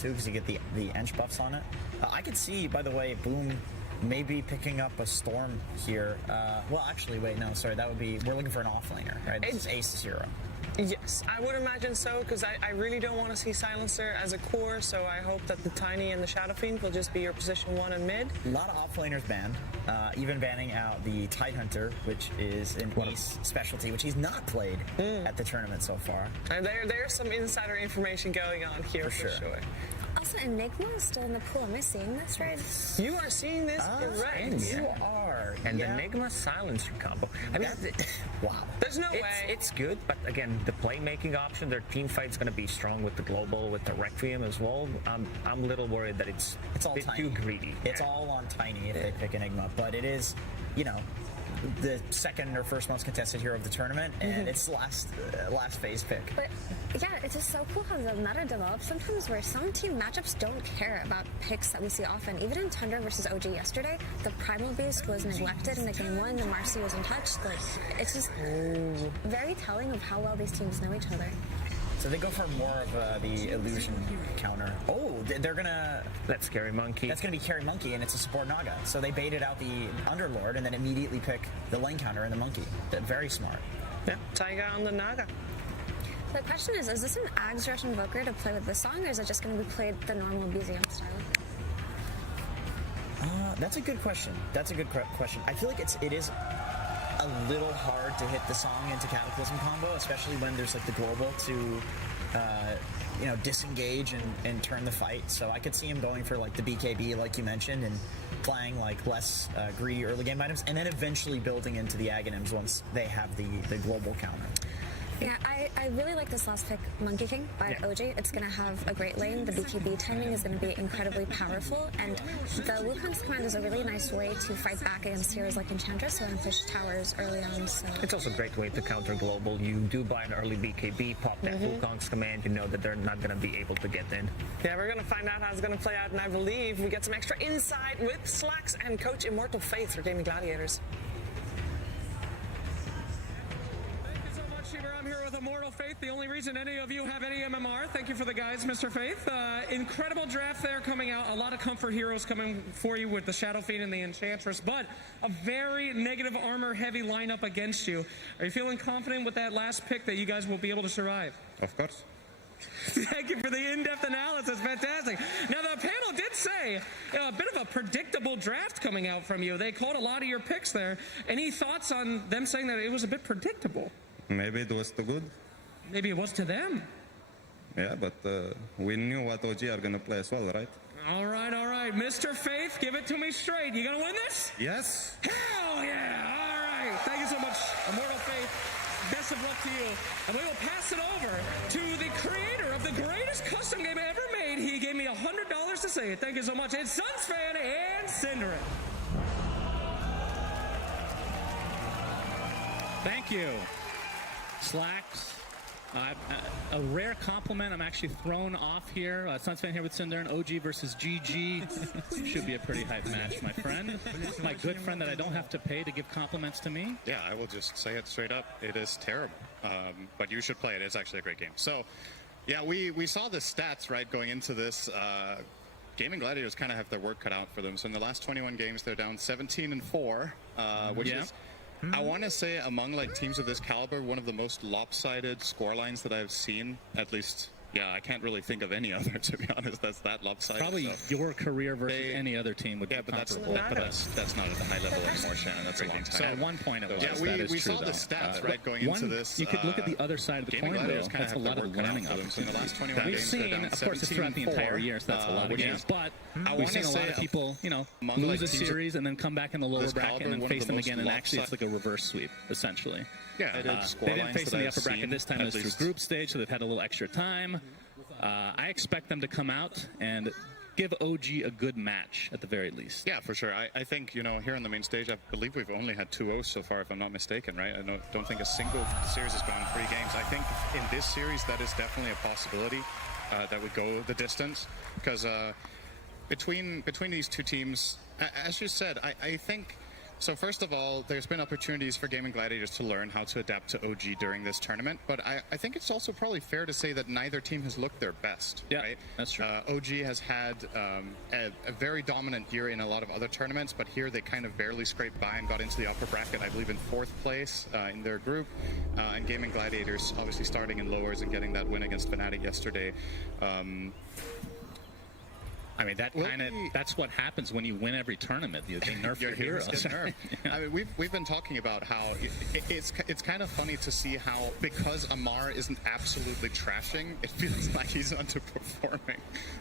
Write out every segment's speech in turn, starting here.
too, because you get the Ench buffs on it. I could see, by the way, Boom maybe picking up a Storm here. Well, actually, wait, no, sorry, that would be, we're looking for an offlaner, right? It's Ace-0. Yes, I would imagine so, because I really don't want to see Silencer as a core, so I hope that the Tiny and the Shadow Fiend will just be your position 1 and mid. A lot of offlaners banned, even banning out the Tidehunter, which is an Ace specialty, which he's not played at the tournament so far. And there's some insider information going on here for sure. Also, Enigma is still in the pool. Am I seeing this right? You are seeing this correct. You are. And the Enigma Silencer combo. I mean, wow. There's no way. It's good, but again, the playmaking option, their team fight's going to be strong with the Global, with the Requiem as well. I'm a little worried that it's all a bit tiny. too greedy. It's all on Tiny if they pick Enigma, but it is, you know, the second or first most contested hero of the tournament, and it's last phase pick. But yeah, it's just so cool how the meta develops sometimes where some team matchups don't care about picks that we see often. Even in Tundra versus OG yesterday, the Primal Beast was neglected in the game 1, the Marcy was untouched. Like, it's just very telling of how well these teams know each other. So they go for more of the illusion counter. Oh, they're gonna... That's Scary Monkey. That's gonna be Carry Monkey, and it's a support Naga. So they baited out the Underlord and then immediately pick the lane counter and the Monkey. They're very smart. Yeah, Taiga on the Naga. The question is this an Ags Rush Invoker to play with this song, or is it just going to be played the normal BZM style? That's a good question. That's a good question. I feel like it is a little hard to hit the song into Cataclysm combo, especially when there's like the global to, you know, disengage and turn the fight. So I could see him going for like the BKB, like you mentioned, and playing like less greedy early game items, and then eventually building into the Aghanims once they have the global counter. Yeah, I really like this last pick, Monkey King by OG. It's going to have a great lane. The BKB timing is going to be incredibly powerful, and the Wukong's command is a really nice way to fight back against heroes like Enchantress who push towers early on. So it's also a great way to counter global. You do buy an early BKB, pop that Wukong's command, you know that they're not going to be able to get in. Yeah, we're going to find out how it's going to play out, and I believe we get some extra insight with Slacks and Coach Immortal Faith for Gaming Gladiators. I'm here with Immortal Faith, the only reason any of you have any MMR. Thank you for the guides, Mr. Faith. Incredible draft there coming out. A lot of comfort heroes coming for you with the Shadow Fiend and the Enchantress, but a very negative armor-heavy lineup against you. Are you feeling confident with that last pick that you guys will be able to survive? Of course. Thank you for the in-depth analysis. Fantastic. Now, the panel did say a bit of a predictable draft coming out from you. They called a lot of your picks there. Any thoughts on them saying that it was a bit predictable? Maybe it was too good. Maybe it was to them. Yeah, but we knew what OG are going to play as well, right? All right, all right. Mr. Faith, give it to me straight. You going to win this? Yes. Hell yeah. All right. Thank you so much, Immortal Faith. Best of luck to you. And we will pass it over to the creator of the greatest custom game ever made. He gave me $100 to say it. Thank you so much. It's Suns fan and Cinderin. Thank you. Slacks. A rare compliment. I'm actually thrown off here. Suns fan here with Cinder and OG versus GG. Should be a pretty hype match, my friend. My good friend that I don't have to pay to give compliments to me. Yeah, I will just say it straight up. It is terrible. But you should play it. It's actually a great game. So, yeah, we saw the stats, right, going into this. Gaming Gladiators kind of have their work cut out for them. So in the last 21 games, they're down 17-4, which is... I want to say among like teams of this caliber, one of the most lopsided score lines that I've seen, at least. Yeah, I can't really think of any other, to be honest, that's that lopsided. Probably your career versus any other team would be comparable. But that's not at the high level anymore, Shannon. That's a long time. So at one point it was. Yeah, we saw the stats, right, going into this. You could look at the other side of the coin, though. That's a lot of learning opportunities. In the last 21 We've games, seen, of course, it's throughout the entire year, so that's a lot of games. But we've seen a lot of people, you know, lose a series and then come back in the lower bracket and then face them again, and actually it's like a reverse sweep, essentially. Yeah, they didn't face in the upper bracket this time. It was through group stage, so they've had a little extra time. I expect them to come out and give OG a good match at the very least. Yeah, for sure. I think, you know, here on the main stage, I believe we've only had 2 O's so far, if I'm not mistaken, right? I don't think a single series has gone 3 games. I think in this series, that is definitely a possibility that would go the distance. Because between these two teams, as you said, I think So first of all, there's been opportunities for Gaming Gladiators to learn how to adapt to OG during this tournament, but I think it's also probably fair to say that neither team has looked their best, Yeah, right? that's true. OG has had a very dominant year in a lot of other tournaments, but here they kind of barely scraped by and got into the upper bracket, I believe in 4th place in their group, and Gaming Gladiators obviously starting in lowers and getting that win against Fnatic yesterday. I mean, that's what happens when you win every tournament. They nerf your heroes heroes. get nerfed. Yeah. I mean, we've been talking about how it's kind of funny to see how, because Amar isn't absolutely trashing, it feels like he's underperforming,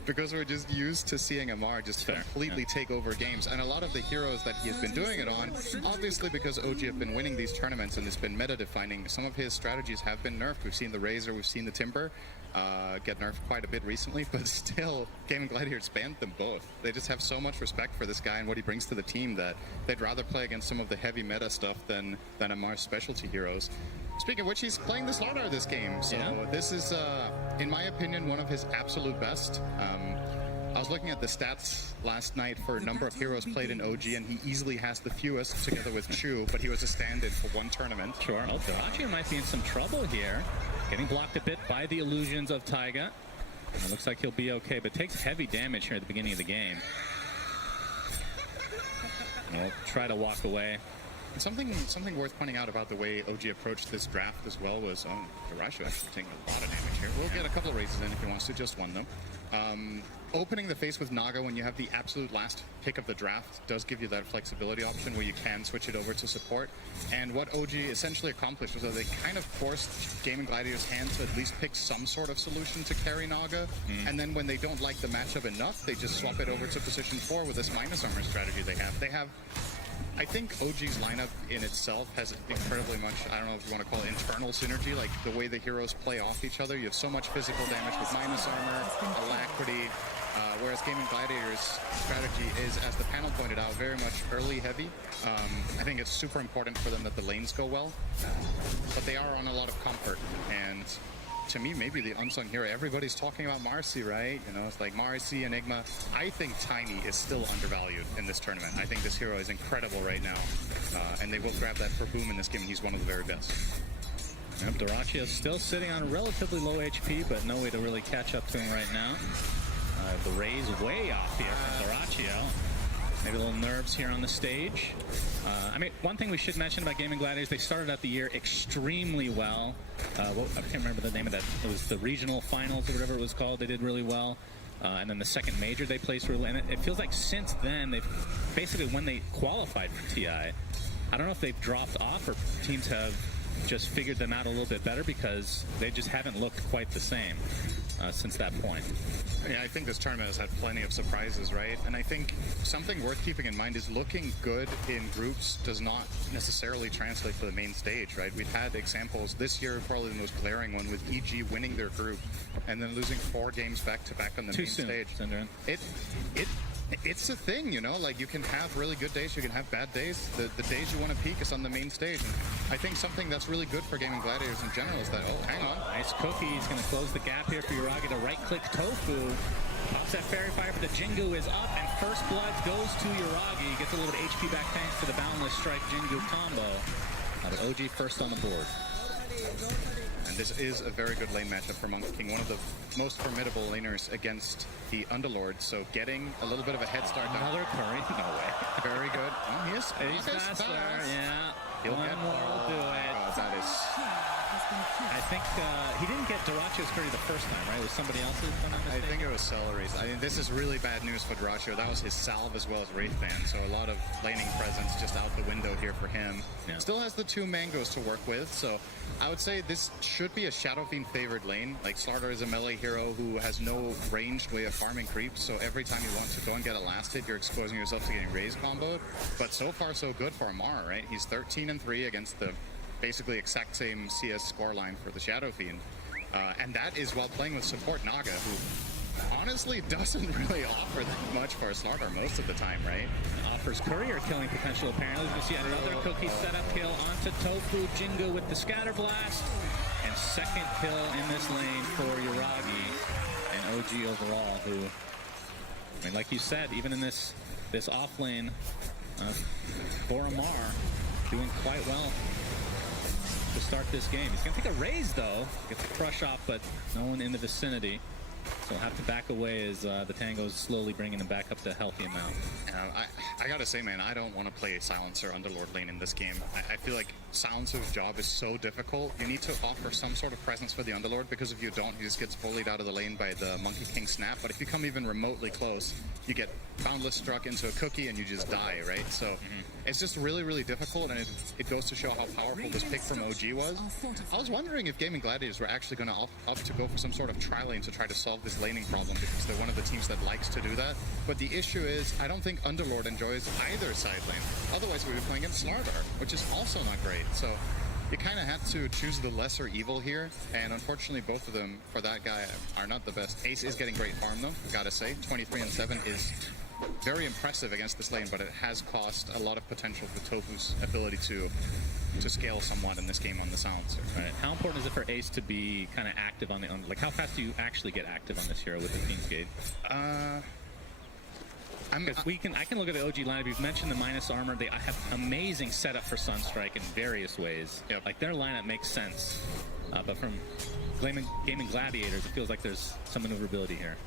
because we're just used to seeing Amar just completely take over games, and a lot of the heroes that he has been doing it on, obviously because OG have been winning these tournaments and it's been meta defining, some of his strategies have been nerfed. We've seen the Razor, we've seen the Timber get nerfed quite a bit recently, but still, Gaming Gladiators banned them both. They just have so much respect for this guy and what he brings to the team that they'd rather play against some of the heavy meta stuff than Amar's specialty heroes. Speaking of which, he's playing the Slardar this game, so this is, in my opinion, one of his absolute best. I was looking at the stats last night for number of heroes played in OG, and he easily has the fewest together with Chu, but he was a stand-in for one tournament. Sure. Oh, Darachi might be in some trouble here. Getting blocked a bit by the illusions of Taiga. It looks like he'll be okay, but takes heavy damage here at the beginning of the game. He'll try to walk away. And something worth pointing out about the way OG approached this draft as well was Darachi actually taking a lot of damage here. We'll get a couple of raises in if he wants to, just one though. Opening the face with Naga when you have the absolute last pick of the draft does give you that flexibility option where you can switch it over to support. And what OG essentially accomplished was that they kind of forced Gaming Gladiators' hand to at least pick some sort of solution to carry Naga. And then when they don't like the matchup enough, they just swap it over to position 4 with this minus armor strategy they have. I think OG's lineup in itself has incredibly much, I don't know if you want to call it internal synergy, like the way the heroes play off each other. You have so much physical damage with minus armor, alacrity, whereas Gaming Gladiators' strategy is, as the panel pointed out, very much early heavy. I think it's super important for them that the lanes go well, but they are on a lot of comfort, and to me, maybe the unsung hero. Everybody's talking about Marcy, right? You know, it's like Marcy, Enigma. I think Tiny is still undervalued in this tournament. I think this hero is incredible right now, and they will grab that for Boom in this game. He's one of the very best. Yep, Darachi is still sitting on relatively low HP, but no way to really catch up to him right now. The raise way off here from Darachi. Maybe a little nerves here on the stage. I mean, one thing we should mention about Gaming Gladiators, they started out the year extremely well. I can't remember the name of that. It was the regional finals or whatever it was called. They did really well. And then the second major they placed really, and it feels like since then, they've basically, when they qualified for TI, I don't know if they've dropped off or teams have just figured them out a little bit better, because they just haven't looked quite the same since that point. Yeah, I think this tournament has had plenty of surprises, right? And I think something worth keeping in mind is looking good in groups does not necessarily translate to the main stage, right? We've had examples this year, probably the most glaring one, with EG winning their group and then losing 4 games back-to-back on the main stage. It's a thing, you know, like you can have really good days, you can have bad days. The days you want to peak is on the main stage. And I think something that's really good for Gaming Gladiators in general is that, oh, hang on. Nice cookie. He's going to close the gap here for Yuragi to right-click Tofu. Pops that Fairy Fire for the Jingu is up, and First Blood goes to Yuragi. Gets a little bit of HP back thanks to the Boundless Strike Jingu combo. But OG first on the board. And this is a very good lane matchup for Monkey King, one of the most formidable laners against the Underlord. So getting a little bit of a head start. Another curry? No way. Very good. Oh, he is faster. Yeah. He'll One get more will do it. Oh, that is... I think he didn't get Daracho's curry the first time, right? It was somebody else's, if I'm not mistaken. I think it was Celery's. I mean, this is really bad news for Daracho. That was his salve as well as Wraithband, so a lot of laning presence just out the window here for him. Yeah. Still has the 2 mangoes to work with, so I would say this should be a Shadow Fiend favored lane. Like, Slardar is a melee hero who has no ranged way of farming creeps, so every time you want to go and get a last hit, you're exposing yourself to getting raised comboed. But so far, so good for Amar, right? He's 13-3 against the basically exact same CS scoreline for the Shadow Fiend. And that is while playing with support Naga, who honestly doesn't really offer that much for Slardar most of the time, right? Offers courier killing potential, apparently. You can see another cookie setup kill onto Tofu. Jingu with the Scatter Blast. And second kill in this lane for Yuragi and OG overall, who, I mean, like you said, even in this off lane, for Amar, doing quite well to start this game. He's going to take a raise, though. Gets a crush off, but no one in the vicinity. So he'll have to back away as the Tango's slowly bringing him back up to a healthy amount. I gotta say, man, I don't want to play Silencer Underlord lane in this game. I feel like Silencer's job is so difficult. You need to offer some sort of presence for the Underlord, because if you don't, he just gets bullied out of the lane by the Monkey King snap. But if you come even remotely close, you get Boundless struck into a cookie and you just die, right? So it's just really, really difficult, and it goes to show how powerful this pick from OG was. I was wondering if Gaming Gladiators were actually going to opt to go for some sort of tri-lane to try to solve this laning problem, because they're one of the teams that likes to do that. But the issue is, I don't think Underlord enjoys either side lane. Otherwise, we'd be playing against Slardar, which is also not great. So you kind of have to choose the lesser evil here, and unfortunately both of them, for that guy, are not the best. Ace is getting great farm though, gotta say. 23-7 is very impressive against this lane, but it has cost a lot of potential for Tofu's ability to scale somewhat in this game on the Silencer. Right. How important is it for Ace to be kind of active on the like? How fast do you actually get active on this hero with the Fiend's Gate? Because I can look at the OG lineup. You've mentioned the minus armor. They have amazing setup for Sunstrike in various ways. Yep. Like their lineup makes sense, but from Gaming Gladiators, it feels like there's some maneuverability here.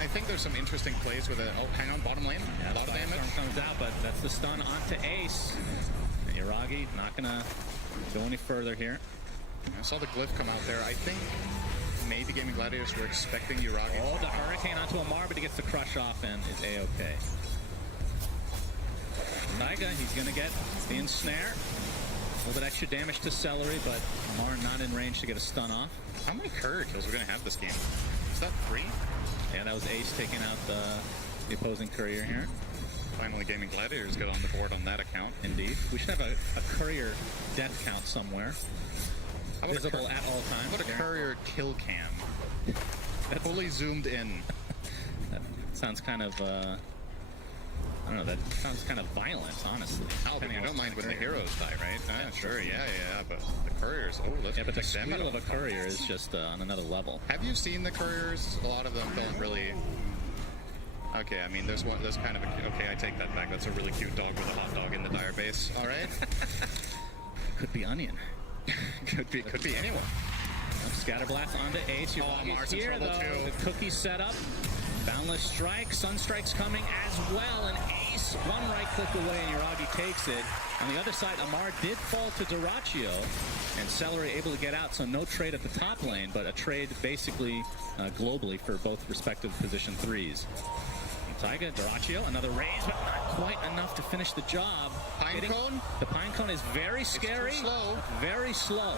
I think there's some interesting plays with hang on, bottom lane. Yeah, a lot of damage. Storm comes out, but that's the stun onto Ace. And Yuragi not gonna go any further here. I saw the glyph come out there. I think maybe Gaming Gladiators were expecting Yuragi. Oh, the Hurricane onto Amar, but he gets the crush off and is A-okay. Taiga, he's gonna get the ensnare. A little bit extra damage to Celery, but Amar not in range to get a stun off. How many courier kills are we gonna have this game? Is that 3? Yeah, that was Ace taking out the opposing courier here. Finally, Gaming Gladiators got on the board on that account. Indeed. We should have a courier death count somewhere. Visible at all times. What a courier kill cam. That's fully zoomed in. That sounds kind of, I don't know, that sounds kind of violent, honestly. Oh, but you don't mind when the heroes die, right? Sure, yeah, but the couriers, let's but the skill of a courier is just on another level. Have you seen the couriers? A lot of them don't really... Okay, I mean, there's kind of a... Okay, I take that back. That's a really cute dog with a hot dog in the dire base. All right? Could be Onion. could be anyone. Scatterblast onto Ace. Yuragi's here, though. Too. The cookie set up. Boundless strike. Sunstrike's coming as well. And Ace, one right click away, and Yuragi takes it. On the other side, Amar did fall to Duraccio, and Celery able to get out, so no trade at the top lane, but a trade basically globally for both respective position 3s. Taiga, Duraccio, another raise, but not quite enough to finish the job. Pinecone? The Pinecone is very scary. It's too slow. Very slow,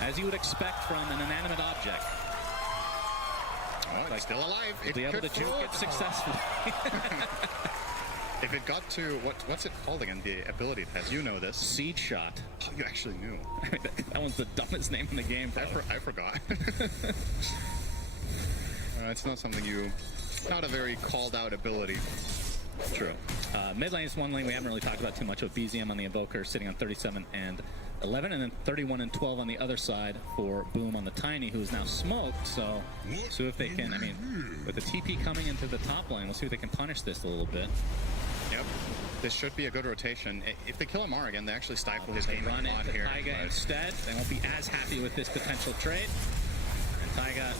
as you would expect from an inanimate object. Oh, it's still alive. It be able to juke it successfully. If it got to, what's it called again, the ability it has? You know this. Seed Shot. Oh, you actually knew. That one's the dumbest name in the game. I forgot. It's not something not a very called out ability. True. Mid lane is one lane we haven't really talked about too much with BZM on the Invoker sitting on 37 and 11, and then 31 and 12 on the other side for Boom on the Tiny, who is now smoked. So if they can, I mean, with the TP coming into the top lane, we'll see if they can punish this a little bit. Yep. This should be a good rotation. If they kill Amar again, they actually stifle his game run a lot into here. Taiga instead. They won't be as happy with this potential trade. And Taiga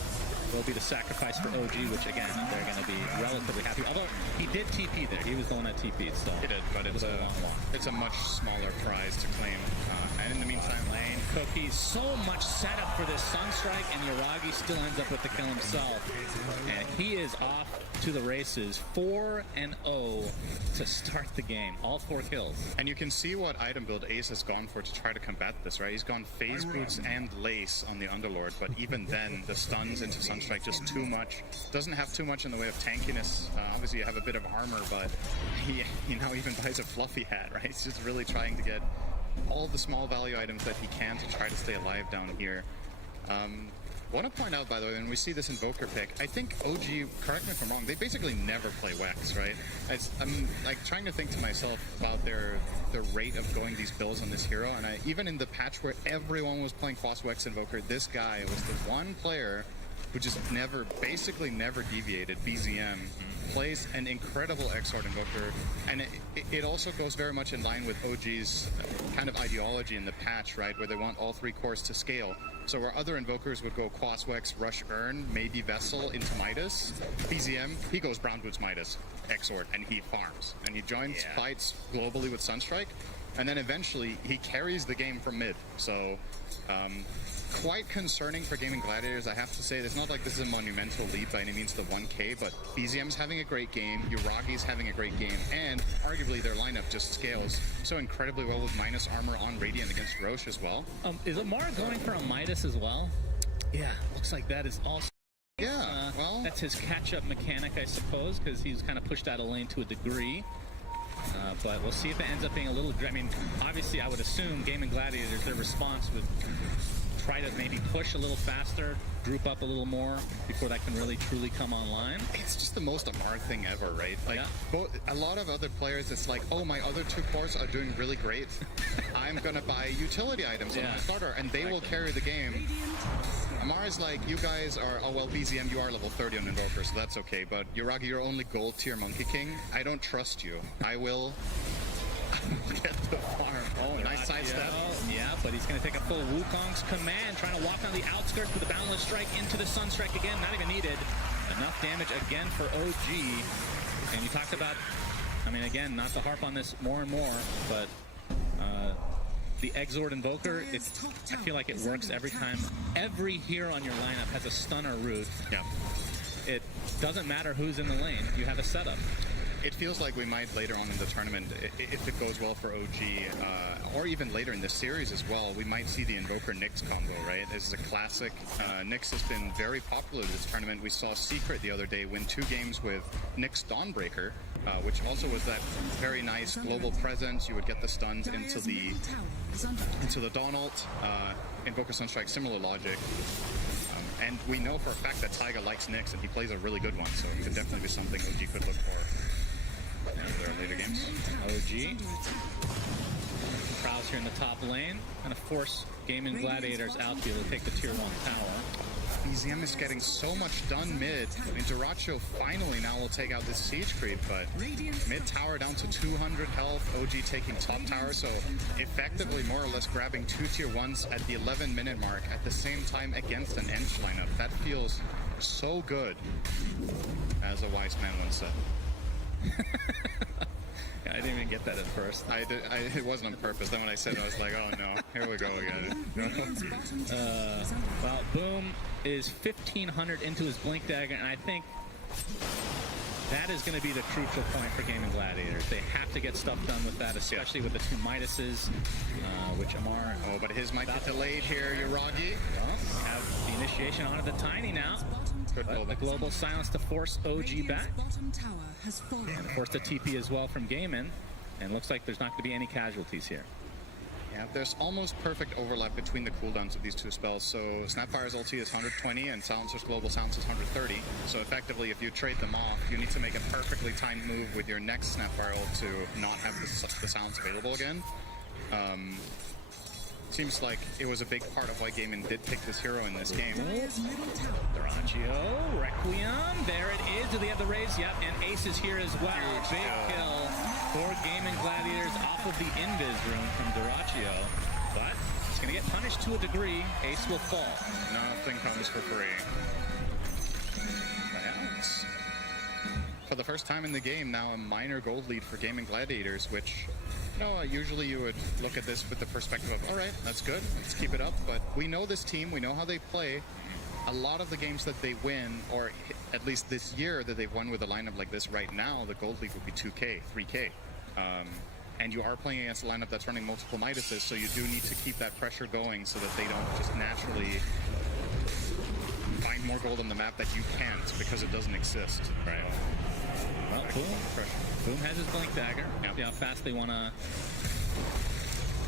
will be the sacrifice for OG, which again, they're going to be relatively happy. Although he did TP there. He was the one that TP'd, so he did, but it's a much smaller prize to claim. And in the meantime, lane cookies, so much setup for this Sunstrike, and Yuragi still ends up with the kill himself. And he is off to the races, 4-0 to start the game. All 4 kills. And you can see what item build Ace has gone for to try to combat this, right? He's gone Phase Boots and Lace on the Underlord, but even then, the stuns into Sunstrike just too much. Doesn't have too much in the way of tankiness. Obviously, you have a bit of armor, but he now even buys a fluffy hat, right? He's just really trying to get all the small value items that he can to try to stay alive down here. Want to point out, by the way, when we see this Invoker pick, I think OG, correct me if I'm wrong, they basically never play Wex, right? I'm like trying to think to myself about the rate of going these builds on this hero, and even in the patch where everyone was playing Foss Wex Invoker, this guy was the one player who just basically never deviated, BZM, plays an incredible Exort Invoker, and it also goes very much in line with OG's kind of ideology in the patch, right, where they want all 3 cores to scale. So where other Invokers would go Quaswex, Rush Urn, maybe Vessel into Midas, BZM, he goes Brown Boots Midas, Exort, and he farms. And he joins fights globally with Sunstrike, and then eventually he carries the game from mid. So quite concerning for Gaming Gladiators, I have to say. It's not like this is a monumental lead by any means to 1K, but BZM's having a great game, Uragi's having a great game, and arguably their lineup just scales so incredibly well with minus armor on Radiant against Roche as well. Is Amar going for a Midas as well? Yeah, looks like that is also... Yeah, well... That's his catch-up mechanic, I suppose, because he was kind of pushed out of lane to a degree. But we'll see if it ends up being a little... I mean, obviously, I would assume Gaming Gladiators, their response would try to maybe push a little faster, group up a little more before that can really truly come online. It's just the most Amar thing ever, right? Like, a lot of other players, it's like, oh, my other 2 cores are doing really great. I'm going to buy utility items on my starter, and they will carry the game. Amar is like, you guys are, oh, well, BZM, you are level 30 on Invoker, so that's okay, but Uragi, you're only gold tier Monkey King. I don't trust you. I will get the farm. Oh, nice sidestep. Yeah, but he's going to take a full Wukong's command, trying to walk on the outskirts with a Boundless Strike into the Sunstrike again. Not even needed. Enough damage again for OG. And you talked about, I mean, again, not to harp on this more and more, but the Exort Invoker, I feel like it works every time. Every hero on your lineup has a stunner root. Yeah. It doesn't matter who's in the lane. You have a setup. It feels like we might later on in the tournament, if it goes well for OG, or even later in this series as well, we might see the Invoker Nyx combo, right? This is a classic. Nyx has been very popular this tournament. We saw Secret the other day win 2 games with Nyx Dawnbreaker, which also was that very nice global presence. You would get the stuns into the Dawn ult. Invoker Sunstrike, similar logic. And we know for a fact that Taiga likes Nyx, and he plays a really good one, so it could definitely be something OG could look for in their later games. OG prowls here in the top lane, kind of force Gaming Gladiators out to be able to take the tier 1 tower. BZM is getting so much done mid. I mean, Duracho finally now will take out this siege creep, but mid tower down to 200 health, OG taking top tower, so effectively more or less grabbing 2 tier 1s at the 11-minute mark at the same time against an Ench lineup. That feels so good, as a wise man once said. Yeah, I didn't even get that at first. It wasn't on purpose. Then when I said it, I was like, oh no, here we go again. Well, Boom is 1,500 into his Blink Dagger, and I think that is going to be the crucial point for Gaming Gladiators. They have to get stuff done with that, especially with the 2 Midases, which Amar... Oh, but his might get delayed here, Uragi. Well, have the initiation onto the Tiny now. But the global silence to force OG back. And force the TP as well from Gaimin. And looks like there's not going to be any casualties here. Yeah, there's almost perfect overlap between the cooldowns of these 2 spells. So Snapfire's ulti is 120 and Silencer's global silence is 130. So effectively, if you trade them off, you need to make a perfectly timed move with your next Snapfire ult to not have the silence available again. Seems like it was a big part of why Gaimin did pick this hero in this game. Duraggio, Requiem, there it is. Do they have the raise? Yep, and Ace is here as well. Big kill for Gaming Gladiators off of the Invis rune from Duraggio. But it's going to get punished to a degree. Ace will fall. Nothing comes for free. For the first time in the game, now a minor gold lead for Gaming Gladiators, which... usually you would look at this with the perspective of, all right, that's good, let's keep it up. But we know this team, we know how they play. A lot of the games that they win, or at least this year that they've won with a lineup like this right now, the gold league would be 2K, 3K. And you are playing against a lineup that's running multiple Midases, so you do need to keep that pressure going so that they don't just naturally find more gold on the map that you can't because it doesn't exist. Right. Well, Boom has his Blink Dagger. See how fast they want to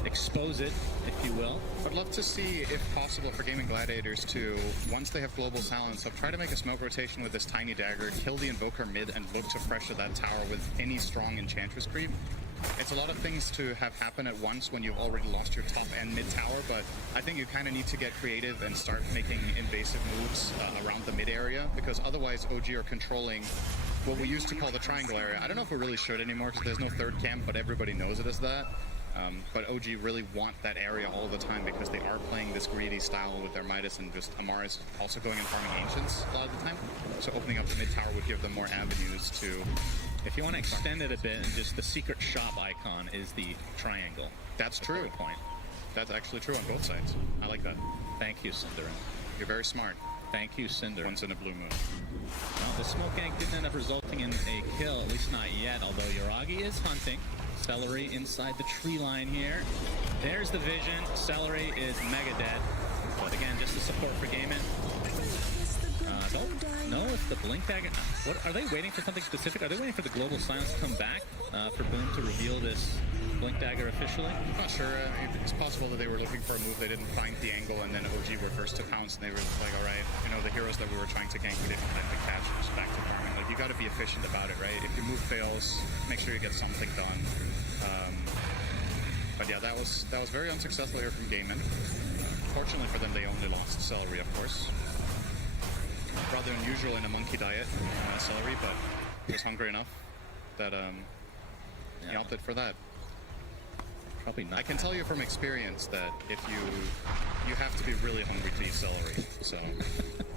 expose it, if you will. I'd love to see, if possible, for Gaming Gladiators to, once they have global silence, try to make a smoke rotation with this tiny dagger, kill the Invoker mid, and look to pressure that tower with any strong Enchantress creep. it's a lot of things to have happen at once when you've already lost your top and mid tower, but I think you kind of need to get creative and start making invasive moves around the mid area, because otherwise OG are controlling what we used to call the triangle area. I don't know if we really should anymore because there's no third camp, but everybody knows it as that. But OG really want that area all the time because they are playing this greedy style with their Midas, and just Amar is also going and farming Ancients a lot of the time. So opening up the mid tower would give them more avenues to... If you want to extend it a bit, and just the secret shop icon is the triangle. That's true. Point. That's actually true on both sides. I like that. Thank you, Cinderin. You're very smart. Thank you, Cinder. Once in a blue moon. Well, the smoke gank didn't end up resulting in a kill, at least not yet, although Yuragi is hunting. Celery inside the tree line here. There's the vision. Celery is mega dead. But again, just the support for Gaiman. Don't know if the Blink Dagger... What, are they waiting for something specific? Are they waiting for the Global Silence to come back for Boom to reveal this Blink Dagger officially? I'm not sure. It's possible that they were looking for a move, they didn't find the angle, and then OG were first to pounce, and they were like, all right, you know, the heroes that we were trying to gank, we didn't have to catch, just back to farming. Like, you got to be efficient about it, right? If your move fails, make sure you get something done. But yeah, that was very unsuccessful here from Gaiman. Fortunately for them, they only lost Celery, of course. Rather unusual in a monkey diet, Celery, but he was hungry enough that he opted for that. Probably not. I can tell you from experience that if you have to be really hungry to eat celery, so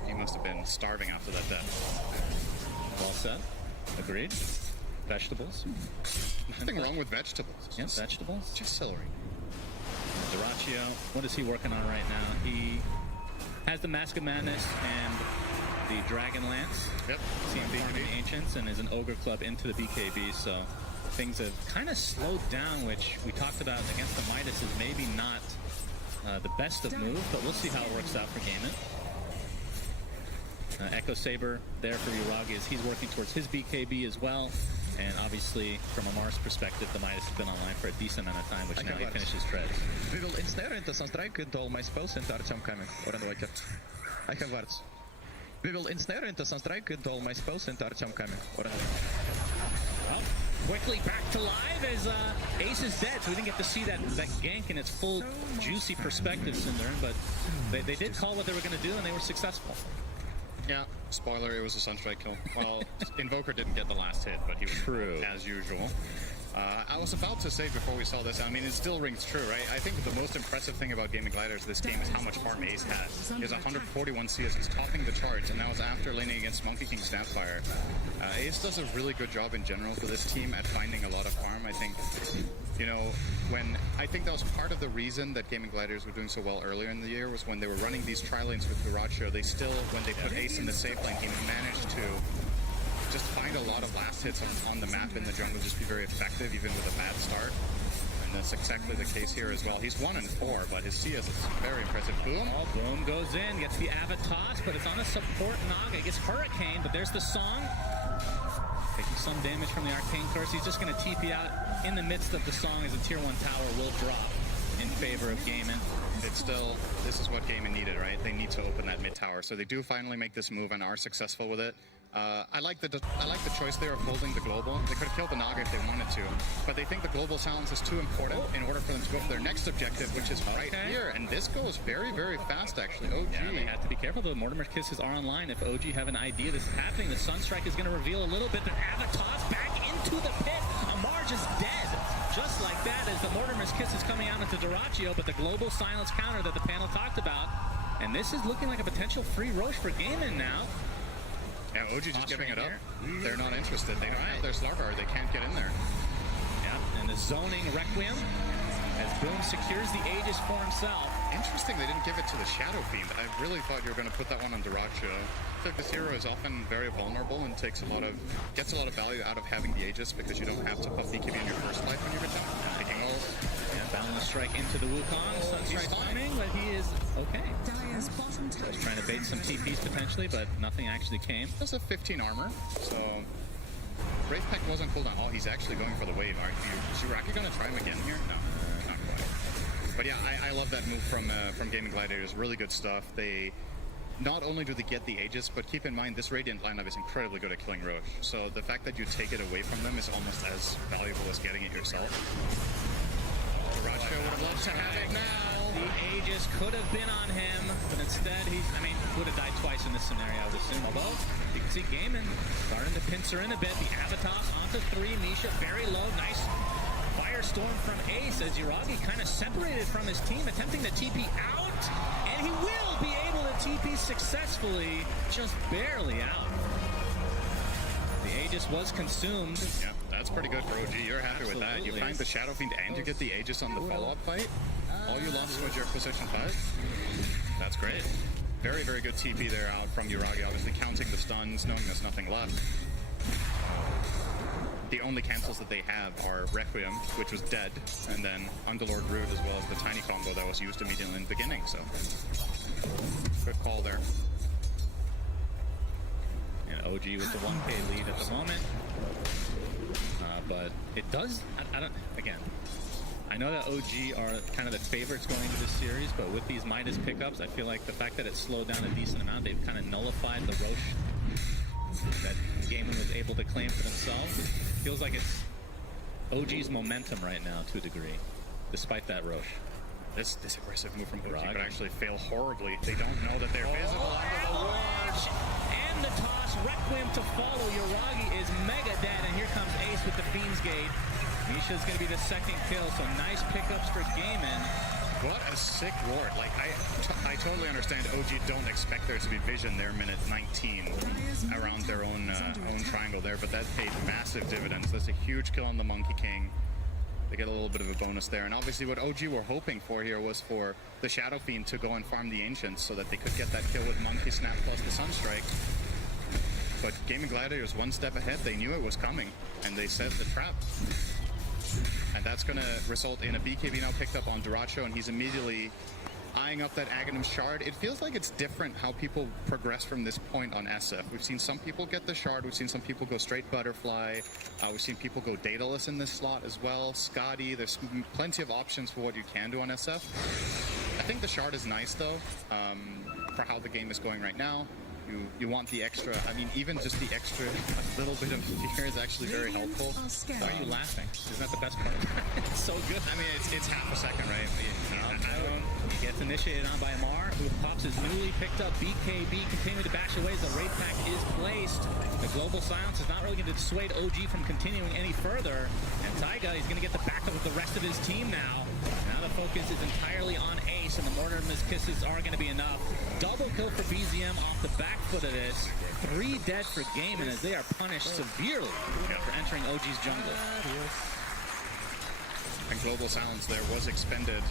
he must have been starving after that death. Well said. Agreed. Vegetables. Nothing wrong with vegetables. Yes, vegetables. Just celery. Duraccio, what is he working on right now? He has the Mask of Madness and the Dragon Lance. Yep. CMB from the Ancients, and is an Ogre Club into the BKB, so things have kind of slowed down, which we talked about against the Midas is maybe not the best of moves, but we'll see how it works out for Gaiman. Echo Saber there for Yuragi as he's working towards his BKB as well. And obviously, from Amar's perspective, the Midas has been online for a decent amount of time, which now he finishes treads. We will ensnare into Sunstrike with all my spells and Artyom coming. Or Invoker. I have wards. We will ensnare into Sunstrike with all my spells and Artyom coming. Or Well, quickly back to live as Ace is dead, so we didn't get to see that gank in its full juicy perspective, Cinder, but they did call what they were going to do, and they were successful. Yeah, spoiler, it was a Sunstrike kill. Well, Invoker didn't get the last hit, but he was true as usual. I was about to say before we saw this, I mean, it still rings true, right? I think the most impressive thing about Gaming Gliders this game is how much farm Ace has. He has 141 CS, he's topping the charts, and that was after laning against Monkey King Snapfire. Ace does a really good job in general for this team at finding a lot of farm. I think, you know, I think that was part of the reason that Gaming Gliders were doing so well earlier in the year was when they were running these tri-lanes with Duraccio, they still, when they put Ace in the safe lane, he managed to just find a lot of last hits on the map in the jungle, just be very effective even with a bad start. And that's exactly the case here as well. He's 1-4, but his CS is very impressive. Boom. Oh, Boom goes in, gets the Avatos, but it's on a support Naga. Gets Hurricane, but there's the song. Taking some damage from the Arcane Curse. He's just going to TP out in the midst of the song as a tier 1 tower will drop in favor of Gaiman. It's still, this is what Gaiman needed, right? They need to open that mid tower. So they do finally make this move and are successful with it. I like the choice there of holding the global. They could have killed the Naga if they wanted to, but they think the global silence is too important in order for them to go for their next objective, which is right here. And this goes very, very fast, actually. OG. Yeah, they have to be careful, though. Mortimer's Kisses are online. If OG have an idea this is happening, the Sunstrike is going to reveal a little bit. The Avatos back into the pit. Amar just dead. Just like that as the Mortimer's Kiss is coming out into Duraccio, but the global silence counter that the panel talked about. And this is looking like a potential free Roche for Gaiman now. Yeah, OG just giving it up. They're not interested. They don't have their Slargar. They can't get in there. Yeah, and the zoning Requiem as Boom secures the Aegis for himself. Interesting they didn't give it to the Shadow Fiend. I really thought you were going to put that one on Duraccio. I feel like this hero is often very vulnerable and gets a lot of value out of having the Aegis because you don't have to pop BKB in your first life when you return. Taking ults. Yeah, Boundless Strike into the Wukong. Sunstrike timing, but he is okay. Just trying to bait some TPs potentially, but nothing actually came. Does have 15 armor, so Wraith Pact was on cooldown. Oh, he's actually going for the wave. Are you Shiraki going to try him again here? No, not quite. But yeah, I love that move from Gaming Gladiators. Really good stuff. They not only do they get the Aegis, but keep in mind this Radiant lineup is incredibly good at killing Roche. So the fact that you take it away from them is almost as valuable as getting it yourself. Racha would have loved to have it now. The Aegis could have been on him, but instead would have died twice in this scenario, I would assume. Although, you can see Gaiman starting to pincer in a bit. The Avatos onto 3, Misha very low, nice firestorm from Ace as Yuragi kind of separated from his team, attempting to TP out, and he will be able to TP successfully, just barely out. The Aegis was consumed. Yeah, that's pretty good for OG. You're happy with that. You find the Shadow Fiend and you get the Aegis on the follow-up fight. All you lost was your position 5. That's great. Very, very good TP there out from Yuragi, obviously counting the stuns, knowing there's nothing left. The only cancels that they have are Requiem, which was dead, and then Underlord Root as well as the tiny combo that was used immediately in the beginning, so good call there. And OG with the 1k lead at the moment. But it does, again, I know that OG are kind of the favorites going into this series, but with these Midas pickups, I feel like the fact that it slowed down a decent amount, they've kind of nullified the Roche that Gaiman was able to claim for themselves. It feels like it's OG's momentum right now to a degree, despite that Roche. This aggressive move from OG could actually fail horribly. They don't know that they're visible under the ward. And the toss, Requiem to follow. Yuragi is mega dead, and here comes Ace with the Fiend's Gate. Misha's going to be the second kill, so nice pickups for Gaiman. What a sick ward. Like, I totally understand OG don't expect there to be vision there minute 19 around their own triangle there, but that paid massive dividends. That's a huge kill on the Monkey King. They get a little bit of a bonus there, and obviously what OG were hoping for here was for the Shadow Fiend to go and farm the Ancients so that they could get that kill with Monkey Snap plus the Sunstrike. But Gaming Gladiators one step ahead. They knew it was coming, and they set the trap. And that's going to result in a BKB now picked up on Duracho, and he's immediately eyeing up that Aghanim Shard. It feels like it's different how people progress from this point on SF. We've seen some people get the Shard, we've seen some people go straight Butterfly, we've seen people go Daedalus in this slot as well, Scotty, there's plenty of options for what you can do on SF. I think the Shard is nice though, for how the game is going right now. You want the extra, I mean, even just the extra little bit of fear is actually very helpful. Why are you laughing? Isn't that the best part? It's so good. I mean, it's half a second, right? He gets initiated on by Mar, who pops his newly picked up BKB, continuing to bash away as the raid pack is placed. The global silence is not really going to dissuade OG from continuing any further. And Taiga, he's going to get the backup of the rest of his team now. Now the focus is entirely on Ace, and the Mortar Miss Kisses are going to be enough. Double kill for BZM off the back foot of this. 3 dead for Gaiman as they are punished severely for entering OG's jungle. And global silence there was expended,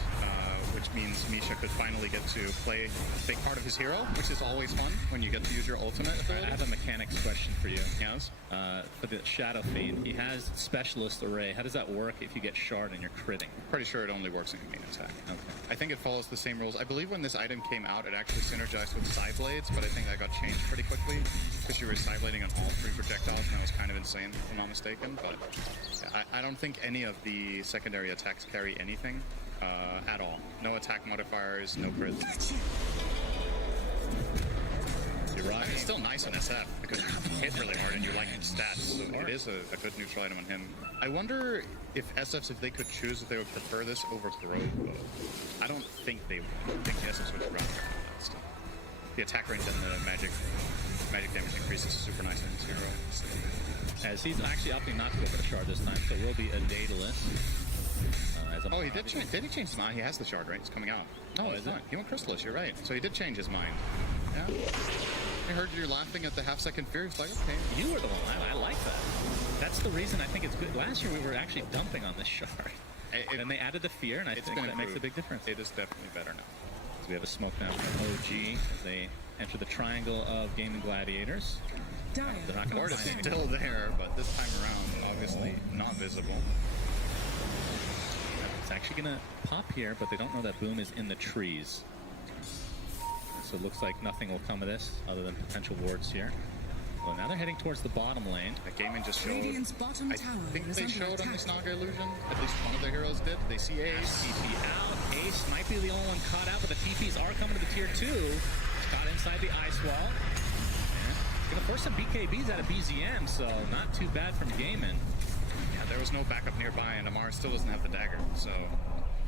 which means Misha could finally get to play a big part of his hero, which is always fun when you get to use your ultimate ability. I have a mechanics question for you. Yes? For the Shadow Fiend, he has Specialist Array. How does that work if you get Shard and you're critting? Pretty sure it only works in main attack. Okay. I think it follows the same rules. I believe when this item came out, it actually synergized with Side Blades, but I think that got changed pretty quickly because you were Side Blading on all 3 projectiles, and that was kind of insane, if I'm not mistaken. But yeah, I don't think any of the secondary attacks carry anything at all. No attack modifiers, no crits. You're right. It's still nice on SF because you hit really hard and you like his stats, so it is a good neutral item on him. I wonder if SFs, if they could choose, if they would prefer this over Grove. I don't think they would. I think the SFs would rather that still. The attack range and the magic damage increases super nice in his hero. So. As he's actually opting not to go for the Shard this time, so it will be a Daedalus. Oh, he did change. Did he change his mind? He has the Shard, right? It's coming out. Oh, is it? He went Crystallis, you're right. So he did change his mind. Yeah. I heard you laughing at the half-second fear. He's like, okay. You were the one. I like that. That's the reason I think it's good. Last year we were actually dumping on this Shard. And they added the fear, and I think that makes a big difference. It is definitely better now. So we have a smoke now from OG as they enter the triangle of Gaming Gladiators. They're not going Ward is still there, but this time around, obviously not visible. It's actually going to pop here, but they don't know that Boom is in the trees. So it looks like nothing will come of this other than potential wards here. Well, now they're heading towards the bottom lane. The Gaiman just showed. I think they showed on this Naga illusion. At least one of their heroes did. They see Ace. TP out. Ace might be the only one caught out, but the TPs are coming to the tier 2. Caught inside inside the ice wall. It's going to force some BKBs out of BZM, so not too bad from Gaiman. Yeah, there was no backup nearby, and Amar still doesn't have the dagger, so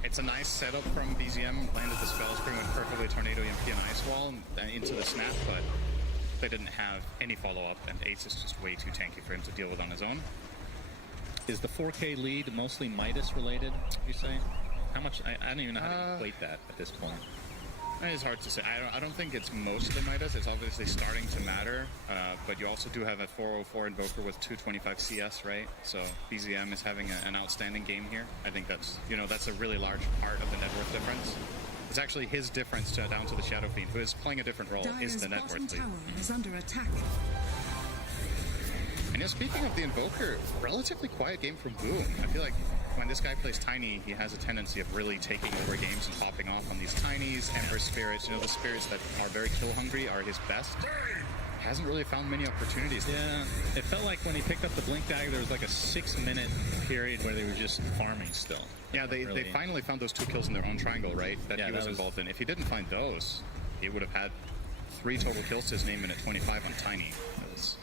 it's a nice setup from BZM. Landed the spell, pretty much perfectly Tornado EMP and Ice Wall into the snap, but they didn't have any follow-up, and Ace is just way too tanky for him to deal with on his own. Is the 4K lead mostly Midas related, you say? How much? I don't even know how to equate that at this point. It's hard to say. I don't think it's mostly Midas. It's obviously starting to matter, but you also do have a 404 Invoker with 225 CS, right? So BZM is having an outstanding game here. I think that's a really large part of the net worth difference. It's actually his difference down to the Shadow Fiend, who is playing a different role, is the net worth lead. Is under attack. And speaking of the Invoker, relatively quiet game from Boom. I feel like when this guy plays Tiny, he has a tendency of really taking over games and popping off on these Tinies, Ember Spirits. The spirits that are very kill hungry are his best. Hasn't really found many opportunities. Yeah, it felt like when he picked up the Blink Dagger, there was like a 6-minute period where they were just farming still. Yeah, they finally found those 2 kills in their own triangle, right? That he was involved in. If he didn't find those, he would have had 3 total kills to his name and at 25 on Tiny. That was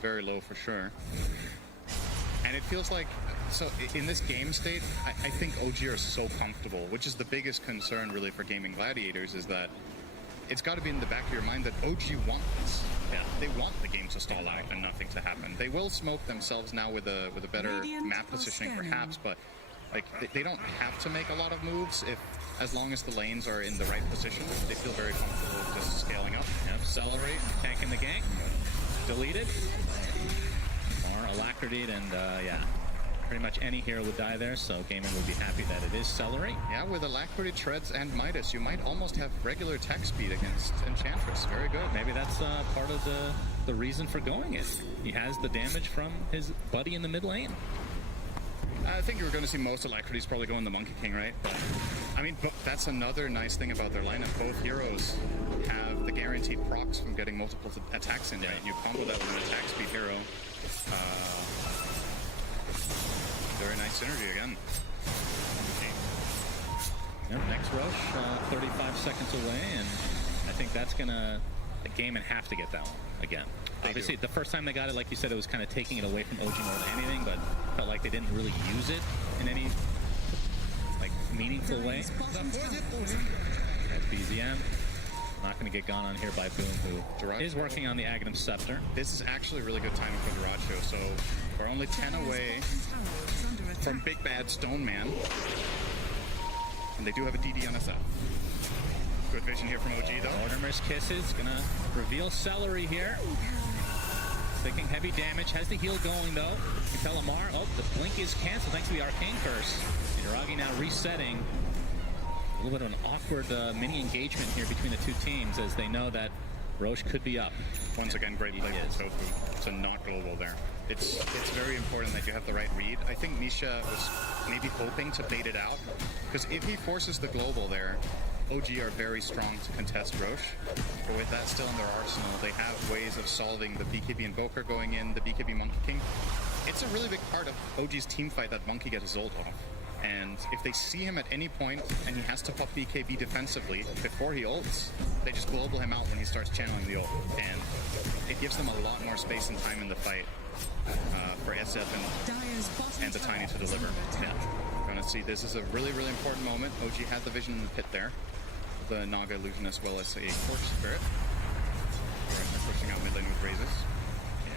very low for sure. And it feels like, so in this game state, I think OG are so comfortable, which is the biggest concern really for Gaming Gladiators, is that it's got to be in the back of your mind that OG want this. Yeah, they want the game to stall out and nothing to happen. They will smoke themselves now with a better map positioning perhaps, but like they don't have to make a lot of moves as long as the lanes are in the right position. They feel very comfortable just scaling up. Yep, Celebrate, tanking the gank. Deleted. Or Alacrity, and yeah, pretty much any hero would die there, so Gaiman will be happy that it is Celery. Yeah, with Alacrity, Treads, and Midas, you might almost have regular attack speed against Enchantress. Very good. Maybe that's part of the reason for going it. He has the damage from his buddy in the mid lane. I think you're going to see most Alacrities probably go in the Monkey King, right? But, I mean, that's another nice thing about their lineup. Both heroes have the guaranteed procs from getting multiple attacks in, right? You combo that with an attack speed hero. Very nice synergy again. Yep, next rush, 35 seconds away, and I think that's gonna Gaiman have to get that one again. Obviously, the first time they got it, like you said, it was kind of taking it away from OG more than anything, but felt like they didn't really use it in any like meaningful way. That's BZM. Not going to get gone on here by Boom, who is working on the Aghanim Scepter. This is actually really good timing for Duracho, so we're only 10 away from Big Bad Stone Man. And they do have a DD on SF. Good vision here from OG, though. Mortimer's Kisses going to reveal Celery here. Taking heavy damage, has the heal going, though. You tell Amar, oh, the blink is canceled thanks to the Arcane Curse. Yuragi now resetting. A little bit of an awkward mini engagement here between the two teams as they know that Roche could be up. Once again, great play from Tofu to not global there. It's very important that you have the right read. I think Misha was maybe hoping to bait it out, because if he forces the global there, OG are very strong to contest Roche. But with that still in their arsenal, they have ways of solving the BKB Invoker going in, the BKB Monkey King. It's a really big part of OG's team fight that Monkey gets his ult off. And if they see him at any point and he has to pop BKB defensively before he ults, they just global him out when he starts channeling the ult. And it gives them a lot more space and time in the fight for SF and the Tiny to deliver. Yeah. Gonna see this is a really, really important moment. OG had the vision in the pit there. The Naga illusion as well as a Corpse Spirit. They're pushing out mid lane with raises.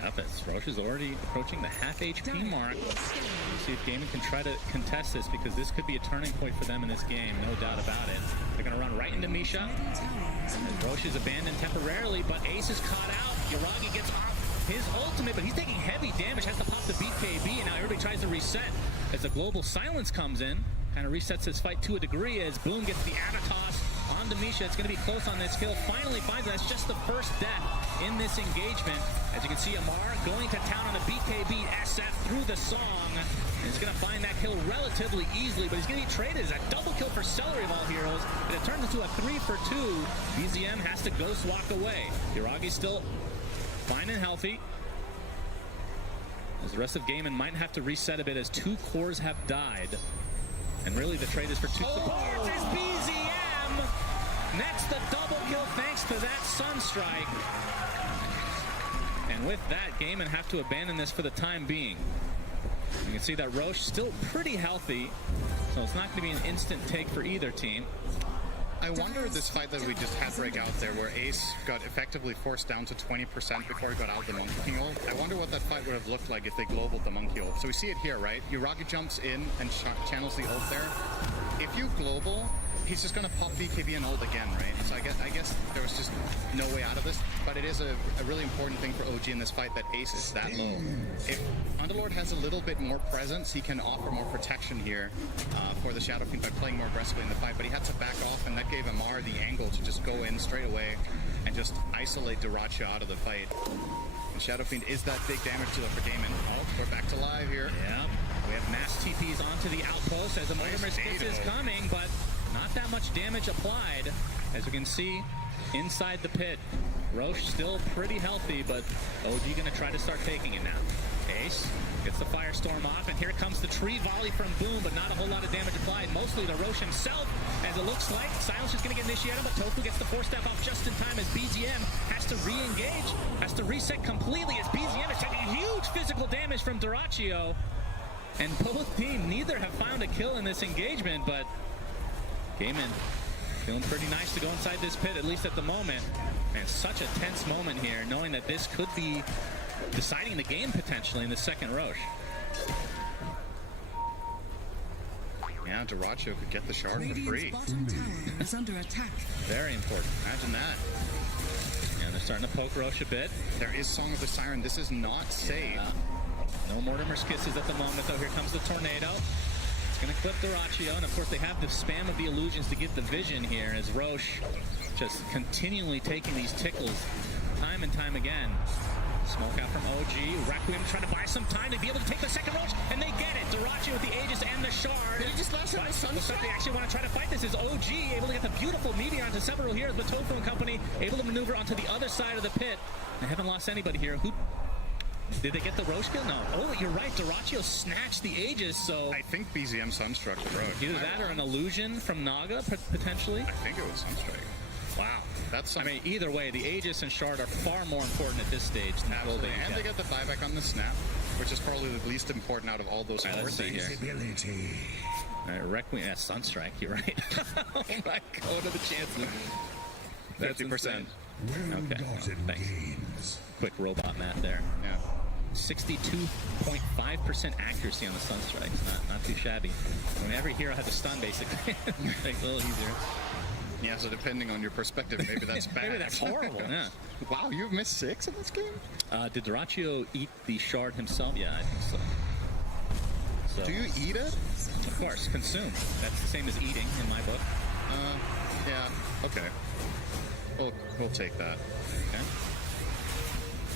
Yep, as Roche is already approaching the half HP mark. We'll see if Gaiman can try to contest this, because this could be a turning point for them in this game, no doubt about it. They're going to run right into Misha. As Roche is abandoned temporarily, but Ace is caught out. Yuragi gets off his ultimate, but he's taking heavy damage, has to pop the BKB, and now everybody tries to reset as the global silence comes in. Kind of resets his fight to a degree as Boom gets the Avatos onto Misha. It's going to be close on this kill. Finally finds it. That's just the first death in this engagement. As you can see, Amar going to town on the BKB SF through the song. And he's going to find that kill relatively easily, but he's going to be traded as a double kill for Celery of all heroes. And it turns into a 3-for-2. BZM has to ghost walk away. Yuragi's still fine and healthy. As the rest of Gaiman might have to reset a bit as 2 cores have died. And really the trade is for 2 supports. It's BZM! Nets the double kill thanks to that Sunstrike. And with that, Gaiman have to abandon this for the time being. You can see that Roche still pretty healthy, so it's not going to be an instant take for either team. I wonder this fight that we just had break out there, where Ace got effectively forced down to 20% before he got out of the Monkey King ult. I wonder what that fight would have looked like if they globaled the Monkey ult. So we see it here, right? Uragi jumps in and channels the ult there. If you global, he's just going to pop BKB and ult again, right? So I guess there was just no way out of this, but it is a really important thing for OG in this fight that Ace is that low. If Underlord has a little bit more presence, he can offer more protection here for the Shadow Fiend by playing more aggressively in the fight, but he had to back off, and that gave Amar the angle to just go in straight away and just isolate Dyrachyo out of the fight. And Shadow Fiend is that big damage dealer for Gaiman. Oh, we're back to live here. Yeah, we have mass TPs onto the outpost as a Mortimer's Kiss is coming, but not that much damage applied. As we can see, inside the pit, Roche still pretty healthy, but OG gonna try to start taking it now. Ace gets the Firestorm off, and here comes the tree volley from Boom, but not a whole lot of damage applied, mostly to Roche himself, as it looks like. Silence is gonna get initiated, but Tofu gets the 4-step off just in time as BGM has to re-engage, has to reset completely as BGM is taking huge physical damage from Dyrachyo. And both teams, neither have found a kill in this engagement, but Gaiman feeling pretty nice to go inside this pit, at least at the moment. And such a tense moment here, knowing that this could be deciding the game potentially in the second Roche. Yeah, Dyrachyo could get the shard for free. Is under attack. Very important. Imagine that. And they're starting to poke Roche a bit. There is Song of the Siren. This is not safe. No Mortimer's Kisses at the moment, though. Here comes the Tornado. Going to clip Dyrachyo, and of course they have the spam of the illusions to get the vision here as Roche just continually taking these tickles time and time again. Smoke out from OG. Requiem trying to buy some time to be able to take the second Roche, and they get it. Dyrachyo with the Aegis and the Shard. Did he just last time the Sunstrike? They actually want to try to fight this. Is OG able to get the beautiful meteor onto several here? The Tofu and company able to maneuver onto the other side of the pit. They haven't lost anybody here. Who? Did they get the Roche kill? No. Oh, you're right. Dyrachyo snatched the Aegis, so... I think BZM Sunstruck the Roche. Either that or an illusion from Naga, potentially. I think it was Sunstrike. Wow. I mean, either way, the Aegis and Shard are far more important at this stage than the gold. And they get the buyback on the snap, which is probably the least important out of all those four things. All right, Requiem, yeah, Sunstrike, you're right. Oh my god, what are the chances? 50%. Okay, thanks. Quick robot math there. Yeah. 62.5% accuracy on the Sunstrikes. Not too shabby. I mean, every hero has a stun, basically. Makes it a little easier. Yeah, so depending on your perspective, maybe that's bad. Maybe that's horrible, yeah. Wow, you've missed 6 in this game? Did Dyrachyo eat the Shard himself? Yeah, I think so. Do you eat it? Of course, consume. That's the same as eating in my book. Yeah, okay. We'll take that. Okay.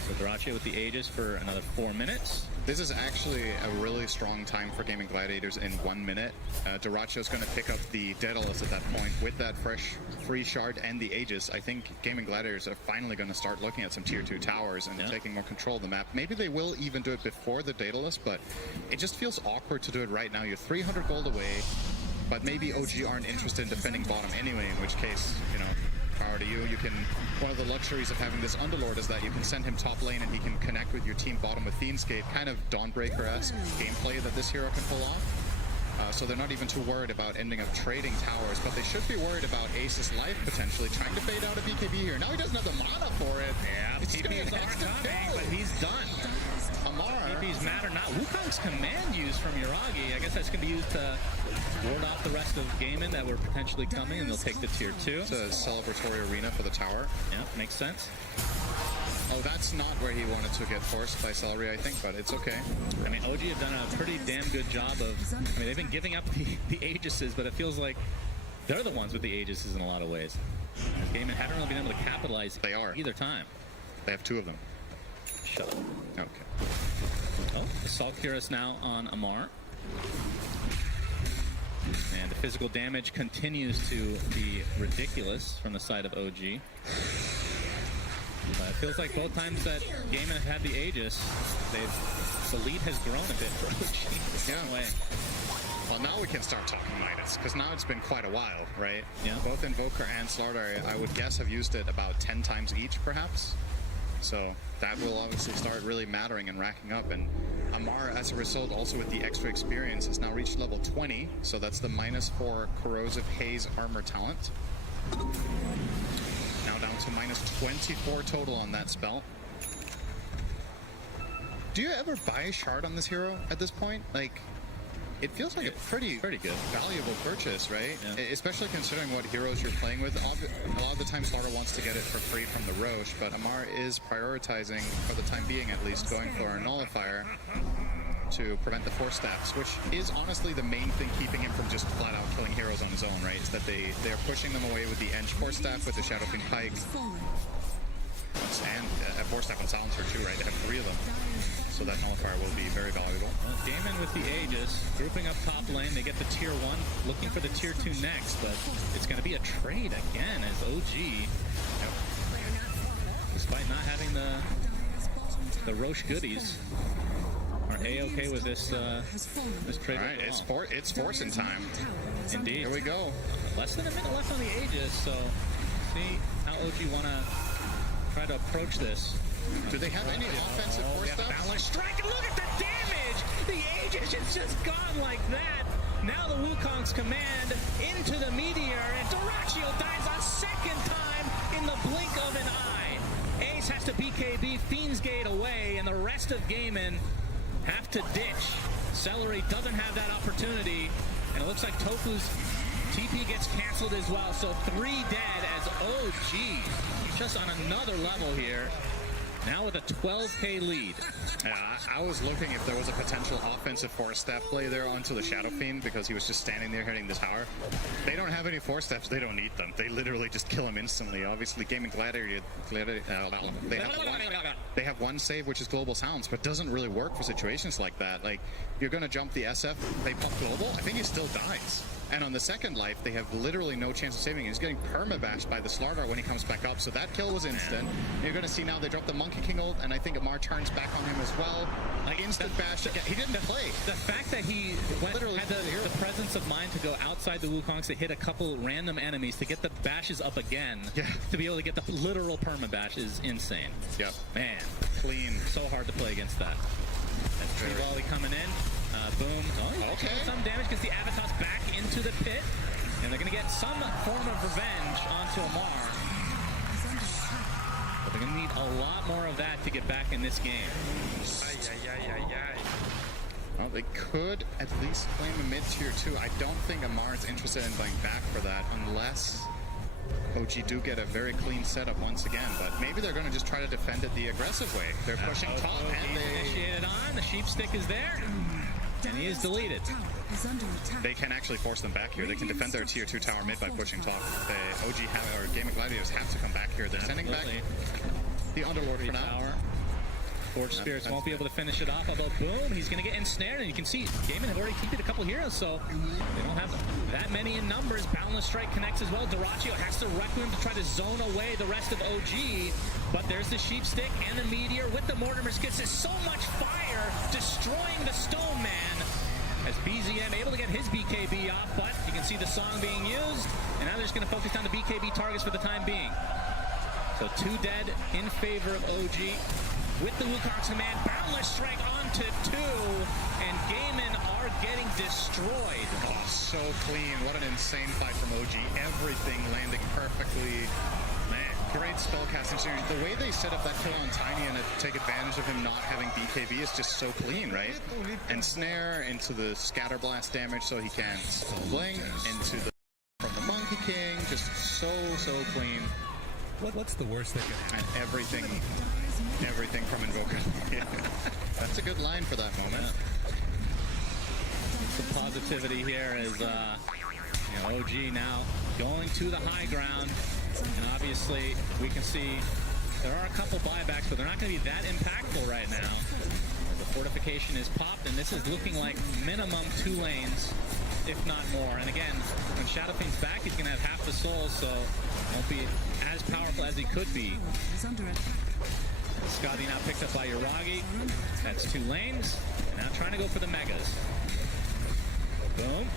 So Dyrachyo with the Aegis for another 4 minutes. This is actually a really strong time for Gaming Gladiators in 1 minute. Dyrachyo's going to pick up the Daedalus at that point with that fresh free shard and the Aegis. I think Gaming Gladiators are finally going to start looking at some tier 2 towers and taking more control of the map. Maybe they will even do it before the Daedalus, but it just feels awkward to do it right now. You're 300 gold away, but maybe OG aren't interested in defending bottom anyway, in which case, you know, power to you. You can, one of the luxuries of having this Underlord is that you can send him top lane and he can connect with your team bottom with Fiendscape, kind of Dawnbreaker-esque gameplay that this hero can pull off. So they're not even too worried about ending up trading towers, but they should be worried about Ace's life potentially trying to fade out a BKB here. Now he doesn't have the mana for it. Yeah, TPs are coming, but he's done. Amar. TPs matter not. Wukong's command use from Uragi. I guess that's going to be used to ward off the rest of Gaiman that were potentially coming, and they'll take the tier 2. It's a celebratory arena for the tower. Yeah, makes sense. Oh, that's not where he wanted to get forced by Celery, I think, but it's okay. I mean, OG have done a pretty damn good job of... I mean, they've been giving up the Aegises, but it feels like they're the ones with the Aegises in a lot of ways. Gaiman haven't really been able to capitalize either time. They have 2 of them. Shut up. Okay. Oh, the Salkira's now on Amar. And the physical damage continues to be ridiculous from the side of OG. It feels like both times that Gaiman have had the Aegis, the lead has grown a bit for OG. Yeah. Way. Well, now we can start talking Midas, because now it's been quite a while, right? Yeah. Both Invoker and Slardar, I would guess, have used it about 10 times each, perhaps. So that will obviously start really mattering and racking up. And Amar, as a result, also with the extra experience, has now reached level 20. So that's the -4 Corrosive Haze armor talent. Now down to -24 total on that spell. Do you ever buy a shard on this hero at this point? Like, it feels like a pretty good, valuable purchase, right? Yeah. Especially considering what heroes you're playing with. A lot of the time, Slardar wants to get it for free from the Roche, but Amar is prioritizing, for the time being at least, going for a Nullifier to prevent the Force Staffs, which is honestly the main thing keeping him from just flat out killing heroes on his own, right? Is that they're pushing them away with the Eng Force Staff, with the Shadow Fiend Pike, and a Force Staff and Silencer too, right? They have 3 of them. So that Nullifier will be very valuable. Well, Gaiman with the Aegis, grouping up top lane. They get the tier 1, looking for the tier 2 next, but it's going to be a trade again as OG, despite not having the Roche goodies, are A-okay with this trade. All right, it's forcing time. Indeed. Here we go. Less than a minute left on the Aegis, so see how OG want to try to approach this. Do they have any offensive Force Staffs? Balance strike, and look at the damage! The Aegis is just gone like that. Now the Wukong's command into the Meteor, and Dyrachyo dies a second time in the blink of an eye. Ace has to BKB Fiend's Gate away, and the rest of Gaiman have to ditch. Celery doesn't have that opportunity, and it looks like Tofu's TP gets canceled as well, so 3 dead as OG just on another level here. Now with a 12k lead. Yeah, I was looking if there was a potential offensive Force Staff play there onto the Shadow Fiend, because he was just standing there hitting this tower. They don't have any Force Staffs, they don't need them. They literally just kill him instantly. Obviously, Gaming Gladiator, they have 1 save, which is Global Sounds, but doesn't really work for situations like that. Like, you're going to jump the SF, they pop Global, I think he still dies. And on the second life, they have literally no chance of saving him. He's getting permabashed by the Slardar when he comes back up, so that kill was instant. You're going to see now they drop the Monkey King ult, and I think Amar turns back on him as well. Like, instant bash again. He didn't play. The fact that he had the presence of mind to go outside the Wukongs to hit a couple random enemies to get the bashes up again, to be able to get the literal permabash is insane. Yep. Man, clean. So hard to play against that. That's Tree Volley coming in. Boom. Oh, okay. Some damage gets the Avatos back into the pit, and they're going to get some form of revenge onto Amar. But they're going to need a lot more of that to get back in this game. Well, they could at least claim a mid-tier 2. I don't think Amar is interested in going back for that unless OG do get a very clean setup once again, but maybe they're going to just try to defend it the aggressive way. They're pushing top, and they initiated on. The sheep stick is there, and he is deleted. They can actually force them back here. They can defend their tier 2 tower mid by pushing top. The OG or Gaming Gladiators have to come back here. They're sending back the Underlord for now. Forge Spirits won't be able to finish it off, although boom, he's going to get ensnared, and you can see Gaiman have already TP'd a couple heroes, so they don't have that many in numbers. Boundless Strike connects as well. Dyrachyo has to Requiem to try to zone away the rest of OG, but there's the Sheep Stick and the Meteor with the Mortimer Skits. There's so much fire destroying the Stone Man as BZM able to get his BKB off, but you can see the song being used, and now they're just going to focus down the BKB targets for the time being. So 2 dead in favor of OG. With the Wukong's command, Boundless Strike onto 2, and Gaiman are getting destroyed. Oh, so clean. What an insane fight from OG. Everything landing perfectly. Man, great spellcasting synergy. The way they set up that kill on Tiny and take advantage of him not having BKB is just so clean, right? And snare into the scatter blast damage so he can bling into the from the Monkey King. Just so clean. What's the worst that can happen? And everything from Invoker. That's a good line for that moment. Some positivity here as OG now going to the high ground, and obviously we can see there are a couple buybacks, but they're not going to be that impactful right now. The fortification is popped, and this is looking like minimum 2 lanes if not more. And again, when Shadow Fiend's back, he's going to have half the soul, so won't be as powerful as he could be. Is under attack. Scotty now picked up by Uragi. That's 2 lanes. And now trying to go for the Megas. Boom.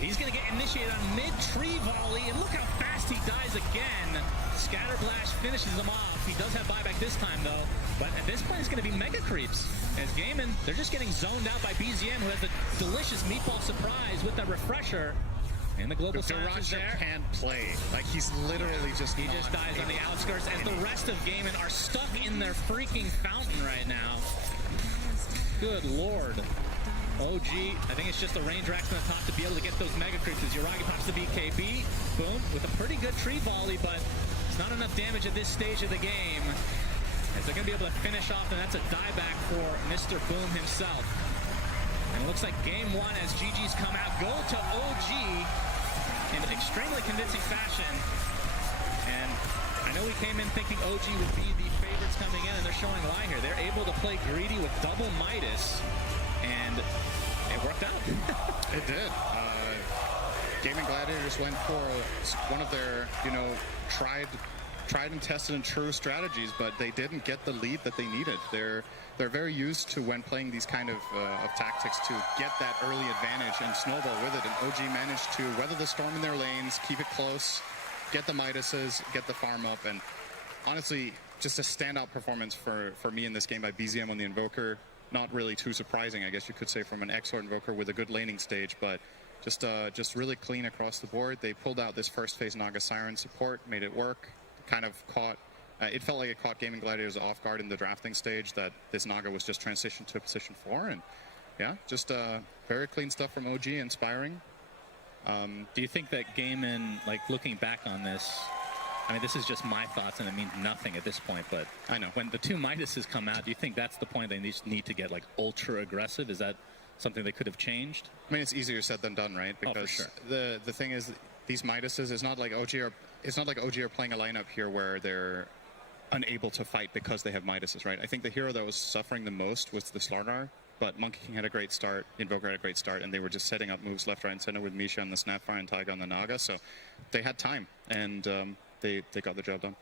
He's going to get initiated on mid-tree volley, and look how fast he dies again. Scatter Blast finishes him off. He does have buyback this time, though. But at this point, it's going to be Mega Creeps. As Gaiman, they're just getting zoned out by BZM, who has a delicious meatball surprise with that refresher. And the global silence is there. Can't play. Like, he's literally just He just dies on the outskirts, as the rest of Gaiman are stuck in their freaking fountain right now. Good lord. OG, I think it's just the range racks on the top to be able to get those Mega Creeps. As Uragi pops the BKB, boom, with a pretty good tree volley, but it's not enough damage at this stage of the game. As they're going to be able to finish off, and that's a dieback for Mr. Boom himself. And it looks like game 1, as GG's come out, go to OG in extremely convincing fashion. And I know we came in thinking OG would be the favorites coming in, and they're showing why here. They're able to play greedy with double Midas, and it worked out. It did. Gaming Gladiators went for one of their, tried and tested and true strategies, but they didn't get the lead that they needed. They're very used to, when playing these kind of tactics, to get that early advantage and snowball with it. And OG managed to weather the storm in their lanes, keep it close, get the Midases, get the farm up, and honestly, just a standout performance for me in this game by BZM on the Invoker. Not really too surprising, I guess you could say, from an XOR Invoker with a good laning stage, but just really clean across the board. They pulled out this first phase Naga Siren support, made it work, kind of caught, it felt like it caught Gaming Gladiators off guard in the drafting stage, that this Naga was just transitioned to position 4, and yeah, just very clean stuff from OG, inspiring. Do you think that Gaiman, like, looking back on this, I mean, this is just my thoughts, and it means nothing at this point, but I know. When the 2 Midases come out, do you think that's the point they just need to get, like, ultra aggressive? Is that something they could have changed? I mean, it's easier said than done, right? Because for sure. the thing is, these Midases, it's not like OG are playing a lineup here where they're unable to fight because they have Midases, right? I think the hero that was suffering the most was the Slardar, but Monkey King had a great start, Invoker had a great start, and they were just setting up moves left, right, and center with Misha on the Snapfire and Taiga on the Naga, so they had time, and they got the job done.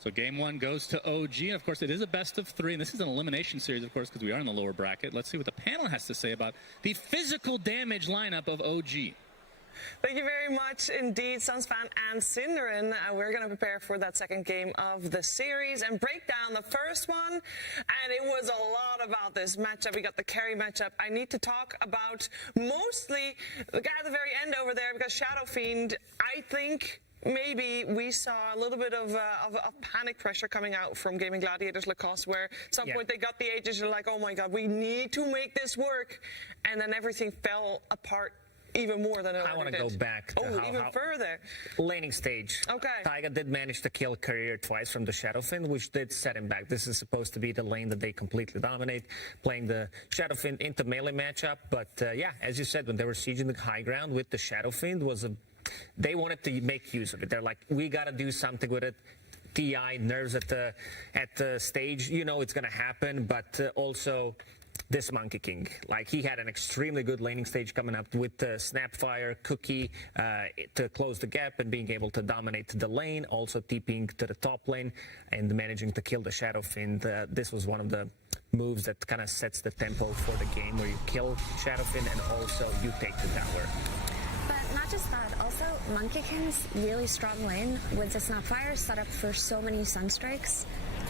So game 1 goes to OG, and of course it is a best of 3, and this is an elimination series, of course, because we are in the lower bracket. Let's see what the panel has to say about the physical damage lineup of OG. Thank you very much indeed, Sunsfan and Synderen. We're going to prepare for that second game of the series and break down the first one. And it was a lot about this matchup. We got the carry matchup. I need to talk about mostly the guy at the very end over there, because Shadow Fiend, I think maybe we saw a little bit of panic pressure coming out from Gaming Gladiators Lacoste, where at some point they got the ages, they're like, oh my god, we need to make this work. And then everything fell apart even more than it I want to go back to even further. Laning stage. Okay. Taiga did manage to kill Career twice from the Shadowfiend, which did set him back. This is supposed to be the lane that they completely dominate, playing the Shadowfiend into melee matchup. But yeah, as you said, when they were sieging the high ground with the Shadowfiend, they wanted to make use of it. They're like, we got to do something with it. TI nerves at the stage, it's going to happen, but also this Monkey King, like, he had an extremely good laning stage coming up with the Snapfire, Cookie to close the gap and being able to dominate the lane, also TPing to the top lane and managing to kill the Shadowfiend. This was one of the moves that kind of sets the tempo for the game, where you kill Shadowfiend and also you take the tower. But not just that, also Monkey King's really strong lane with the Snapfire set up for so many Sunstrikes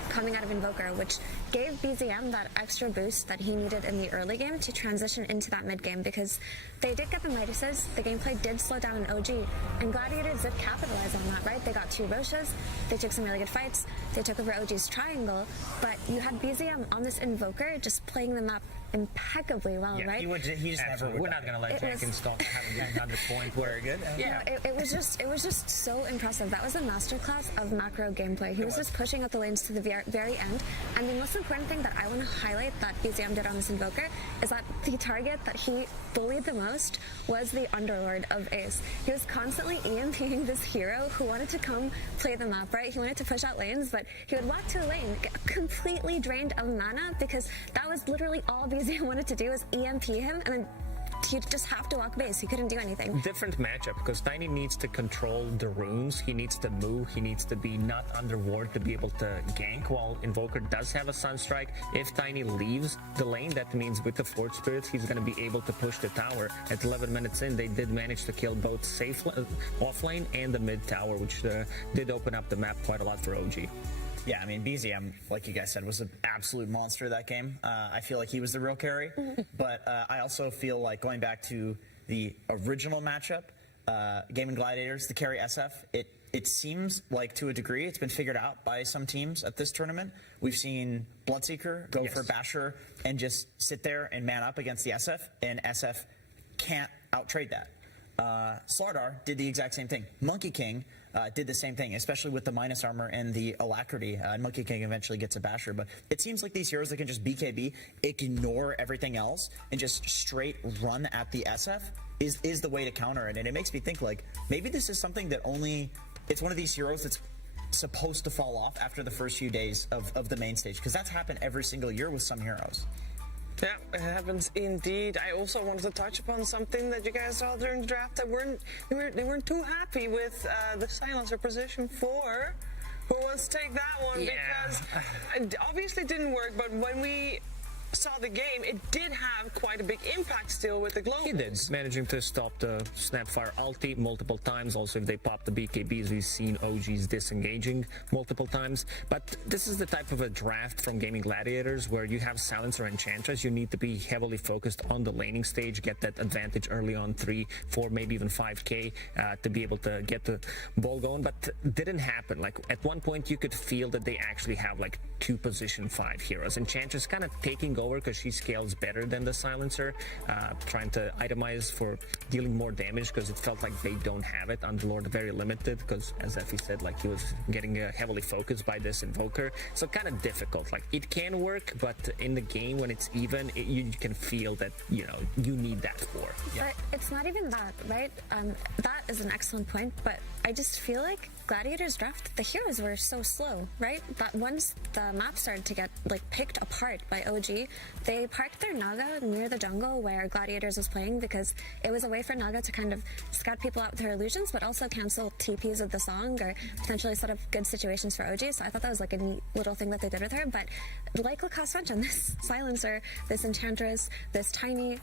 coming out of Invoker, which gave BZM that extra boost that he needed in the early game to transition into that mid game, because they did get the Midases, the gameplay did slow down in OG, and Gladiators did capitalize on that, right? They got 2 Roshas, they took some really good fights, they took over OG's triangle, but you had BZM on this Invoker just playing the map impeccably well, right? He just never. We're not going to let Jack install having gotten to the point where good. Yeah, it was just so impressive. That was a masterclass of macro gameplay. He was just pushing out the lanes to the very end. And the most important thing that I want to highlight that BZM did on this Invoker is that the target that he bullied the most was the Underlord of Ace. He was constantly EMPing this hero who wanted to come play the map, right? He wanted to push out lanes, but he would walk to a lane completely drained of mana, because that was literally all BZM wanted to do, was EMP him and then he'd just have to walk base. He couldn't do anything. Different matchup because Tiny needs to control the runes. He needs to move. He needs to be not under ward to be able to gank, while Invoker does have a Sunstrike. If Tiny leaves the lane, that means with the Forge Spirits, he's going to be able to push the tower. At 11 minutes in, they did manage to kill both safe off lane and the mid tower, which did open up the map quite a lot for OG. Yeah, I mean, BZM, like you guys said, was an absolute monster that game. I feel like he was the real carry. But I also feel like going back to the original matchup, Gaming Gladiators, the carry SF, it seems like to a degree it's been figured out by some teams at this tournament. We've seen Bloodseeker go for Basher and just sit there and man up against the SF, and SF can't out-trade that. Slardar did the exact same thing. Monkey King did the same thing, especially with the minus armor and the alacrity. Monkey King eventually gets a Basher, but it seems like these heroes that can just BKB, ignore everything else, and just straight run at the SF is the way to counter it. And it makes me think, like, maybe this is something that it's one of these heroes that's supposed to fall off after the first few days of the main stage, because that's happened every single year with some heroes. Yeah, it happens indeed. I also wanted to touch upon something that you guys saw during the draft that they weren't too happy with the silencer position 4. Who wants to take that one? Yeah. Because it obviously didn't work, but when we saw the game, it did have quite a big impact still with the globals. He did, managing to stop the Snapfire ulti multiple times. Also, if they pop the BKBs, we've seen OGs disengaging multiple times. But this is the type of a draft from Gaming Gladiators where you have Silencer and Enchantress. You need to be heavily focused on the laning stage, get that advantage early on 3, 4, maybe even 5k to be able to get the ball going. But didn't happen. Like, at one point, you could feel that they actually have like 2 position 5 heroes. Enchantress kind of taking over because she scales better than the Silencer, trying to itemize for dealing more damage because it felt like they don't have it. Underlord very limited because, as Effie said, like, he was getting heavily focused by this Invoker, so kind of difficult. Like, it can work, but in the game when it's even, you can feel that, you know, you need that 4. But it's not even that, right? That is an excellent point, but I just feel like Gladiators draft, the heroes were so slow, right? That once the map started to get like picked apart by OG, they parked their Naga near the jungle where Gladiators was playing because it was a way for Naga to kind of scout people out with her illusions, but also cancel TPs with the song or potentially set up good situations for OG. So I thought that was like a neat little thing that they did with her. But like Lacoste mentioned, this Silencer, this Enchantress, this Tiny,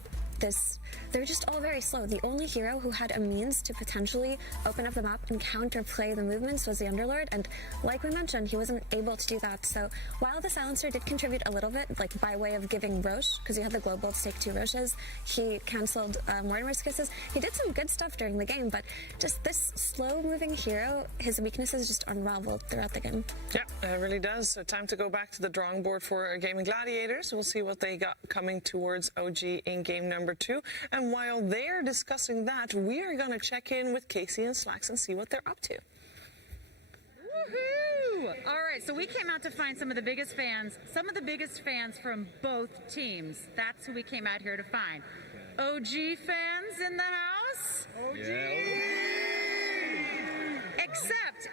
they're just all very slow. The only hero who had a means to potentially open up the map and counterplay the movements was the Underlord, and like we mentioned, he wasn't able to do that. So while the Silencer did contribute a little bit, like by way of giving Roche, because you had the global to take 2 Roches, he cancelled Mortimer's Kisses. He did some good stuff during the game, but just this slow-moving hero, his weaknesses just unraveled throughout the game. Yeah, it really does. So time to go back to the drawing board for Gaming Gladiators. We'll see what they got coming towards OG in game number 2. And while they're discussing that, we are going to check in with Casey and Slacks and see what they're up to. Woohoo! All right, so we came out to find some of the biggest fans from both teams. That's who we came out here to find. OG fans in the house? OG! Yeah.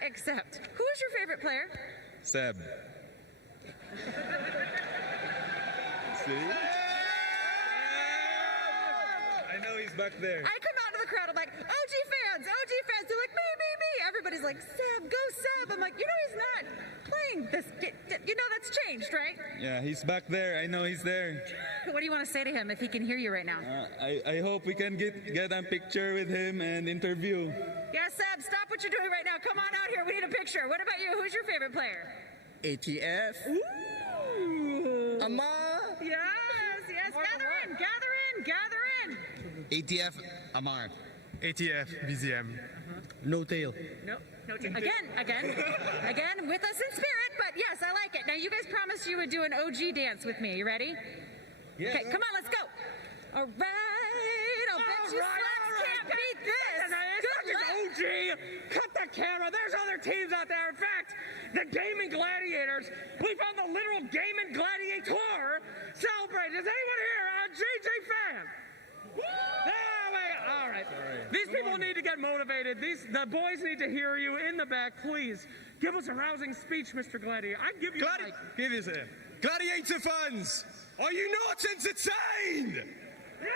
Except, who is your favorite player? Seb. See? I know he's back there. I come out to the crowd, I'm like, OG fans! They're like, me! Everybody's like, Seb, go Seb! I'm like, you know he's not playing this. You know that's changed, right? Yeah, he's back there. I know he's there. What do you want to say to him if he can hear you right now? I hope we can get a picture with him and interview. Yeah, Seb, stop what you're doing right now. Come on out here. We need a picture. What about you? Who's your favorite player? ATF. Ooh. Amar. Yes. Gather in. ATF. Amar. ATF. BZM. No tail. No tail. Again, with us in spirit, but yes, I like it. Now, you guys promised you would do an OG dance with me. You ready? Yeah. Okay, come on, let's go. All right. I'll bet you Slacks can't beat this. Good OG. Cut the camera. There's other teams out there. In fact, the Gaming Gladiators. We found the literal Gaming Gladiator celebrate. Is anyone here a JJ fan? All right. These people need to get motivated. The boys need to hear you in the back. Please give us a rousing speech, Mr. Gladiator. I give you. Give us a Gladiator fans. Are you not entertained? Yeah!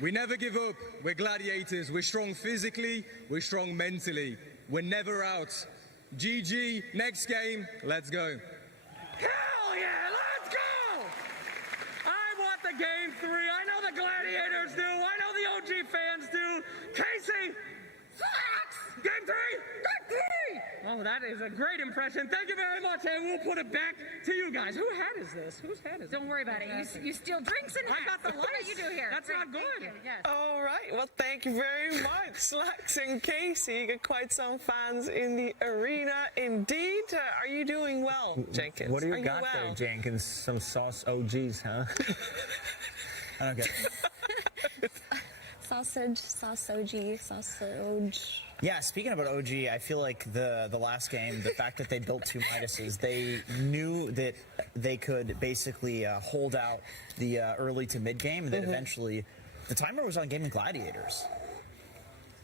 We never give up. We're gladiators. We're strong physically. We're strong mentally. We're never out. GG. Next game. Let's go. Hell yeah, let's go! I want the game 3. I know the Gladiators do. I know the OG fans do. Casey, game 3. Oh, that is a great impression. Thank you very much, and we'll put it back to you guys. Whose hat is this? Whose hat is Don't worry about it. You steal drinks and I got the What lights. do you do here? That's Great, not good. thank you, yes. All right. Well, thank you very much, Slacks and Casey. You got quite some fans in the arena. Indeed. Are you doing well, Jenkins? What do you Are got well? there, Jenkins? Some sauce OGs, huh? I don't get it. Sausage. Yeah, speaking about OG, I feel like the last game, the fact that they built 2 Midases, they knew that they could basically hold out the early to mid game, and then eventually the timer was on Gaming Gladiators.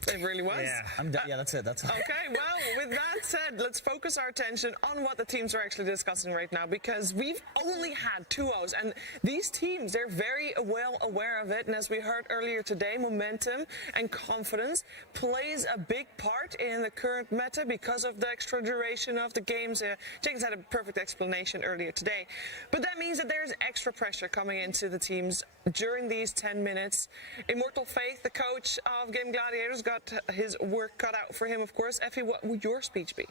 It really was. Yeah, yeah, that's it. That's all. Okay, well, with that said, let's focus our attention on what the teams are actually discussing right now, because we've only had 2-0s, and these teams, they're very well aware of it, and as we heard earlier today, momentum and confidence plays a big part in the current meta because of the extra duration of the games. Jenkins had a perfect explanation earlier today, but that means that there's extra pressure coming into the teams during these 10 minutes. Immortal Faith, the coach of Game Gladiators, got his work cut out for him, of course. Effie, what would your speech be?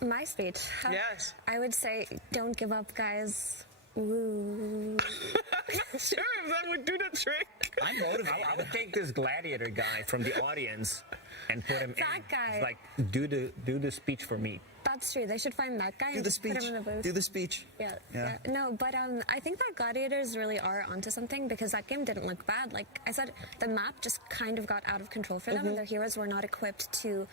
My speech. Yes. I would say, don't give up, guys. Woo. I'm not sure if that would do the trick. I'm motivated. I would take this gladiator guy from the audience and put him That in. guy. Like, do the speech for me. That's true. They should find that guy Do and the just put speech. him in the booth. Do the speech. Yeah. No, but I think that Gladiators really are onto something, because that game didn't look bad. Like I said, the map just kind of got out of control for them, and their heroes were not equipped to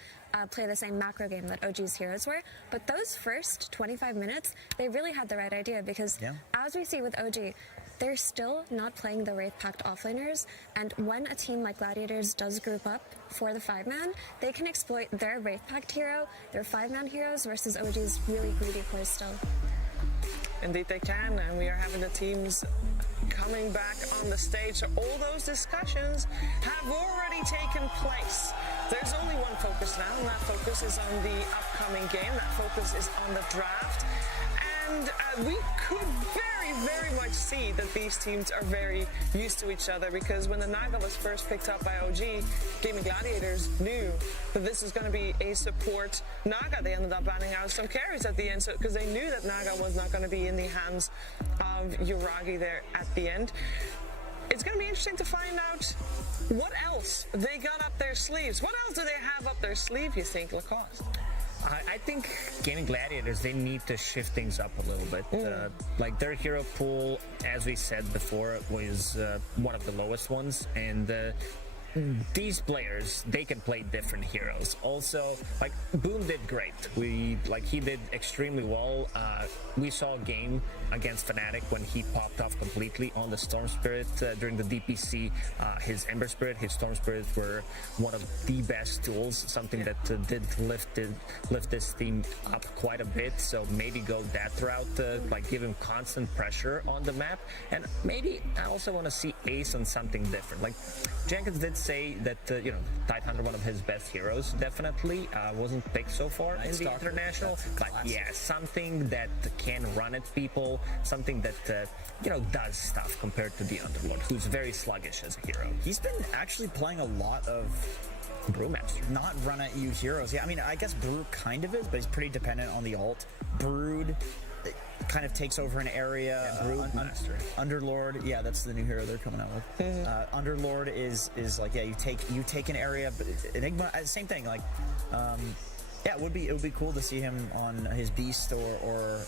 play the same macro game that OG's heroes were. But those first 25 minutes, they really had the right idea, because as we see with OG, they're still not playing the Wraith Pact offlaners, and when a team like Gladiators does group up for the 5-man, they can exploit their Wraith Pact hero, their 5-man heroes, versus OG's really greedy cores still. Indeed they can, and we are having the teams coming back on the stage. So all those discussions have already taken place. There's only one focus now, and that focus is on the upcoming game. That focus is on the draft. And we could very much see that these teams are very used to each other, because when the Naga was first picked up by OG, Gaming Gladiators knew that this is going to be a support Naga. They ended up banning out some carries at the end, because they knew that Naga was not going to be in the hands of Yuragi there at the end. It's going to be interesting to find out what else they got up their sleeves. What else do they have up their sleeve, you think, Lacoste? I think Gaming Gladiators, they need to shift things up a little bit. Like their hero pool, as we said before, was one of the lowest ones, and these players, they can play different heroes. Also, like Boom did great. He did extremely well. We saw a game against Fnatic when he popped off completely on the Storm Spirit during the DPC. His Ember Spirit, his Storm Spirit were one of the best tools. Something that did lift this team up quite a bit. So maybe go that route, like give him constant pressure on the map. And maybe I also want to see Ace on something different. Like Jenkins did say that Tidehunter, one of his best heroes, definitely wasn't picked so far in the international. But yeah, something that can run at people, something that does stuff compared to the Underlord, who's very sluggish as a hero. He's been actually playing a lot of Brewmaster, not run at you heroes. Yeah, I mean, I guess Brew kind of is, but he's pretty dependent on the ult. Brood kind of takes over an area. Brewmaster. Underlord, yeah, that's the new hero they're coming out with. Underlord is like, yeah, you take an area, but Enigma, same thing. Like, yeah, it would be cool to see him on his Beast or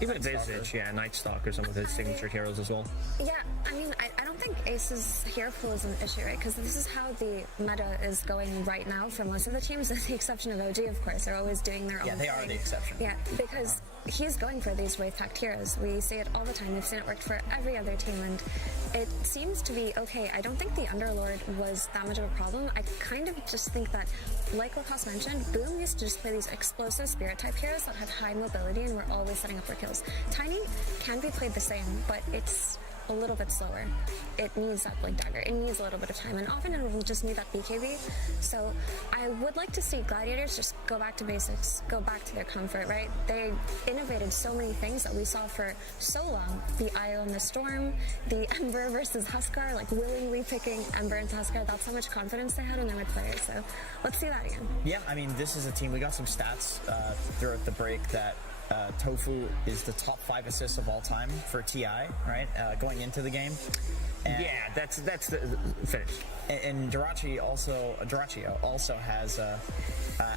even Visage, yeah, Night Stalker, some of his signature heroes as well. Yeah, I mean, I don't think Ace's hero pool is an issue, right? Because this is how the meta is going right now for most of the teams, with the exception of OG, of course. They're always doing their own thing. Yeah, they are the exception. Yeah, because he's going for these Wraith Pact heroes. We see it all the time. We've seen it work for every other team, and it seems to be okay. I don't think the Underlord was that much of a problem. I kind of just think that, like Lacoste mentioned, Boom used to just play these explosive spirit type heroes that had high mobility and were always setting up for kills. Tiny can be played the same, but it's a little bit slower. It needs that Blink Dagger. It needs a little bit of time, and often it will just need that BKB. So I would like to see Gladiators just go back to basics, go back to their comfort, right? They innovated so many things that we saw for so long. The Isle and the Storm, the Ember versus Huskar, like willingly picking Ember into Huskar. That's how much confidence they had in their players. So let's see that again. Yeah, I mean, this is a team. We got some stats throughout the break that Tofu is the top 5 assists of all time for TI, right? Going into the game. And yeah, that's the finish. And Darachi also has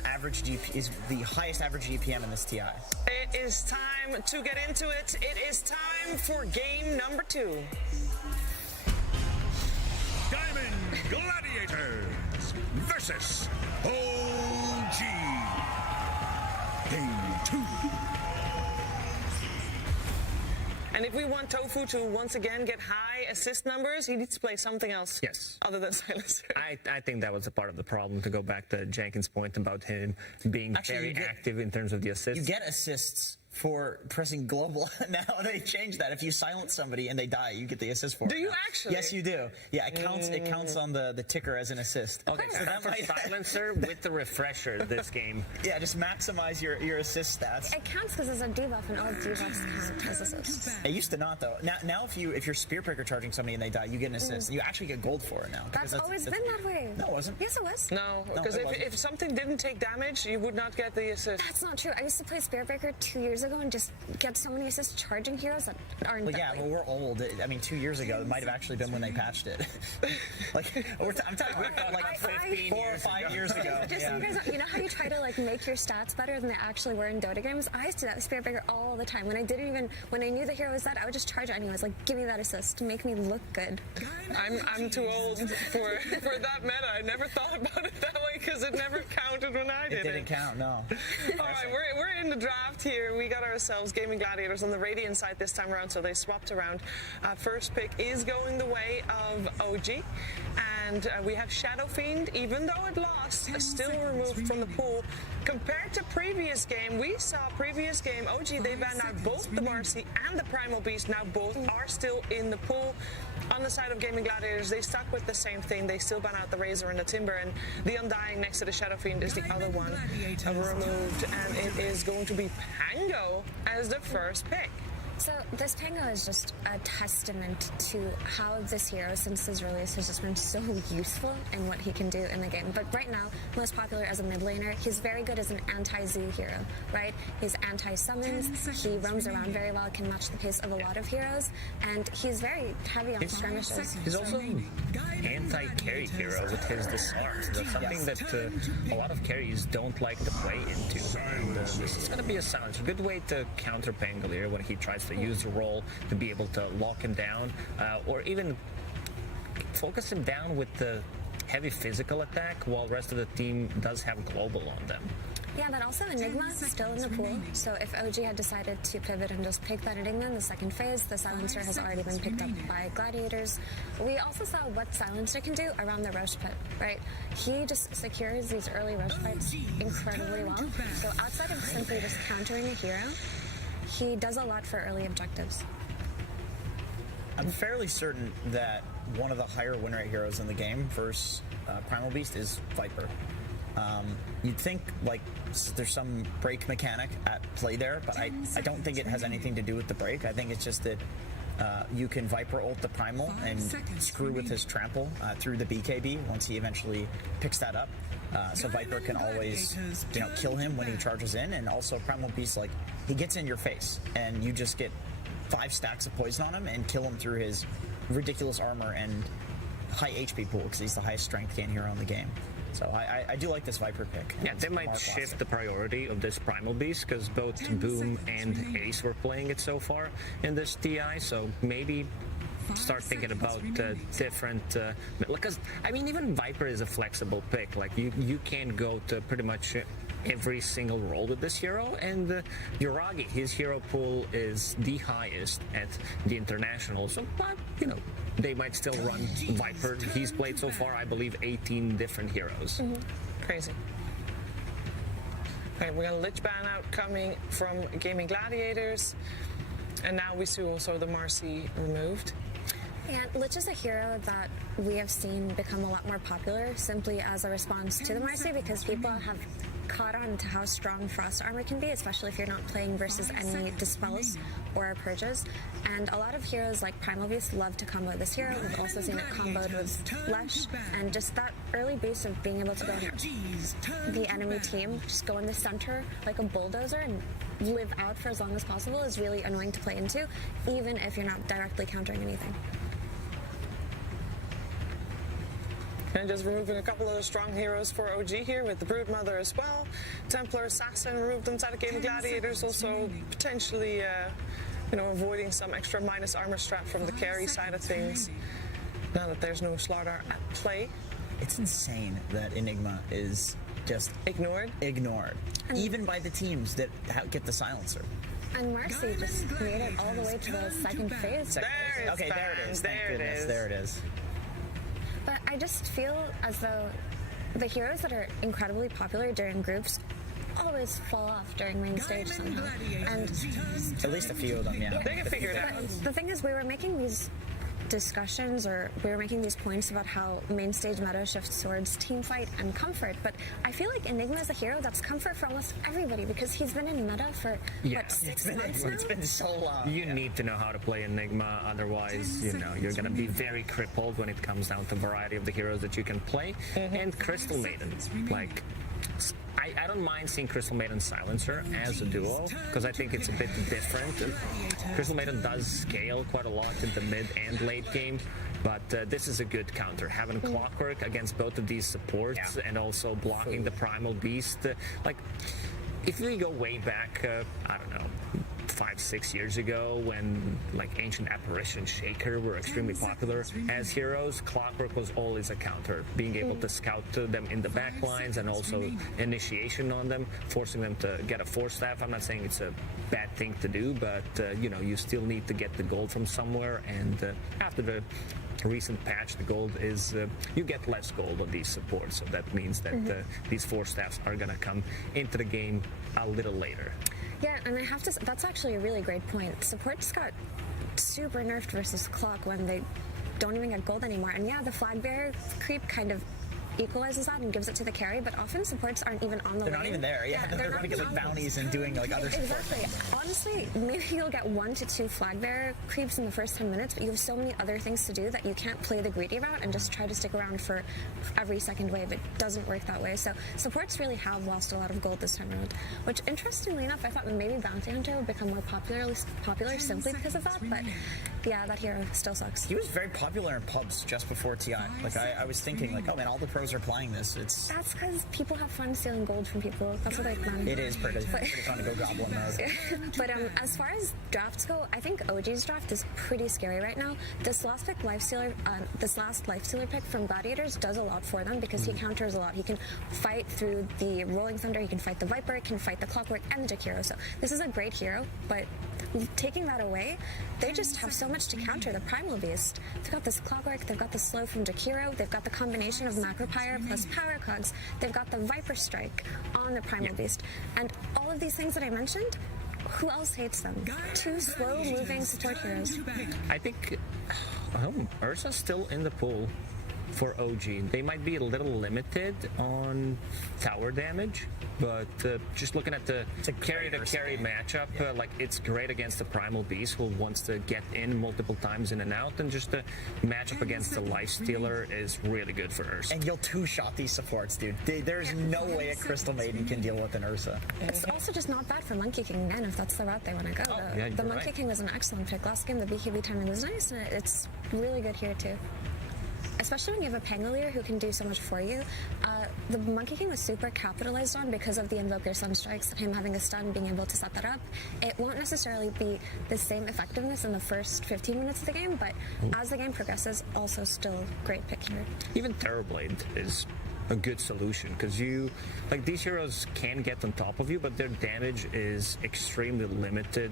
average GP is the highest average GPM in this TI. It is time to get into it. It is time for game number 2. Diamond Gladiators versus OG. Game 2. And if we want Tofu to once again get high assist numbers, he needs to play something else. Yes. Other than Silencer. I think that was a part of the problem, to go back to Jenkins' point about him being very active in terms of the assists. You get assists for pressing global. Now they changed that. If you silence somebody and they die, you get the assist for it. Do you now. actually? Yes, you do. Yeah, it counts. It counts on the ticker as an assist. Okay, so that for silencer with the refresher this game. Yeah, just maximize your assist stats. It counts because it's a debuff, and all debuffs count as assists. It used to not though. Now if you're spear picker charging somebody and they die, you get an assist. You actually get gold for it now. That's always been that way. No, it wasn't. Yes, it was. No, because if something didn't take damage, you would not get the assist. That's not true. I used to play Spear Breaker 2 years ago and just get so many assists charging heroes that aren't. Well, yeah, well, we're old. I mean, 2 years ago, it might have actually been when they patched it. I'm talking like 4 or 5 years ago. Just so you guys know, you know how you try to like make your stats better than they actually were in Dota games? I used to do that with Spear Breaker all the time. When I knew the hero was dead, I would just charge it anyways. Like, give me that assist to make me look good. I'm too old for that meta. I never thought about it that way because it never counted when I did it. It didn't count, no. All right, we're in the draft here. We got ourselves Gaming Gladiators on the Radiant side this time around, so they swapped around. First pick is going the way of OG, and we have Shadow Fiend, even though it lost, still removed from the pool. Compared to previous game, we saw previous game, OG, they banned out both the Marcy and the Primal Beast. Now both are still in the pool. On the side of Gaming Gladiators, they stuck with the same thing. They still ban out the Razor and the Timber, and the Undying next to the Shadow Fiend is the other one removed, and it is going to be Pango as the first pick. So this Pango is just a testament to how this hero, since his release, has just been so useful in what he can do in the game. But right now, most popular as a mid laner, he's very good as an anti-Z hero, right? He's anti-summons, he roams around very well, can match the pace of a lot of heroes, and he's very heavy on skirmishes. He's also an anti-carry hero with his disarm. That's something that a lot of carries don't like to play into. And, this is going to be a silence. A good way to counter Pangolier when he tries to use the role to be able to lock him down, or even focus him down with the heavy physical attack while the rest of the team does have global on them. Yeah, but also Enigma still in the pool. So if OG had decided to pivot and just pick that Enigma in the second phase, the Silencer has already been picked up by Gladiators. We also saw what Silencer can do around the Roche pit, right? He just secures these early Roche fights incredibly well. So outside of simply just countering a hero, he does a lot for early objectives. I'm fairly certain that one of the higher win rate heroes in the game versus Primal Beast is Viper. You'd think like there's some break mechanic at play there, but I don't think it has anything to do with the break. I think it's just that you can Viper ult the Primal and screw with his trample through the BKB once he eventually picks that up. So Viper can always, kill him when he charges in, and also Primal Beast, like, he gets in your face, and you just get 5 stacks of poison on him and kill him through his ridiculous armor and high HP pool, because he's the highest strength gain hero in the game. So I do like this Viper pick. Yeah, they might shift the priority of this Primal Beast, because both Boom and Ace were playing it so far in this TI, so maybe start thinking about different, because I mean, even Viper is a flexible pick. Like, you can go to pretty much every single role with this hero, and Yuragi, his hero pool is the highest at the international, so they might still run Viper. He's played so far, I believe, 18 different heroes. Crazy. Okay, we got a Lich ban out coming from Gaming Gladiators, and now we see also the Marcy removed. And Lich is a hero that we have seen become a lot more popular simply as a response to the Marcy because people have caught on to how strong Frost Armor can be, especially if you're not playing versus any Dispels or Purges. And a lot of heroes like Primal Beast love to combo this hero. We've also seen it comboed with Lesh, and just that early boost of being able to go in the enemy team, just go in the center like a bulldozer and live out for as long as possible is really annoying to play into, even if you're not directly countering anything. And just removing a couple of the strong heroes for OG here with the Broodmother as well. Templar Assassin removed inside of Game of Gladiators, also potentially avoiding some extra minus armor strap from the carry side of things. Now that there's no Slardar at play. It's insane that Enigma is just ignored, even by the teams that get the silencer. And Marcy just made it all the way to the second phase. Okay, there it is. Thank goodness, there it is. But I just feel as though the heroes that are incredibly popular during groups always fall off during main stage somehow. And at least a few of them, yeah. They can figure it out. The thing is, we were making these discussions, or we were making these points about how main stage meta shifts towards team fight and comfort, but I feel like Enigma is a hero that's comfort for almost everybody because he's been in meta for what, 6 months now? It's been so long. You need to know how to play Enigma, otherwise, you're going to be very crippled when it comes down to variety of the heroes that you can play. And Crystal Maiden, like, I don't mind seeing Crystal Maiden Silencer as a duo, because I think it's a bit different. Crystal Maiden does scale quite a lot in the mid and late game, but this is a good counter. Having Clockwork against both of these supports and also blocking the Primal Beast. Like, if we go way back, I don't know, 5-6 years ago when like Ancient Apparition, Shaker were extremely popular as heroes, Clockwork was always a counter, being able to scout them in the back lines and also initiation on them, forcing them to get a Force Staff. I'm not saying it's a bad thing to do, but you still need to get the gold from somewhere, and after the recent patch, the gold is you get less gold on these supports, so that means that these Force Staffs are gonna come into the game a little later. Yeah, and I have to, that's actually a really great point. Supports got super nerfed versus Clock when they don't even get gold anymore. And yeah, the flag bearer creep kind of equalizes that and gives it to the carry, but often supports aren't even on the They're not even there, they're running like bounties and doing like other support things. Honestly, maybe you'll get 1 to 2 flag bearer creeps in the first 10 minutes, but you have so many other things to do that you can't play the greedy route and just try to stick around for every second wave. It doesn't work that way. So supports really have lost a lot of gold this time around, which interestingly enough, I thought maybe Bounty Hunter would become more popular simply because of that, but yeah, that hero still sucks. He was very popular in pubs just before TI. Like I was thinking like, oh man, all the pros are playing this. That's because people have fun stealing gold from people. That's what I found. It is pretty fun to go goblin mode. But as far as drafts go, I think OG's draft is pretty scary right now. This last Lifestealer pick from Gladiators does a lot for them because he counters a lot. He can fight through the Rolling Thunder, he can fight the Viper, can fight the Clockwork and the Jakiro. So this is a great hero, but taking that away, they just have so much to counter the Primal Beast. They've got this Clockwork, they've got the slow from Jakiro, they've got the combination of Macropyre plus Power Cogs, they've got the Viper Strike on the Primal Beast. And all of these things that I mentioned, who else hates them? 2 slow-moving support heroes. I think Ursa's still in the pool for OG. They might be a little limited on tower damage, but just looking at the carry-to-carry matchup, like it's great against the Primal Beast who wants to get in multiple times in and out, and just the matchup against the Lifestealer is really good for Ursa. And you'll two-shot these supports, dude. There's no way a Crystal Maiden can deal with an Ursa. It's also just not bad for Monkey King again if that's the route they want to go. The Monkey King was an excellent pick. Last game the BKB timing was nice, and it's really good here too. Especially when you have a Pangolier who can do so much for you. The Monkey King was super capitalized on because of the Invoker Sunstrikes, him having a stun, being able to set that up. It won't necessarily be the same effectiveness in the first 15 minutes of the game, but as the game progresses, also still great pick here. Even Terrorblade is a good solution because these heroes can get on top of you, but their damage is extremely limited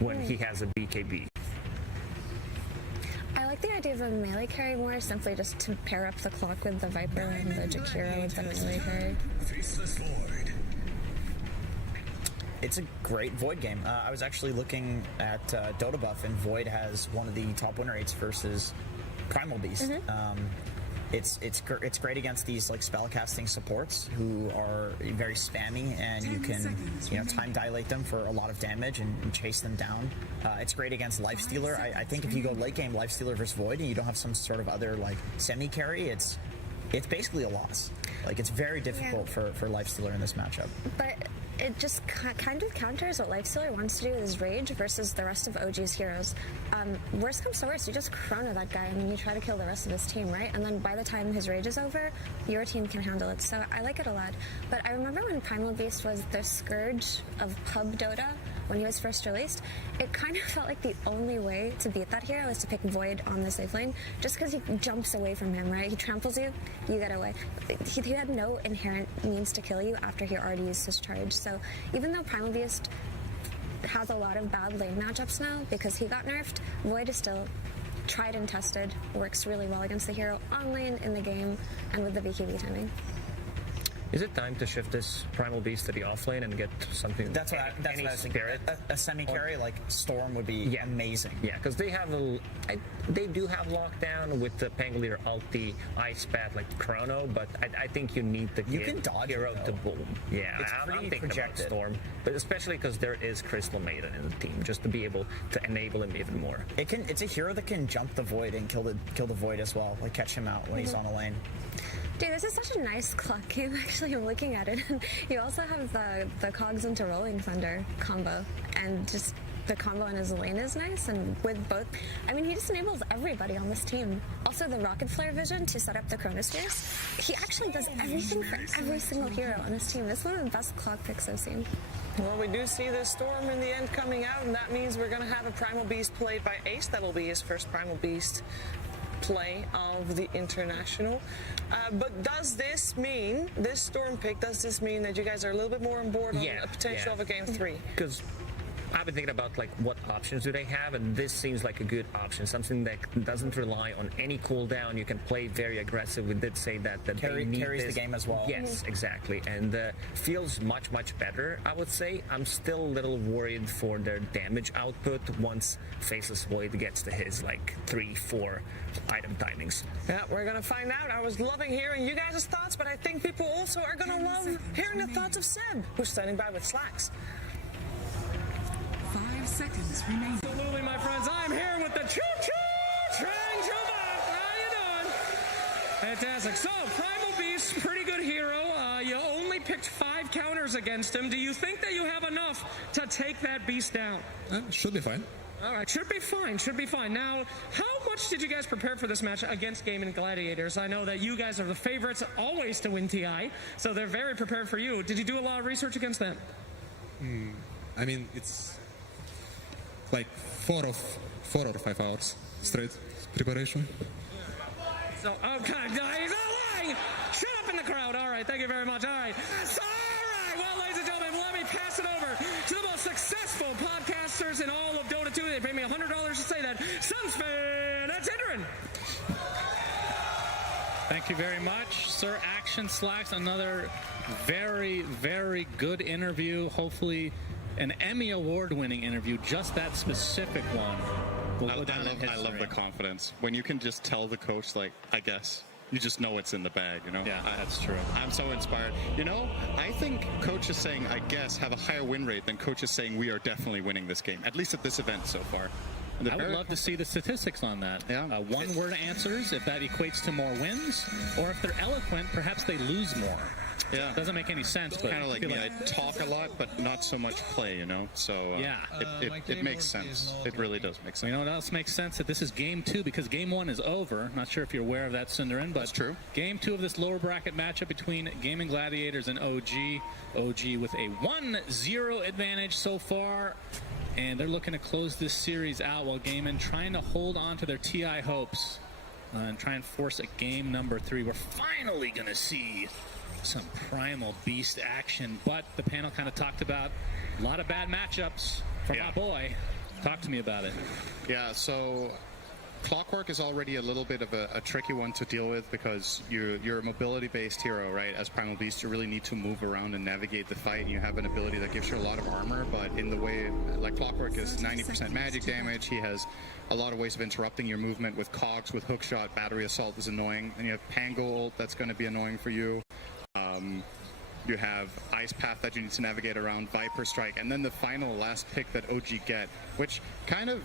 when he has a BKB. I like the idea of a melee carry more, simply just to pair up the Clock with the Viper and the Jakiro with the melee carry. it's a great Void game. I was actually looking at Dota Buff, and Void has one of the top win rates versus Primal Beast. It's great against these like spellcasting supports who are very spammy, and you can time dilate them for a lot of damage and chase them down. It's great against Lifestealer. I think if you go late game Lifestealer versus Void and you don't have some sort of other like semi carry, it's basically a loss. Like it's very difficult for Lifestealer in this matchup. But it just kind of counters what Lifestealer wants to do with his Rage versus the rest of OG's heroes. Worst comes to worst, you just chrono that guy and then you try to kill the rest of his team, right? And then by the time his Rage is over, your team can handle it. So I like it a lot. But I remember when Primal Beast was the scourge of pub Dota, when he was first released, it kind of felt like the only way to beat that hero is to pick Void on the safe lane, just because he jumps away from him, right? He tramples you, you get away. He had no inherent means to kill you after he already used his charge. So even though Primal Beast has a lot of bad lane matchups now because he got nerfed, Void is still tried and tested, works really well against the hero on lane, in the game, and with the BKB timing. Is it time to shift this Primal Beast to the offlane and get something? That's what I was thinking. A semi carry like Storm would be amazing. Yeah, because they have they do have lockdown with the Pangolier ulti, Ice Path, like Chrono, but I think you need the hero to boom. Yeah, I'm thinking about Storm, but especially because there is Crystal Maiden in the team, just to be able to enable him even more. It's a hero that can jump the Void and kill the Void as well, like catch him out when he's on the lane. Dude, this is such a nice clock game, actually. I'm looking at it. You also have the Cogs into Rolling Thunder combo, and just the combo on his lane is nice, and with both, I mean, he just enables everybody on this team. Also, the Rocket Flare vision to set up the Chronospheres. He actually does everything for every single hero on his team. This is one of the best clock picks I've seen. Well, we do see this Storm in the end coming out, and that means we're going to have a Primal Beast played by Ace. That'll be his first Primal Beast play of the International. But does this mean, this Storm pick, does this mean that you guys are a little bit more on board on the potential of a Game 3? Because I've been thinking about like what options do they have, and this seems like a good option, something that doesn't rely on any cooldown. You can play very aggressive. We did say that they need carries this. the game as well. Yes, exactly, and feels much better. I would say I'm still a little worried for their damage output once Faceless Void gets to his like 3-4 item timings. Yeah, we're gonna find out. I was loving hearing you guys' thoughts, but I think people also are gonna love hearing the thoughts of Seb, who's standing by with Slacks. 5 seconds remaining. Absolutely, my friends. I'm here with the choo-choo train Juma. How you doing? Fantastic. So, Primal Beast, pretty good hero. You only picked 5 counters against him. Do you think that you have enough to take that beast down? Should be fine. All right, should be fine. Now, how much did you guys prepare for this match against Gaming Gladiators? I know that you guys are the favorites always to win TI, so they're very prepared for you. Did you do a lot of research against them? I mean, it's like 4 or 5 hours straight preparation. So, okay, he's not lying. Shut up in the crowd. All right, thank you very much. All right. Well, ladies and gentlemen, let me pass it over to the most successful podcasters in all of Dota 2. They paid me $100 to say that. Sunsfan, that's Indran. Thank you very much, Sir Action Slacks. Another very good interview. Hopefully an Emmy Award-winning interview, just that specific one. I love the confidence. When you can just tell the coach, like, I guess, you just know it's in the bag, you know? Yeah, that's true. I'm so inspired. You know, I think coaches saying, I guess, have a higher win rate than coaches saying we are definitely winning this game, at least at this event so far. I would love to see the statistics on that. Yeah. One-word answers, if that equates to more wins, or if they're eloquent, perhaps they lose more. Yeah. Doesn't make any sense. But kind of like me. I talk a lot, but not so much play, you know? So it makes sense. It really does make sense. You know what else makes sense? That this is Game 2, because Game 1 is over. Not sure if you're aware of that, Cinderin, but that's true. Game 2 of this lower bracket matchup between Gaming Gladiators and OG. OG with a 1-0 advantage so far. And they're looking to close this series out while Gaimin trying to hold on to their TI hopes and try and force a game number 3. We're finally going to see some Primal Beast action, but the panel kind of talked about a lot of bad matchups from my boy. Talk to me about it. Yeah, so Clockwork is already a little bit of a tricky one to deal with because you're a mobility-based hero, right? As Primal Beast, you really need to move around and navigate the fight. You have an ability that gives you a lot of armor, but in the way, like Clockwork is 90% magic damage. He has a lot of ways of interrupting your movement with cogs, with hookshot, battery assault is annoying. And you have Pango ult, that's going to be annoying for you. You have Ice Path that you need to navigate around, Viper Strike, and then the last pick that OG get, which kind of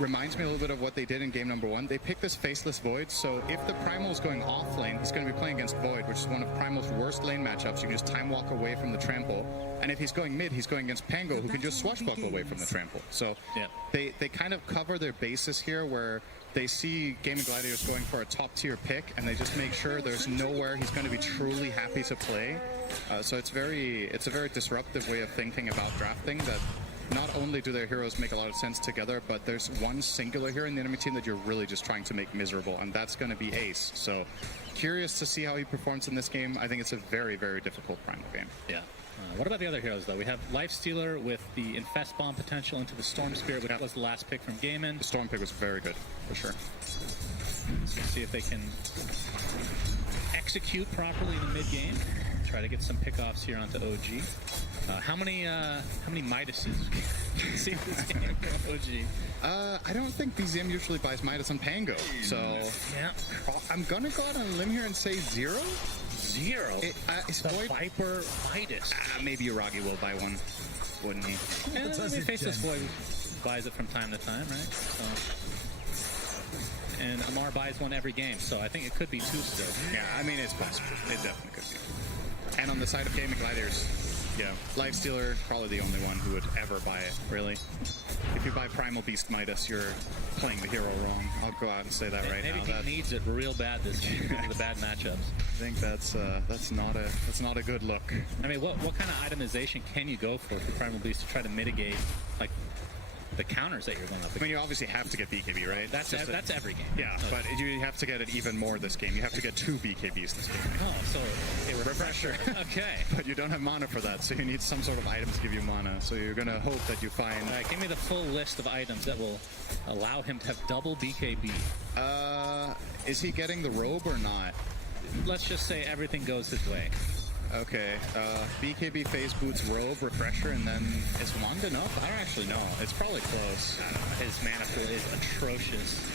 reminds me a little bit of what they did in game number 1. They picked this Faceless Void, so if the Primal is going off lane, he's going to be playing against Void, which is one of Primal's worst lane matchups. You can just time walk away from the trample. And if he's going mid, he's going against Pango, who can just swashbuckle away from the trample. So they kind of cover their bases here where they see Gaming Gladiators going for a top-tier pick, and they just make sure there's nowhere he's going to be truly happy to play. So it's a very disruptive way of thinking about drafting that not only do their heroes make a lot of sense together, but there's one singular hero in the enemy team that you're really just trying to make miserable, and that's going to be Ace. So curious to see how he performs in this game. I think it's a very, very difficult Primal game. Yeah. What about the other heroes, though? We have Lifestealer with the Infest Bomb potential into the Storm Spirit, which was the last pick from Gaiman. The Storm pick was very good, for sure. So see if they can execute properly in the mid-game. Try to get some pickoffs here onto OG. How many Midases can you see in this game from OG? I don't think BZM usually buys Midas on Pango, so I'm gonna go out on a limb here and say 0. 0? Is the Void Viper Midas. Maybe Uragi will buy one, wouldn't he? And I mean, Faceless Void buys it from time to time, right? So. And Amar buys one every game, so I think it could be 2 still. Yeah, I mean, it's possible. It definitely could be. And on the side of Gaming Gladiators, yeah, Lifestealer, probably the only one who would ever buy it, really. If you buy Primal Beast Midas, you're playing the hero wrong. I'll go out and say that right now. Maybe he needs it real bad this game because of the bad matchups. I think that's not a good look. I mean, what kind of itemization can you go for Primal Beast to try to mitigate, like, the counters that you're going up against? I mean, you obviously have to get BKB, right? That's every game. Yeah, but you have to get it even more this game. You have to get 2 BKBs this game. Oh, so a refresher. Okay. But you don't have mana for that, so you need some sort of item to give you mana. So you're going to hope that you find... All right, give me the full list of items that will allow him to have double BKB. Is he getting the robe or not? Let's just say everything goes his way. Okay, BKB phase boots, robe, refresher, and then is wand enough? I don't actually know. It's probably close. His mana pool is atrocious.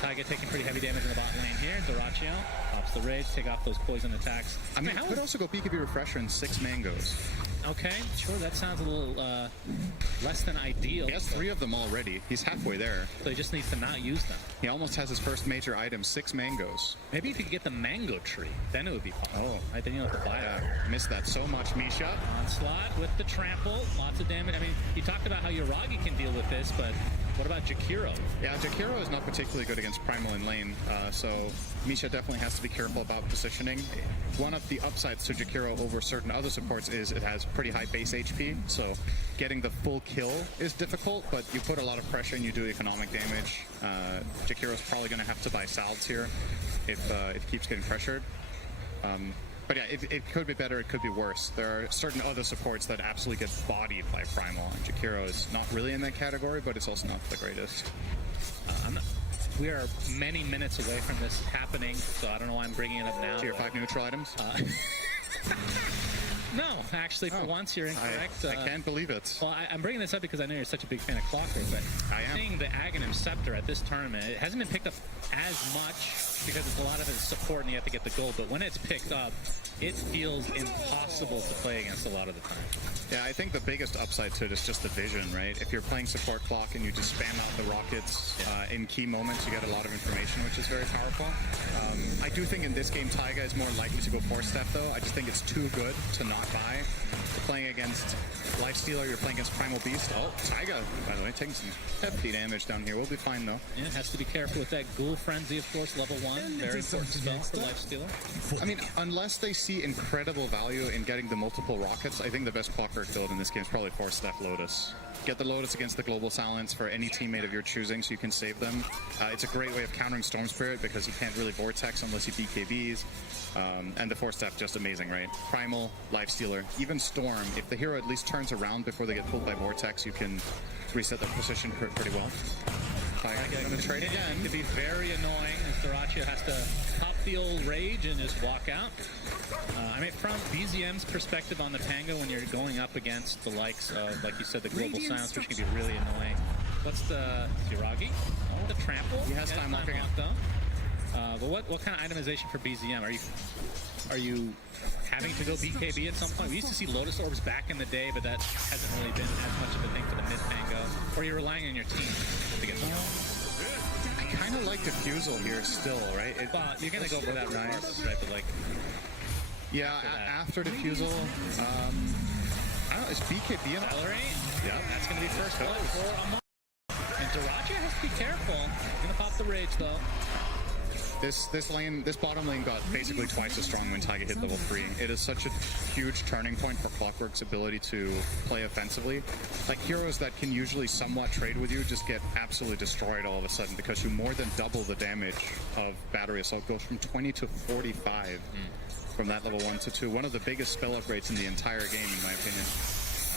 Taiga taking pretty heavy damage in the bot lane here. Doraccio pops the rage, take off those poison attacks. I mean, I could also go BKB refresher and 6 mangoes. Okay, sure, that sounds a little less than ideal. He has 3 of them already. He's halfway there. So he just needs to not use them. He almost has his first major item, 6 mangoes. Maybe if you could get the mango tree, then it would be possible. Oh, right, then you'll have to buy it. Missed that so much, Misha. Onslaught with the trample, lots of damage. I mean, you talked about how Uragi can deal with this, but what about Jakiro? Yeah, Jakiro is not particularly good against Primal in lane, so Misha definitely has to be careful about positioning. One of the upsides to Jakiro over certain other supports is it has pretty high base HP, so getting the full kill is difficult, but you put a lot of pressure and you do economic damage. Jakiro's probably going to have to buy salves here if it keeps getting pressured. But yeah, it could be better, it could be worse. There are certain other supports that absolutely get bodied by Primal, and Jakiro is not really in that category, but it's also not the greatest. We are many minutes away from this happening, so I don't know why I'm bringing it up now. Tier 5 neutral items? No, actually, for once you're incorrect. I can't believe it. Well, I'm bringing this up because I know you're such a big fan of Clockwork, but seeing the Aghanim Scepter at this tournament, it hasn't been picked up as much because it's a lot of it is support and you have to get the gold, but when it's picked up, it feels impossible to play against a lot of the time. Yeah, I think the biggest upside to it is just the vision, right? If you're playing support Clock and you just spam out the rockets in key moments, you get a lot of information, which is very powerful. I do think in this game, Taiga is more likely to go 4-step, though. I just think it's too good to not buy. You're playing against Lifestealer, you're playing against Primal Beast. Oh, Taiga, by the way, taking some hefty damage down here. We'll be fine, though. Yeah, has to be careful with that Ghoul Frenzy, of course, level 1. Very important spell for Lifestealer. I mean, unless they see incredible value in getting the multiple rockets, I think the best Clockwork build in this game is probably 4-step Lotus. Get the Lotus against the Global Silence for any teammate of your choosing so you can save them. It's a great way of countering Storm Spirit because you can't really Vortex unless you BKBs. And the 4-step, just amazing, right? Primal, Lifestealer, even Storm. If the hero at least turns around before they get pulled by Vortex, you can reset their position pretty well. Taiga going to trade again. It could be very annoying as Dyrachyo has to pop the old rage and just walk out. I mean, from BZM's perspective on the Pango, when you're going up against the likes of, like you said, the global silence, which can be really annoying. What's the Ziragi? Oh, the trample. He has time lock again. But what kind of itemization for BZM? Are you having to go BKB at some point? We used to see Lotus Orbs back in the day, but that hasn't really been as much of a thing for the mid-Pango. Or you're relying on your team to get the I kind of like Diffusal here still, right? Well, you're going to go for that regardless, right? But like... Yeah, after Diffusal, I don't know, is BKB an Accelerate? Yeah. That's going to be first blood for Amar. And Dyrachyo has to be careful. He's going to pop the rage, though. This bottom lane got basically twice as strong when Taiga hit level 3. It is such a huge turning point for Clockwork's ability to play offensively. Like, heroes that can usually somewhat trade with you just get absolutely destroyed all of a sudden because you more than double the damage of Battery Assault. Goes from 20 to 45 from that level 1 to 2. One of the biggest spell upgrades in the entire game, in my opinion.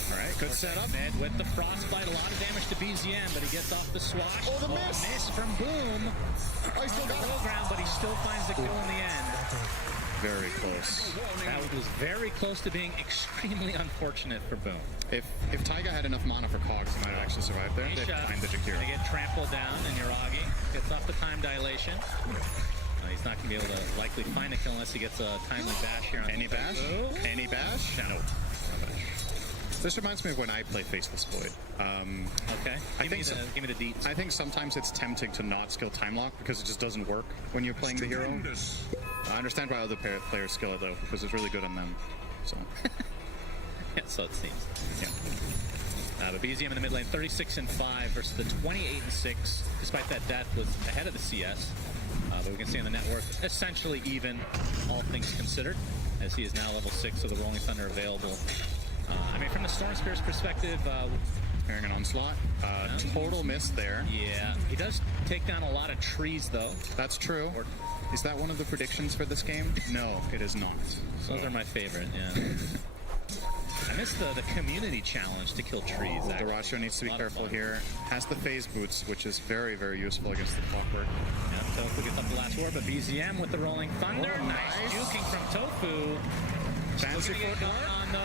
All right, good setup. Mid with the Frostbite, a lot of damage to BZM, but he gets off the swash. Oh, the miss from Boom. I still got low ground, but he still finds the kill in the end. Very close. That was very close to being extremely unfortunate for Boom. If Taiga had enough mana for Cogs, he might have actually survived there. They find the Jakiro. They get trampled down, and Yuragi gets off the time dilation. He's not going to be able to likely find a kill unless he gets a timely bash here. Any bash? Any bash? No. This reminds me of when I play Faceless Void. Okay. Give me the deets. I think sometimes it's tempting to not skill time lock because it just doesn't work when you're playing the hero. I understand why other players skill it though, because it's really good on them. So. Yeah, so it seems. Yeah. But BZM in the mid lane, 36-5 versus the 28-6. Despite that death, was ahead of the CS. But we can see on the net worth, essentially even, all things considered, as he is now level 6 of the Rolling Thunder available. I mean, from the Storm Spear's perspective, hearing an onslaught, total miss there. Yeah, he does take down a lot of trees, though. That's true. Is that one of the predictions for this game? No, it is not. Those are my favorite, yeah. I missed the community challenge to kill trees. Dyrachyo needs to be careful here. Has the phase boots, which is very, very useful against the Clockwork. Yeah, Tofu gets up the last ward, but BZM with the Rolling Thunder. Oh, nice juking from Tofu. Fancy foot on, though.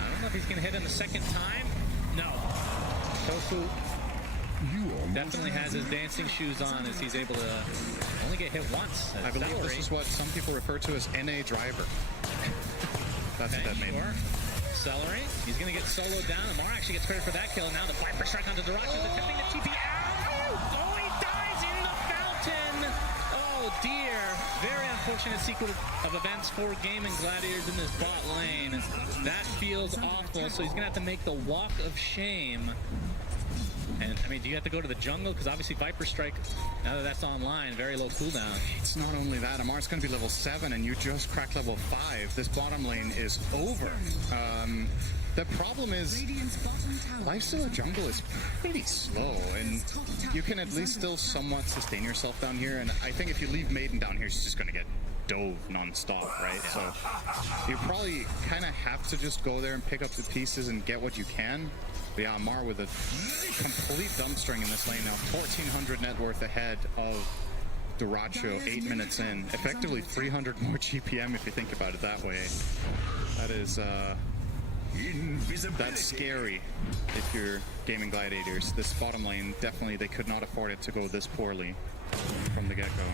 I don't know if he's going to hit him the second time. No. Tofu definitely has his dancing shoes on as he's able to only get hit once. I believe this is what some people refer to as NA driver. That's what that made. Celery. He's going to get soloed down. Amar actually gets credit for that kill. And now the Viper strike onto Dyrachyo. Attempting to TP out. Oh, he dies in the fountain. Oh, dear. Very unfortunate sequence of events for Gaming Gladiators in this bot lane. That feels awful. So he's going to have to make the walk of shame. And, I mean, do you have to go to the jungle? Because obviously Viper Strike, now that that's online, very low cooldown. It's not only that. Amar's going to be level 7, and you just cracked level 5. This bottom lane is over. The problem is, lifesteal of jungle is pretty slow, and you can at least still somewhat sustain yourself down here. And I think if you leave Maiden down here, she's just going to get dove non-stop, right? So you probably kind of have to just go there and pick up the pieces and get what you can. But yeah, Amar with a complete dumpstring in this lane now. 1,400 net worth ahead of Dyrachyo 8 minutes in. Effectively 300 more GPM if you think about it that way. That is, that's scary if you're Gaming Gladiators. This bottom lane, definitely they could not afford it to go this poorly from the get-go.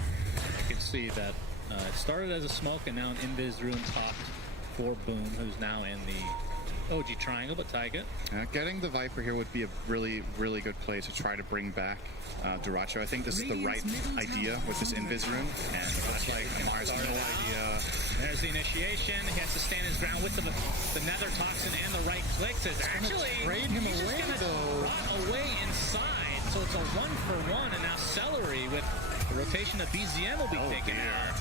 You can see that it started as a smoke and now an invis rune popped for Boom, who's now in the OG triangle, but Taiga. Getting the Viper here would be a really, really good play to try to bring back Dyrachyo. I think this is the right idea with this invis rune, and it looks like Amar's no idea. There's the initiation. He has to stand his ground with the Nether Toxin and the right clicks. It's actually trade him he's away, just gonna run away inside. So it's a 1-for-1, and now Celery with the rotation of BZM will be taken out.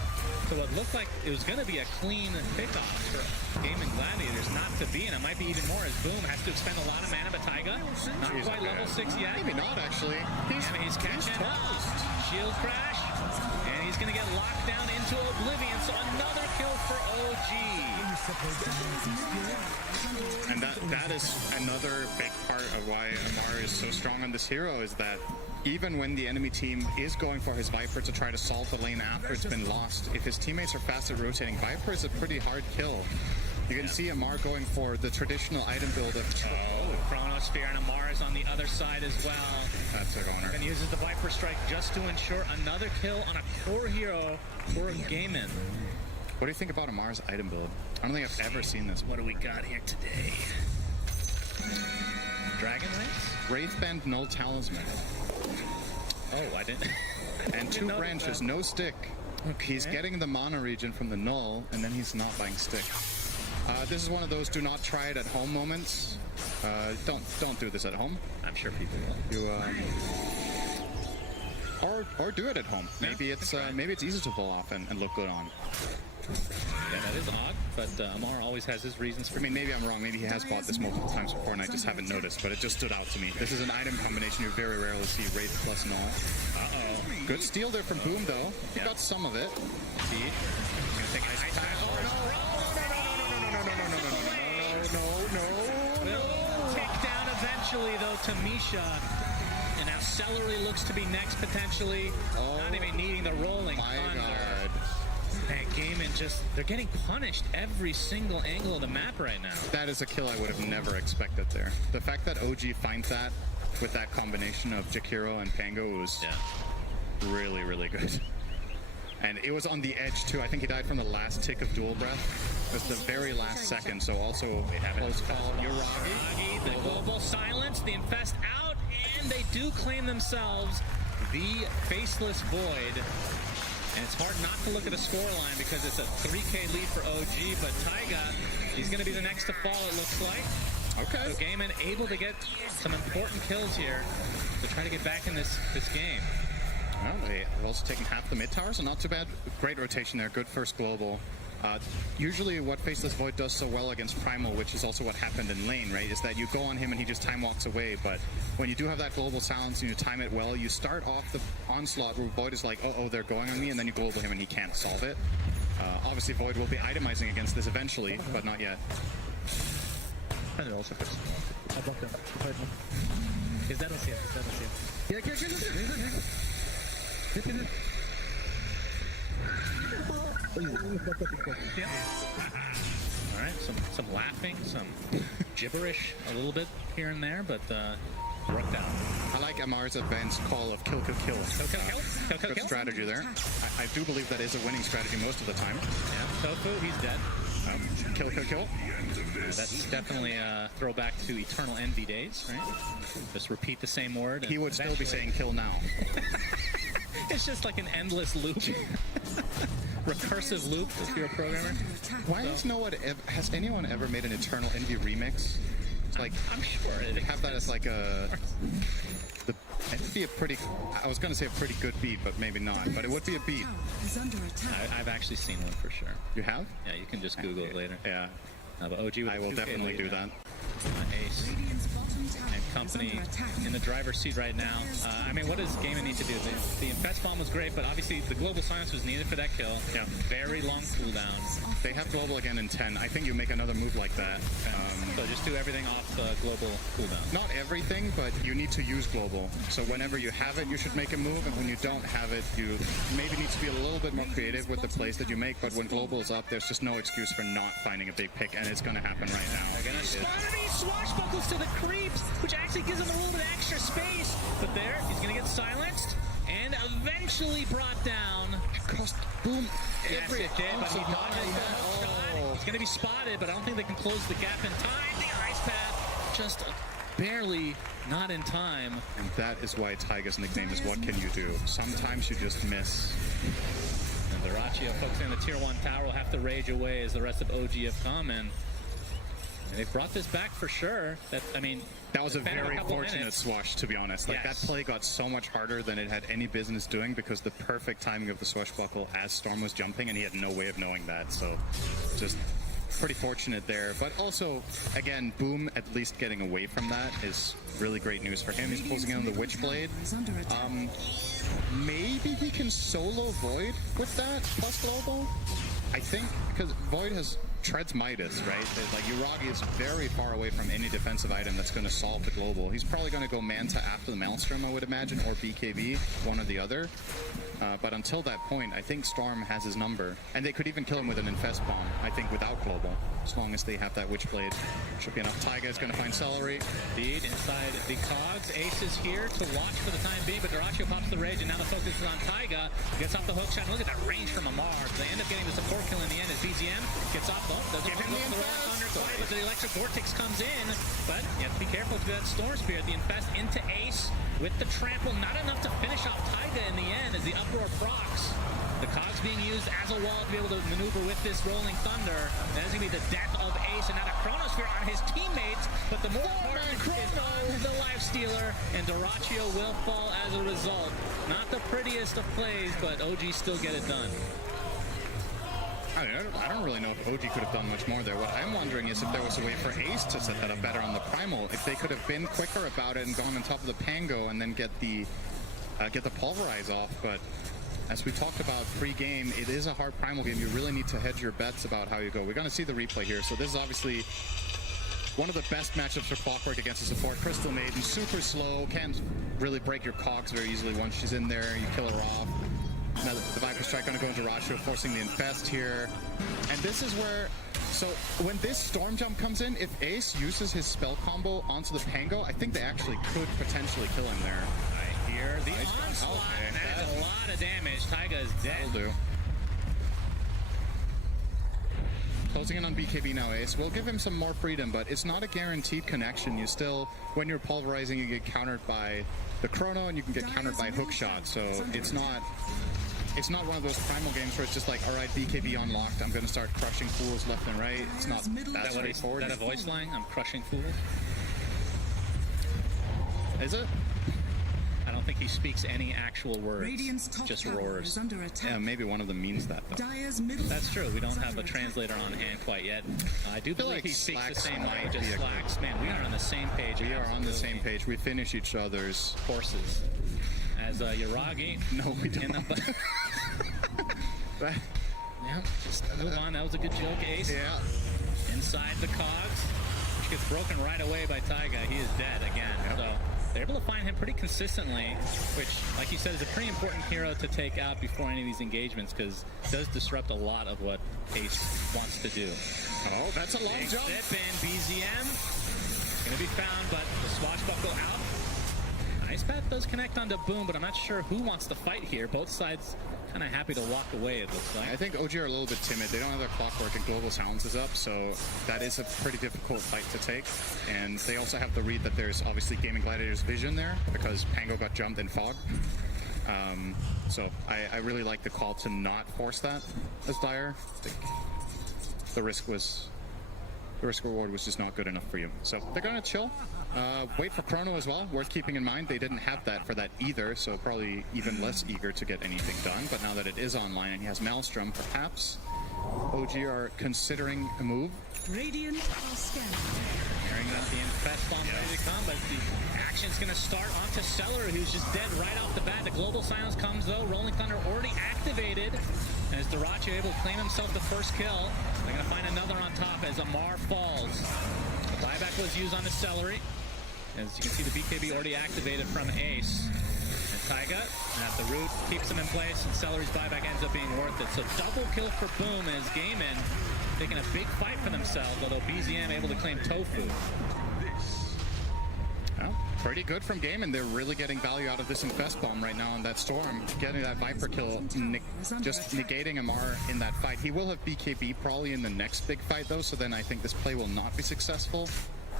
So it looked like it was going to be a clean pickoff for Gaming Gladiators, not to be, and it might be even more as Boom has to expend a lot of mana, but Taiga, not quite level 6 yet. Maybe not, actually. He's catching up. Shield crash, and he's going to get locked down into oblivion. So another kill for OG. And that is another big part of why Amar is so strong on this hero, is that even when the enemy team is going for his Viper to try to solve the lane after it's been lost, if his teammates are fast at rotating, Viper is a pretty hard kill. You can see Amar going for the traditional item build of... Chronosphere, and Amar is on the other side as well. That's a goner. And uses the Viper Strike just to ensure another kill on a core hero for Gaimin. What do you think about Amar's item build? I don't think I've ever seen this. What do we got here today? Dragon Lance? Wraithband, Null Talisman. Oh, I didn't... And 2 branches, no stick. Okay. He's getting the mana regen from the Null, and then he's not buying stick. This is one of those do not try it at home moments. Don't do this at home. I'm sure people will. You or do it at home. Maybe it's easy to pull off and look good on. Yeah, that is odd, but Amar always has his reasons for... I mean, maybe I'm wrong. Maybe he has bought this multiple times before and I just haven't noticed, but it just stood out to me. This is an item combination you very rarely see, Wraith plus Null. Uh-oh. Good steal there from Boom, though. He got some of it. See? Will take down eventually, though, to Misha. And now Celery looks to be next, potentially. Not even needing the rolling thunder. God. And Gaimin just, they're getting punished every single angle of the map right now. That is a kill I would have never expected there. The fact that OG finds that with that combination of Jakiro and Pango was really, really good. And it was on the edge, too. I think he died from the last tick of Dual Breath. It was the very last second, so also close call. Uragi, the global silence, the Infest out, and they do claim themselves the Faceless Void. And it's hard not to look at the scoreline because it's a 3K lead for OG, but Taiga, he's going to be the next to fall, it looks like. Okay. So Gaimin able to get some important kills here to try to get back in this game. Well, they've also taken half the mid tower, so not too bad. Great rotation there, good first global. Usually what Faceless Void does so well against Primal, which is also what happened in lane, right, is that you go on him and he just time walks away, but when you do have that global silence and you time it well, you start off the onslaught where Void is like, oh, they're going on me, and then you global him and he can't solve it. Obviously Void will be itemizing against this eventually, but not yet. And also Is that okay? All right, some laughing, some gibberish a little bit here and there, but worked out. I like Amar's advanced call of kill, kill, kill. Good strategy there. I do believe that is a winning strategy most of the time. Yeah, Tofu, he's dead. Kill, kill, kill. That's definitely a throwback to Eternal Envy days, right? Just repeat the same word. He would still be saying kill now. It's just like an endless loop. Recursive loop, if you're a programmer. Why has anyone ever made an Eternal Envy remix? It's like, I'm sure they have that as like it'd be a pretty, I was going to say a pretty good beat, but maybe not. But it would be a beat. I've actually seen one for sure. You have? Yeah, you can just Google it later. Yeah. But OG I will definitely do that. Ace and company in the driver's seat right now. I mean, what does Gaimin need to do? The Infest Bomb was great, but obviously the global silence was needed for that kill. Yeah. Very long cooldown. They have global again in 10. I think you make another move like that. So just do everything off the global cooldown. Not everything, but you need to use global. So whenever you have it, you should make a move, and when you don't have it, you maybe need to be a little bit more creative with the plays that you make, but when global is up, there's just no excuse for not finding a big pick, and it's going to happen right now. They're going to swashbuckles to the creeps, which actually gives him a little bit of extra space. But there, he's going to get silenced, and eventually brought down. Cost Boom. Yes, it did, but he dodges the shot. He's going to be spotted, but I don't think they can close the gap in time. The ice path just barely not in time. And that is why Taiga's nickname is What Can You Do? Sometimes you just miss. And the Rachio focusing on the tier 1 tower will have to rage away as the rest of OG have come, and they've brought this back for sure. That was a very fortunate swash, to be honest. Like, yes. That play got so much harder than it had any business doing because the perfect timing of the swashbuckle as Storm was jumping, and he had no way of knowing that. So, just pretty fortunate there. But also, again, Boom at least getting away from that is really great news for him. He's closing in on the Witchblade. Maybe maybe he can solo Void with that plus global. I think because Void treads Midas, right? Like Yuragi is very far away from any defensive item that's going to solve the global. He's probably going to go Manta after the Maelstrom, I would imagine, or BKB, one or the other. But until that point, I think Storm has his number. And they could even kill him with an Infest Bomb, I think, without global. As long as they have that Witchblade. Should be enough. Taiga is going to find Celery. Indeed, inside the cogs. Ace is here to watch for the time being, but Dyrachyo pops the Rage, and now the focus is on Taiga. Gets off the hook shot. Look at that range from Amar. They end up getting the support kill in the end as BZM gets off the hook. Doesn't give him the Rolling Thunder quite, but the Electric Vortex comes in. But you have to be careful to that Storm Spear. The Infest into Ace with the trample. Not enough to finish off Taiga in the end as the Uproar procs. The cogs being used as a wall to be able to maneuver with this Rolling Thunder. That's going to be the death of Ace, and now the Chronosphere on his teammates. But the more important is on the Lifestealer, and Dyrachyo will fall as a result. Not the prettiest of plays, but OG still get it done. I don't really know if OG could have done much more there. What I'm wondering is if there was a way for Ace to set that up better on the Primal. If they could have been quicker about it and gone on top of the Pango and then get the Pulverize off. But as we talked about pre-game, it is a hard Primal game. You really need to hedge your bets about how you go. We're going to see the replay here. So this is obviously one of the best matchups for Clockwork against a support. Crystal Maiden, super slow, can't really break your cogs very easily once she's in there. You kill her off. Now the Viper Strike going to go into Dyrachyo, forcing the Infest here. And this is where, so when this Storm Jump comes in, if Ace uses his spell combo onto the Pango, I think they actually could potentially kill him there. Right here, the onslaught, and that is a lot of damage. Taiga is dead. That'll do. Closing in on BKB now, Ace. We'll give him some more freedom, but it's not a guaranteed connection. You still, when you're pulverizing, you get countered by the Chrono, and you can get countered by hookshot. So it's not one of those primal games where it's just like, all right, BKB unlocked, I'm going to start crushing fools left and right. It's not that straightforward. Is that a voice line? I'm crushing fools. Is it? I don't think he speaks any actual words, just roars. Yeah, maybe one of them means that, though. That's true. We don't have a translator on hand quite yet. I do believe he speaks the same way, just slacks. Man, we are on the same page. We are on the same page. We finish each other's horses. As Yuragi. No, we don't. Yeah, just move on. That was a good joke, Ace. Yeah. Inside the cogs, which gets broken right away by Taiga. He is dead again. Yep. So they're able to find him pretty consistently, which, like you said, is a pretty important hero to take out before any of these engagements, because it does disrupt a lot of what Ace wants to do. Oh, that's a long jump. Zip in, BZM. Going to be found, but the swashbuckle out. Ice Path does connect onto Boom, but I'm not sure who wants to fight here. Both sides kind of happy to walk away, it looks like. I think OG are a little bit timid. They don't have their Clockwork, and Global Silence is up, so that is a pretty difficult fight to take. And they also have the read that there's obviously Gaming Gladiator's vision there, because Pango got jumped in Fog. So I really like the call to not force that as Dire. I think the risk reward was just not good enough for you. So they're going to chill. Wait for Chrono as well, worth keeping in mind. They didn't have that for that either, so probably even less eager to get anything done. But now that it is online and he has Maelstrom, perhaps OG are considering a move. Radiant are scanning. Hearing that the Infest bomb ready to come, but the action's going to start onto Celery, who's just dead right off the bat. The Global Silence comes, though. Rolling Thunder already activated. As Dyrachyo able to claim himself the first kill. They're going to find another on top as Amar falls. The buyback was used on the Celery. As you can see, the BKB already activated from Ace. And Taiga at the root keeps him in place, and Celery's buyback ends up being worth it. So double kill for Boom as Gaimin taking a big fight for themselves, although BZM able to claim Tofu. Well, pretty good from Gaimin. They're really getting value out of this Infest Bomb right now on that Storm. Getting that Viper kill, just negating Amar in that fight. He will have BKB probably in the next big fight, though, so then I think this play will not be successful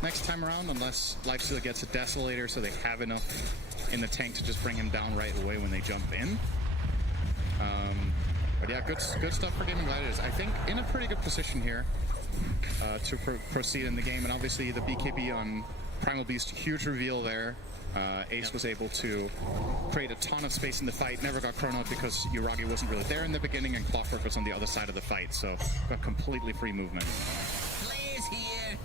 next time around, unless Lifesteal gets a Desolator, so they have enough in the tank to just bring him down right away when they jump in. But yeah, good stuff for Gaming Gladiators. I think in a pretty good position here to proceed in the game, and obviously the BKB on Primal Beast, huge reveal there. Ace was able to create a ton of space in the fight, never got chronoed because Yuragi wasn't really there in the beginning, and Clockwork was on the other side of the fight, so got completely free movement. Players here.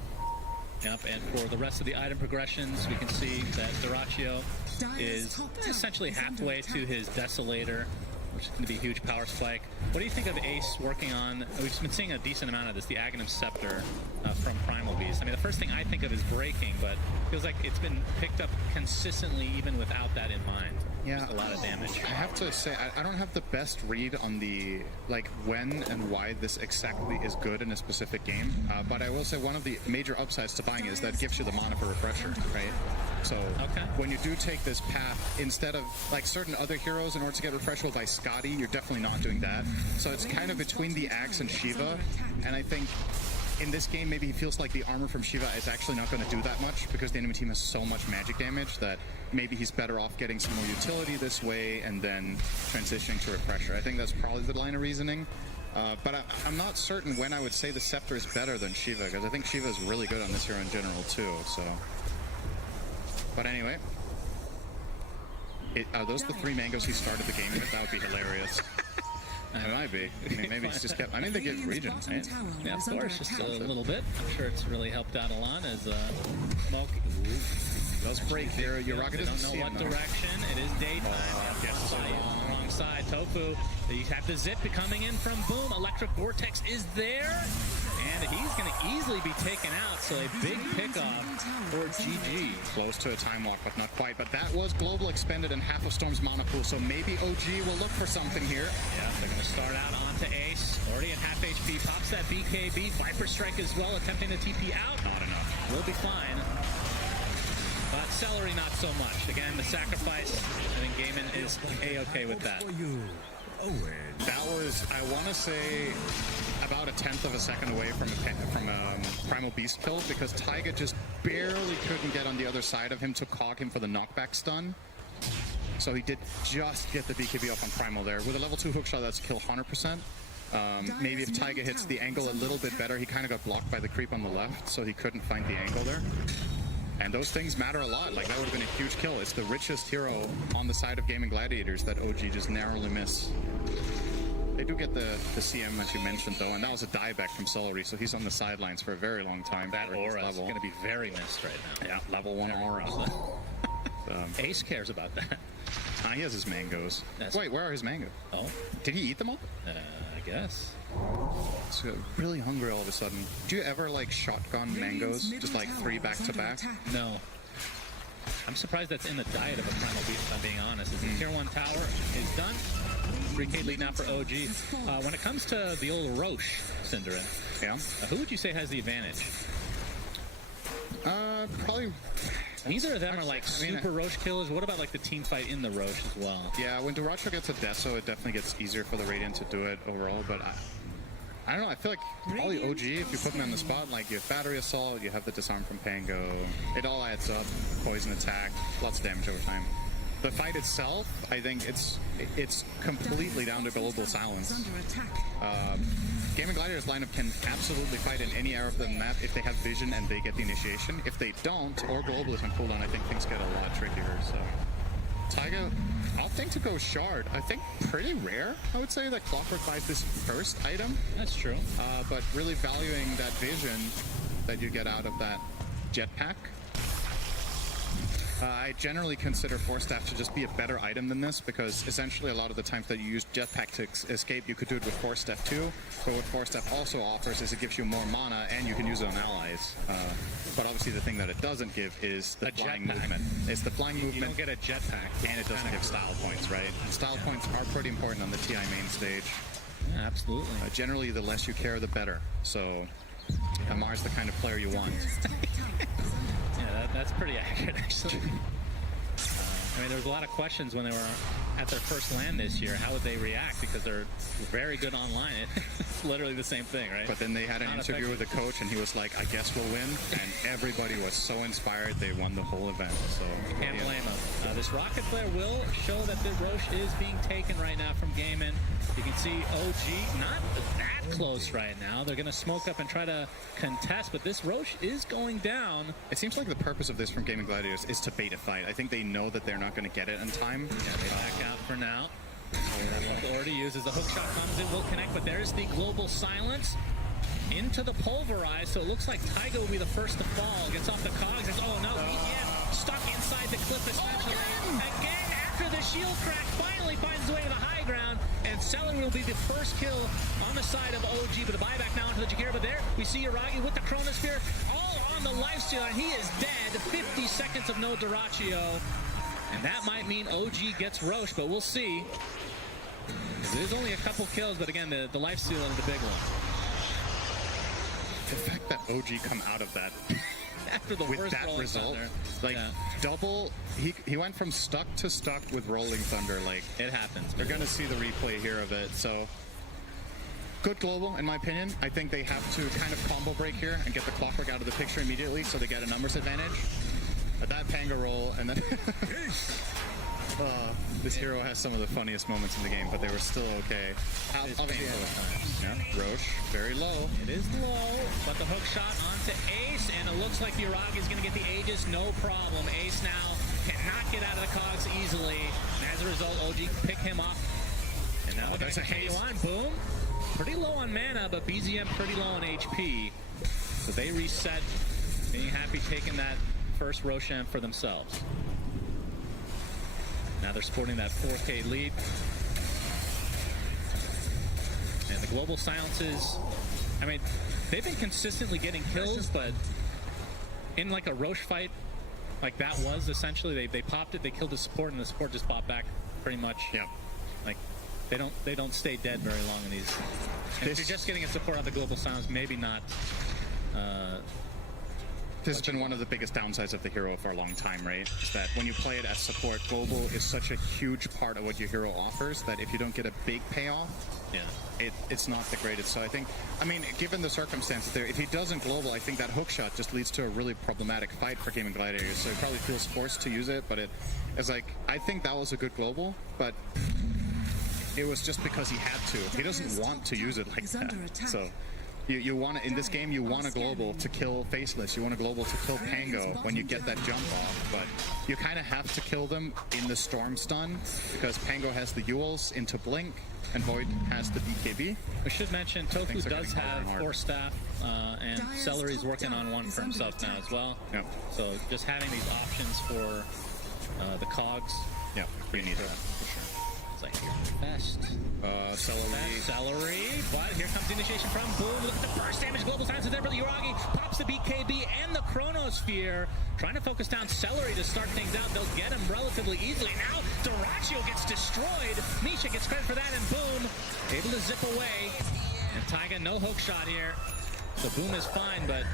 Yep, and for the rest of the item progressions, we can see that Dyrachyo is essentially halfway to his Desolator, which is going to be a huge power spike. What do you think of Ace working on, we've been seeing a decent amount of this, the Aghanim Scepter from Primal Beast. I mean, the first thing I think of is breaking, but it feels like it's been picked up consistently even without that in mind. Yeah, just a lot of damage. I have to say, I don't have the best read on the, like, when and why this exactly is good in a specific game, but I will say one of the major upsides to buying is that it gives you the mana for Refresher, right? So when you do take this path, instead of, like, certain other heroes, in order to get Refresher by Scotty, you're definitely not doing that. So it's kind of between the Axe and Shiva, and I think in this game, maybe he feels like the armor from Shiva is actually not going to do that much because the enemy team has so much magic damage that maybe he's better off getting some more utility this way and then transitioning to Refresher. I think that's probably the line of reasoning. But I'm not certain when I would say the Scepter is better than Shiva, because I think Shiva is really good on this hero in general too. So, but anyway, are those the 3 mangoes he started the game with? That would be hilarious. It might be. I mean, maybe it's just kept. I mean, they get regen, right? Yeah, of course, just a little bit. I'm sure it's really helped out a lot as Smoke. Does break here. Your rocket doesn't know what direction. It is daytime. Yes, on the wrong side. Tofu. You have the zip coming in from Boom. Electric Vortex is there. And he's going to easily be taken out. So a big pickoff for GG. Close to a time lock, but not quite. But that was global expended and half of Storm's mana pool. So maybe OG will look for something here. Yeah, they're going to start out onto Ace. Already at half HP. Pops that BKB. Viper Strike as well, attempting to TP out. Not enough. Will be fine. But Celery, not so much. Again, the sacrifice. I think Gaiman is A-okay with that. That was, I want to say, about a 1/10 of a second away from a Primal Beast kill, because Taiga just barely couldn't get on the other side of him to cog him for the knockback stun. So he did just get the BKB off on Primal there. With a level 2 hookshot, that's a kill 100%. Maybe if Taiga hits the angle a little bit better, he kind of got blocked by the creep on the left, so he couldn't find the angle there. And those things matter a lot. Like, that would have been a huge kill. It's the richest hero on the side of Gaming Gladiators that OG just narrowly miss. They do get the CM, as you mentioned, though, and that was a dieback from Celery, so he's on the sidelines for a very long time. That aura is going to be very missed right now. Yeah, level 1 aura. Ace cares about that. He has his mangoes. Wait, where are his mangoes? Oh. Did he eat them all? I guess. So really hungry all of a sudden. Do you ever like shotgun mangoes? Just like 3 back to back? No. I'm surprised that's in the diet of a Primal Beast, if I'm being honest. As the Tier 1 tower is done. 3K lead now for OG. When it comes to the old Roche, Cinderin, who would you say has the advantage? Probably... Neither of them are like super Roche killers. What about like the team fight in the Roche as well? Yeah, when Duracho gets a Deso, it definitely gets easier for the Radiant to do it overall, but I don't know, I feel like probably OG, if you put me on the spot, like you have Battery Assault, you have the Disarm from Pango, it all adds up, Poison Attack, lots of damage over time. The fight itself, I think it's completely down to global silence. Gaming Gladiators lineup can absolutely fight in any area of the map if they have vision and they get the initiation. If they don't, or global is on cooldown, I think things get a lot trickier. So Taiga opting to go Shard. I think pretty rare, I would say, that Clockwork buys this first item. That's true. But really valuing that vision that you get out of that jetpack. I generally consider Force Staff to just be a better item than this, because essentially a lot of the times that you use Jetpack to escape, you could do it with Force Staff too. But what Force Staff also offers is it gives you more mana and you can use it on allies. But obviously the thing that it doesn't give is the flying movement. It's the flying movement. You don't get a jetpack. And it doesn't give style points, right? And style points are pretty important on the TI main stage. Yeah, absolutely. Generally, the less you care, the better. So Amar's the kind of player you want. Yeah, that's pretty accurate, actually. I mean, there was a lot of questions when they were at their first LAN this year. How would they react? Because they're very good online. It's literally the same thing, right? But then they had an interview with the coach, and he was like, I guess we'll win. And everybody was so inspired, they won the whole event. So can't blame them. This rocket flare will show that the Roche is being taken right now from Gaiman. You can see OG not that close right now. They're going to smoke up and try to contest, but this Roche is going down. It seems like the purpose of this from Gaming Gladiators is to bait a fight. I think they know that they're not going to get it in time. Yeah, they back out for now. That one already uses the hookshot, comes in, will connect, but there's the global silence into the pulverize, so it looks like Taiga will be the first to fall. Gets off the cogs. Oh no, stuck inside the cliff essentially. Again, after the shield crack, finally finds his way to the high ground, and Celery will be the first kill on the side of OG, but a buyback now into the Jakira. But there, we see Yuragi with the Chronosphere, all on the lifesteal, and he is dead. 50 seconds of no Duraccio, and that might mean OG gets Roche, but we'll see. There's only a couple kills, but again, the lifesteal is the big one. The fact that OG come out of that after the with first that Rolling result, Thunder. like double, he went from stuck to stuck with Rolling Thunder. Like, it happens. They're gonna see the replay here of it. So good global, in my opinion. I think they have to kind of combo break here and get the Clockwork out of the picture immediately, so they get a numbers advantage. But that Panga roll, and then this hero has some of the funniest moments in the game, but they were still okay. Obviously, yeah, Roche, very low. It is low, but the hook shot onto Ace, and it looks like Yuragi is going to get the Aegis, no problem. Ace now cannot get out of the cogs easily. And as a result, OG pick him up. And now there's a haze. Boom. Pretty low on mana, but BZM pretty low on HP. So they reset, being happy taking that first Roshan for themselves. Now they're sporting that 4K lead. And the global silences, I mean, they've been consistently getting kills, but in like a Roche fight, like that was essentially, they popped it, they killed the support, and the support just popped back pretty much. Yeah. Like, they don't stay dead very long in these. And if you're just getting a support on the global silence, maybe not. This has been one of the biggest downsides of the hero for a long time, right? Is that when you play it as support, global is such a huge part of what your hero offers that if you don't get a big payoff, it's not the greatest. So I think, I mean, given the circumstances there, if he doesn't global, I think that hook shot just leads to a really problematic fight for Gaming Gladiators. So he probably feels forced to use it, but it's like, I think that was a good global, but it was just because he had to. He doesn't want to use it like that. So you want to, in this game, you want a global to kill Faceless. You want a global to kill Pango when you get that jump off, but you kind of have to kill them in the Storm Stun because Pango has the Yules into Blink and Void has the BKB. I should mention Tofu does have 4 staff, and Celery's working on one for himself now as well. Yep. So just having these options for the cogs. Yeah, we need that for sure. It's like best. Celery, but here comes the initiation from Boom. Look at the first damage. Global Silence is there, but Yuragi pops the BKB and the Chronosphere. Trying to focus down Celery to start things out. They'll get him relatively easily. Now, Duraccio gets destroyed. Misha gets credit for that, and Boom able to zip away. And Taiga, no hook shot here. So Boom is fine, but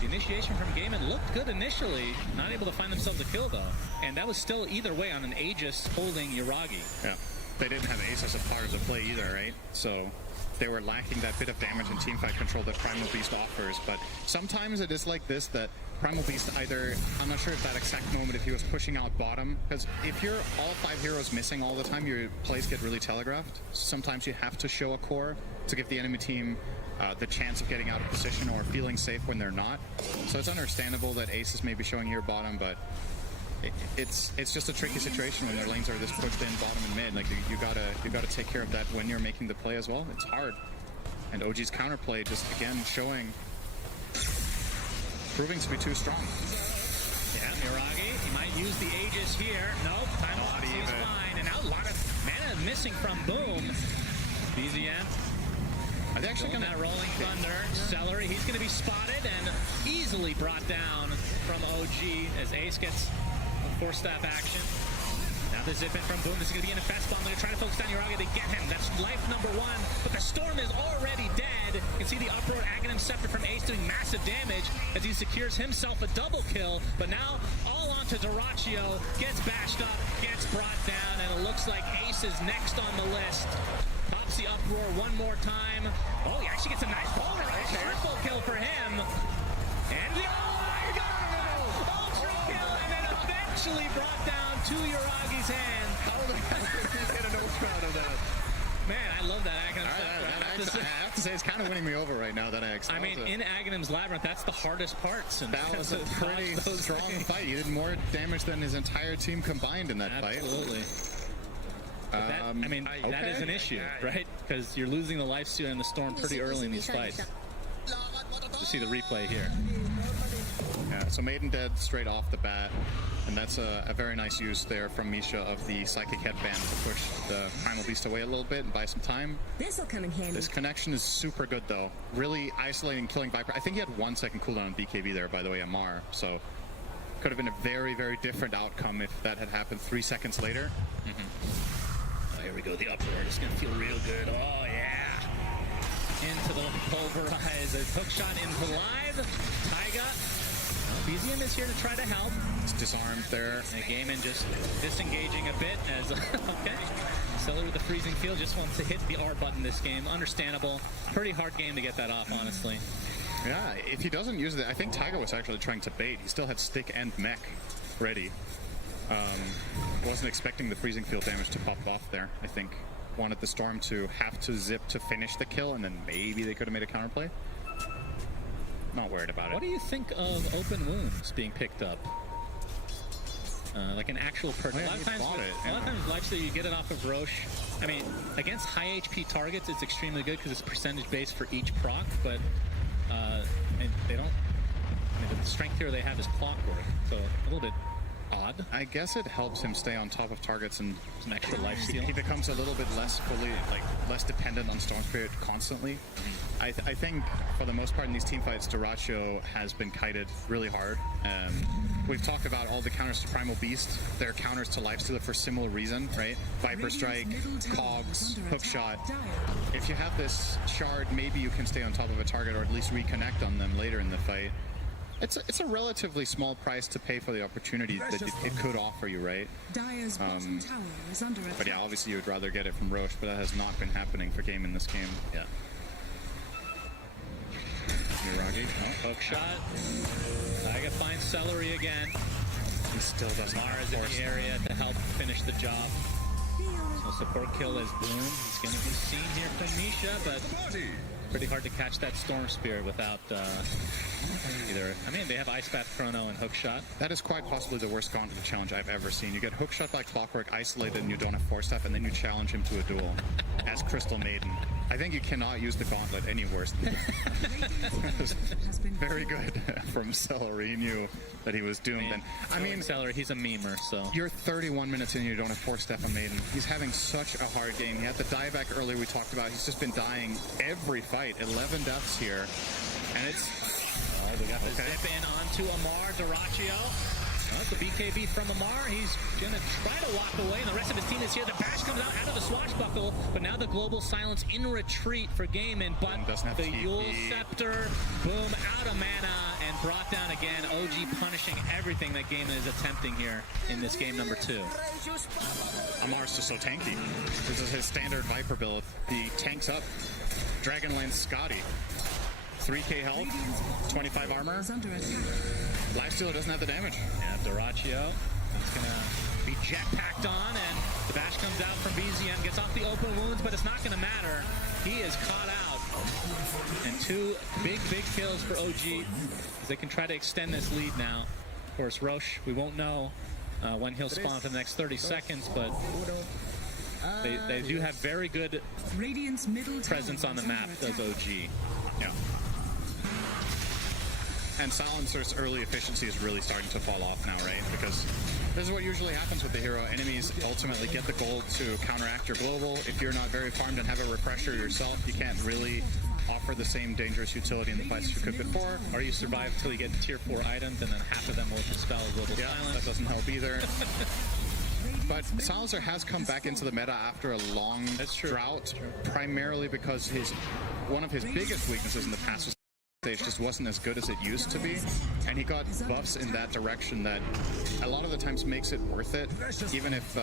the initiation from Gaiman looked good initially. Not able to find themselves a kill, though. And that was still either way on an Aegis holding Yuragi. Yeah. They didn't have Ace as a part of the play either, right? So they were lacking that bit of damage and teamfight control that Primal Beast offers. But sometimes it is like this, that Primal Beast either, I'm not sure if that exact moment, if he was pushing out bottom, because if you're all 5 heroes missing all the time, your plays get really telegraphed. Sometimes you have to show a core to give the enemy team the chance of getting out of position or feeling safe when they're not. So it's understandable that Ace is maybe showing here bottom, but it's just a tricky situation when their lanes are this pushed in bottom and mid. Like you gotta take care of that when you're making the play as well. It's hard. And OG's counterplay just again proving to be too strong. Yeah, Yuragi, he might use the Aegis here. Nope, time off, he's fine. And now a lot of mana missing from Boom. BZM. Are they actually that Rolling Thunder? Celery, he's going to be spotted and easily brought down from OG as Ace gets a 4-staff action. Now the zip in from Boom. This is going to be an FS bomb. They're trying to focus down Yuragi. They get him. That's life number 1. But the Storm is already dead. You can see the Uproar Aghanim Scepter from Ace doing massive damage as he secures himself a double kill. But now all onto Duraccio. Gets bashed up, gets brought down, and it looks like Ace is next on the list. Pops the Uproar one more time. Oh, he actually gets a nice polarize. Triple kill for him. And oh my god! Ultra kill, and then eventually brought down to Yuragi's hand. How the heck did he get an ultra out of that? Man, I love that Aghanim. I have to say, it's kind of winning me over right now that I exposed it. In Aghanim's Labyrinth, that's the hardest parts. And that was a pretty strong fight. He did more damage than his entire team combined in that fight. Absolutely. That is an issue, right? Because you're losing the lifesteal and the Storm pretty early in these fights. You see the replay here. Yeah, so Maiden dead straight off the bat. And that's a very nice use there from Misha of the Psychic Headband to push the Primal Beast away a little bit and buy some time. This'll come in handy. This connection is super good, though. Really isolating, killing Viper. I think he had 1 second cooldown on BKB there, by the way, Amar. So could have been a very, very different outcome if that had happened 3 seconds later. Oh, here we go. The uproar is going to feel real good. Oh, yeah. Into the pulverize. A hook shot into live. Taiga. BZM is here to try to help. It's disarmed there. And Gaiman just disengaging a bit as, okay. Celery with the freezing field just wants to hit the R button this game. Understandable. Pretty hard game to get that off, honestly. Yeah, if he doesn't use it, I think Taiga was actually trying to bait. He still had stick and mech ready. Wasn't expecting the freezing field damage to pop off there, I think. Wanted the Storm to have to zip to finish the kill, and then maybe they could have made a counterplay. Not worried about it. What do you think of open wounds being picked up? Like an actual person. Yeah, a lot of times, Lifesteal, you get it off of Roche. I mean, against high HP targets, it's extremely good because it's percentage based for each proc, but they don't. I mean, the strength here they have is clockwork, so a little bit odd. I guess it helps him stay on top of targets and an extra life steal. He becomes a little bit less less dependent on Storm Spirit constantly. I think for the most part in these team fights, Doracio has been kited really hard. We've talked about all the counters to Primal Beast. They're counters to Lifestealer for similar reason, right? Viper Strike, Cogs, Hookshot. If you have this shard, maybe you can stay on top of a target or at least reconnect on them later in the fight. It's a relatively small price to pay for the opportunity that it could offer you, right? But yeah, obviously you would rather get it from Roche, but that has not been happening for Game in this game. Yeah. Miragi. Oh, hook shot. Taiga finds Celery again. He still doesn't. Mars in the area to help finish the job. So support kill as Bloom. He's going to be seen here from Misha, but pretty hard to catch that Storm Spear without either. I mean, they have Ice Path Chrono and Hookshot. That is quite possibly the worst Gauntlet challenge I've ever seen. You get Hookshot by Clockwork, isolated, and you don't have Force Staff, and then you challenge him to a duel as Crystal Maiden. I think you cannot use the Gauntlet any worse than that. Very good from Celery. He knew that he was doomed. And I mean, Celery, he's a memer, so. You're 31 minutes in and you don't have Force Staff on Maiden. He's having such a hard game. He had the dieback earlier we talked about. He's just been dying every fight. 11 deaths here. And it's... Oh, we got the zip in onto Amar, Doracio. That's the BKB from Amar. He's going to try to walk away, and the rest of his team is here. The bash comes out of the swashbuckle, but now the global silence in retreat for Gaiman. But the Yule Scepter, boom, out of mana, and brought down again. OG punishing everything that Gaiman is attempting here in this game number 2. Amar's just so tanky. This is his standard Viper build. He tanks up Dragonlance Scotty. 3k health, 25 armor. Lifestealer doesn't have the damage. Yeah, Doracio. He's going to be jetpacked on, and the bash comes out from BZM, gets off the open wounds, but it's not going to matter. He is caught out. And 2 big kills for OG as they can try to extend this lead now. Of course, Roche, we won't know when he'll spawn for the next 30 seconds, but they do have very good presence on the map, does OG. Yeah. And Silencer's early efficiency is really starting to fall off now, right? Because this is what usually happens with the hero. Enemies ultimately get the gold to counteract your global. If you're not very farmed and have a refresher yourself, you can't really offer the same dangerous utility in the fights you could before. Or you survive until you get tier 4 items, and then half of them will dispel global silence. That doesn't help either. But Silencer has come back into the meta after a long drought, primarily because one of his biggest weaknesses in the past was stage just wasn't as good as it used to be, and he got buffs in that direction that a lot of the times makes it worth it, even if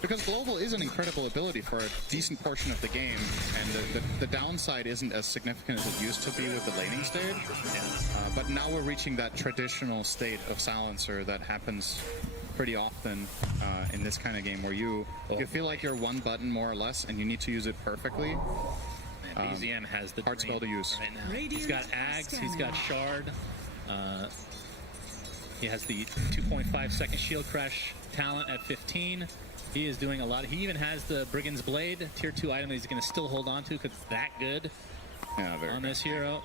because global is an incredible ability for a decent portion of the game, and the downside isn't as significant as it used to be with the laning stage. But now we're reaching that traditional state of Silencer that happens pretty often in this kind of game, where you feel like you're one button more or less and you need to use it perfectly. BZM has the hard spell to use. Right now. He's got Ags, he's got Shard. He has the 2.5 second shield crash talent at 15. He is doing a lot. He even has the Brigand's Blade, tier 2 item that he's going to still hold on to because it's that good on this hero.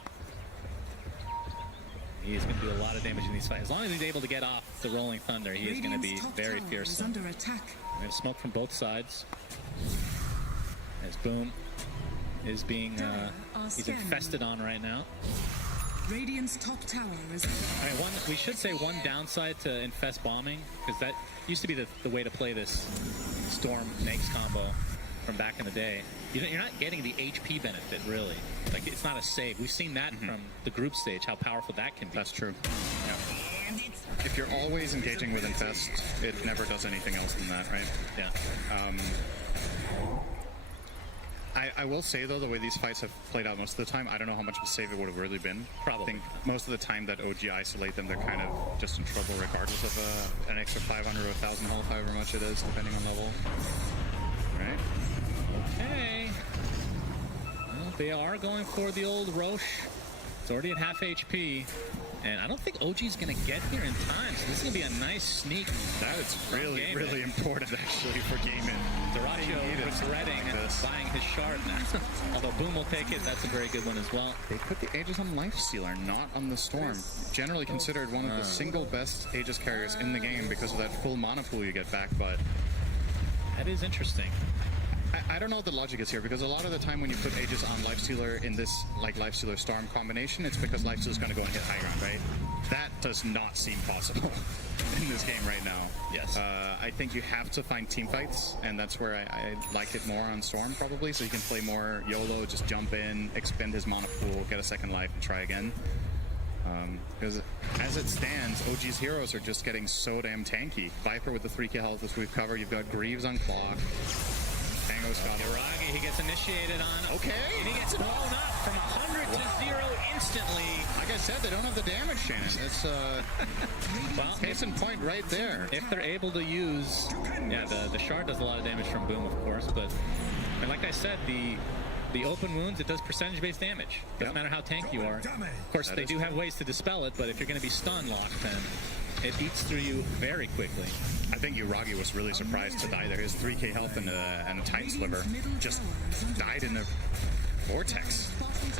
He is going to do a lot of damage in these fights. As long as he's able to get off the Rolling Thunder, he is going to be very fearsome. Under attack. We have smoke from both sides. As Boom is being he's infested on right now. Radiant's top tower is. I mean, we should say one downside to infest bombing, because that used to be the way to play this Storm Nax combo from back in the day. You're not getting the HP benefit, really. Like, it's not a save. We've seen that from the group stage, how powerful that can be. That's true. Yeah. If you're always engaging with infest, it never does anything else than that, right? Yeah. I will say, though, the way these fights have played out most of the time, I don't know how much of a save it would have really been. Probably. I think most of the time that OG isolate them, they're kind of just in trouble regardless of an extra 500 or 1,000 health, however much it is, depending on level. Right? Okay. Well, they are going for the old Roche. It's already at half HP. And I don't think OG's going to get here in time, so this is going to be a nice sneak. That is really important, actually, for gaming. Duracio regretting buying his shard now. Although Boom will take it, that's a very good one as well. They put the Aegis on Lifestealer, not on the Storm. Generally considered one of the single best Aegis carriers in the game because of that full mana pool you get back, but... That is interesting. I don't know what the logic is here, because a lot of the time when you put Aegis on Lifestealer in this like Lifestealer Storm combination, it's because Lifestealer is going to go and hit high ground, right? That does not seem possible in this game right now. Yes. I think you have to find team fights, and that's where I like it more on Storm, probably, so you can play more YOLO, just jump in, expend his mana pool, get a second life, and try again. Because as it stands, OG's heroes are just getting so damn tanky. Viper with the 3k health, as we've covered. You've got Greaves on clock. Tango's got Iragi, he gets initiated on. Okay. And he gets blown up from 100 to 0 instantly. Like I said, they don't have the damage, Shannon. It's well, case in point right there. If they're able to use... Yeah, the shard does a lot of damage from Boom, of course, but... And like I said, the open wounds, it does percentage-based damage. Doesn't matter how tanky you are. Of course, they do have ways to dispel it, but if you're going to be stun locked, then it eats through you very quickly. I think Uragi was really surprised to die there. His 3k health and a Titan Sliver just died in the vortex.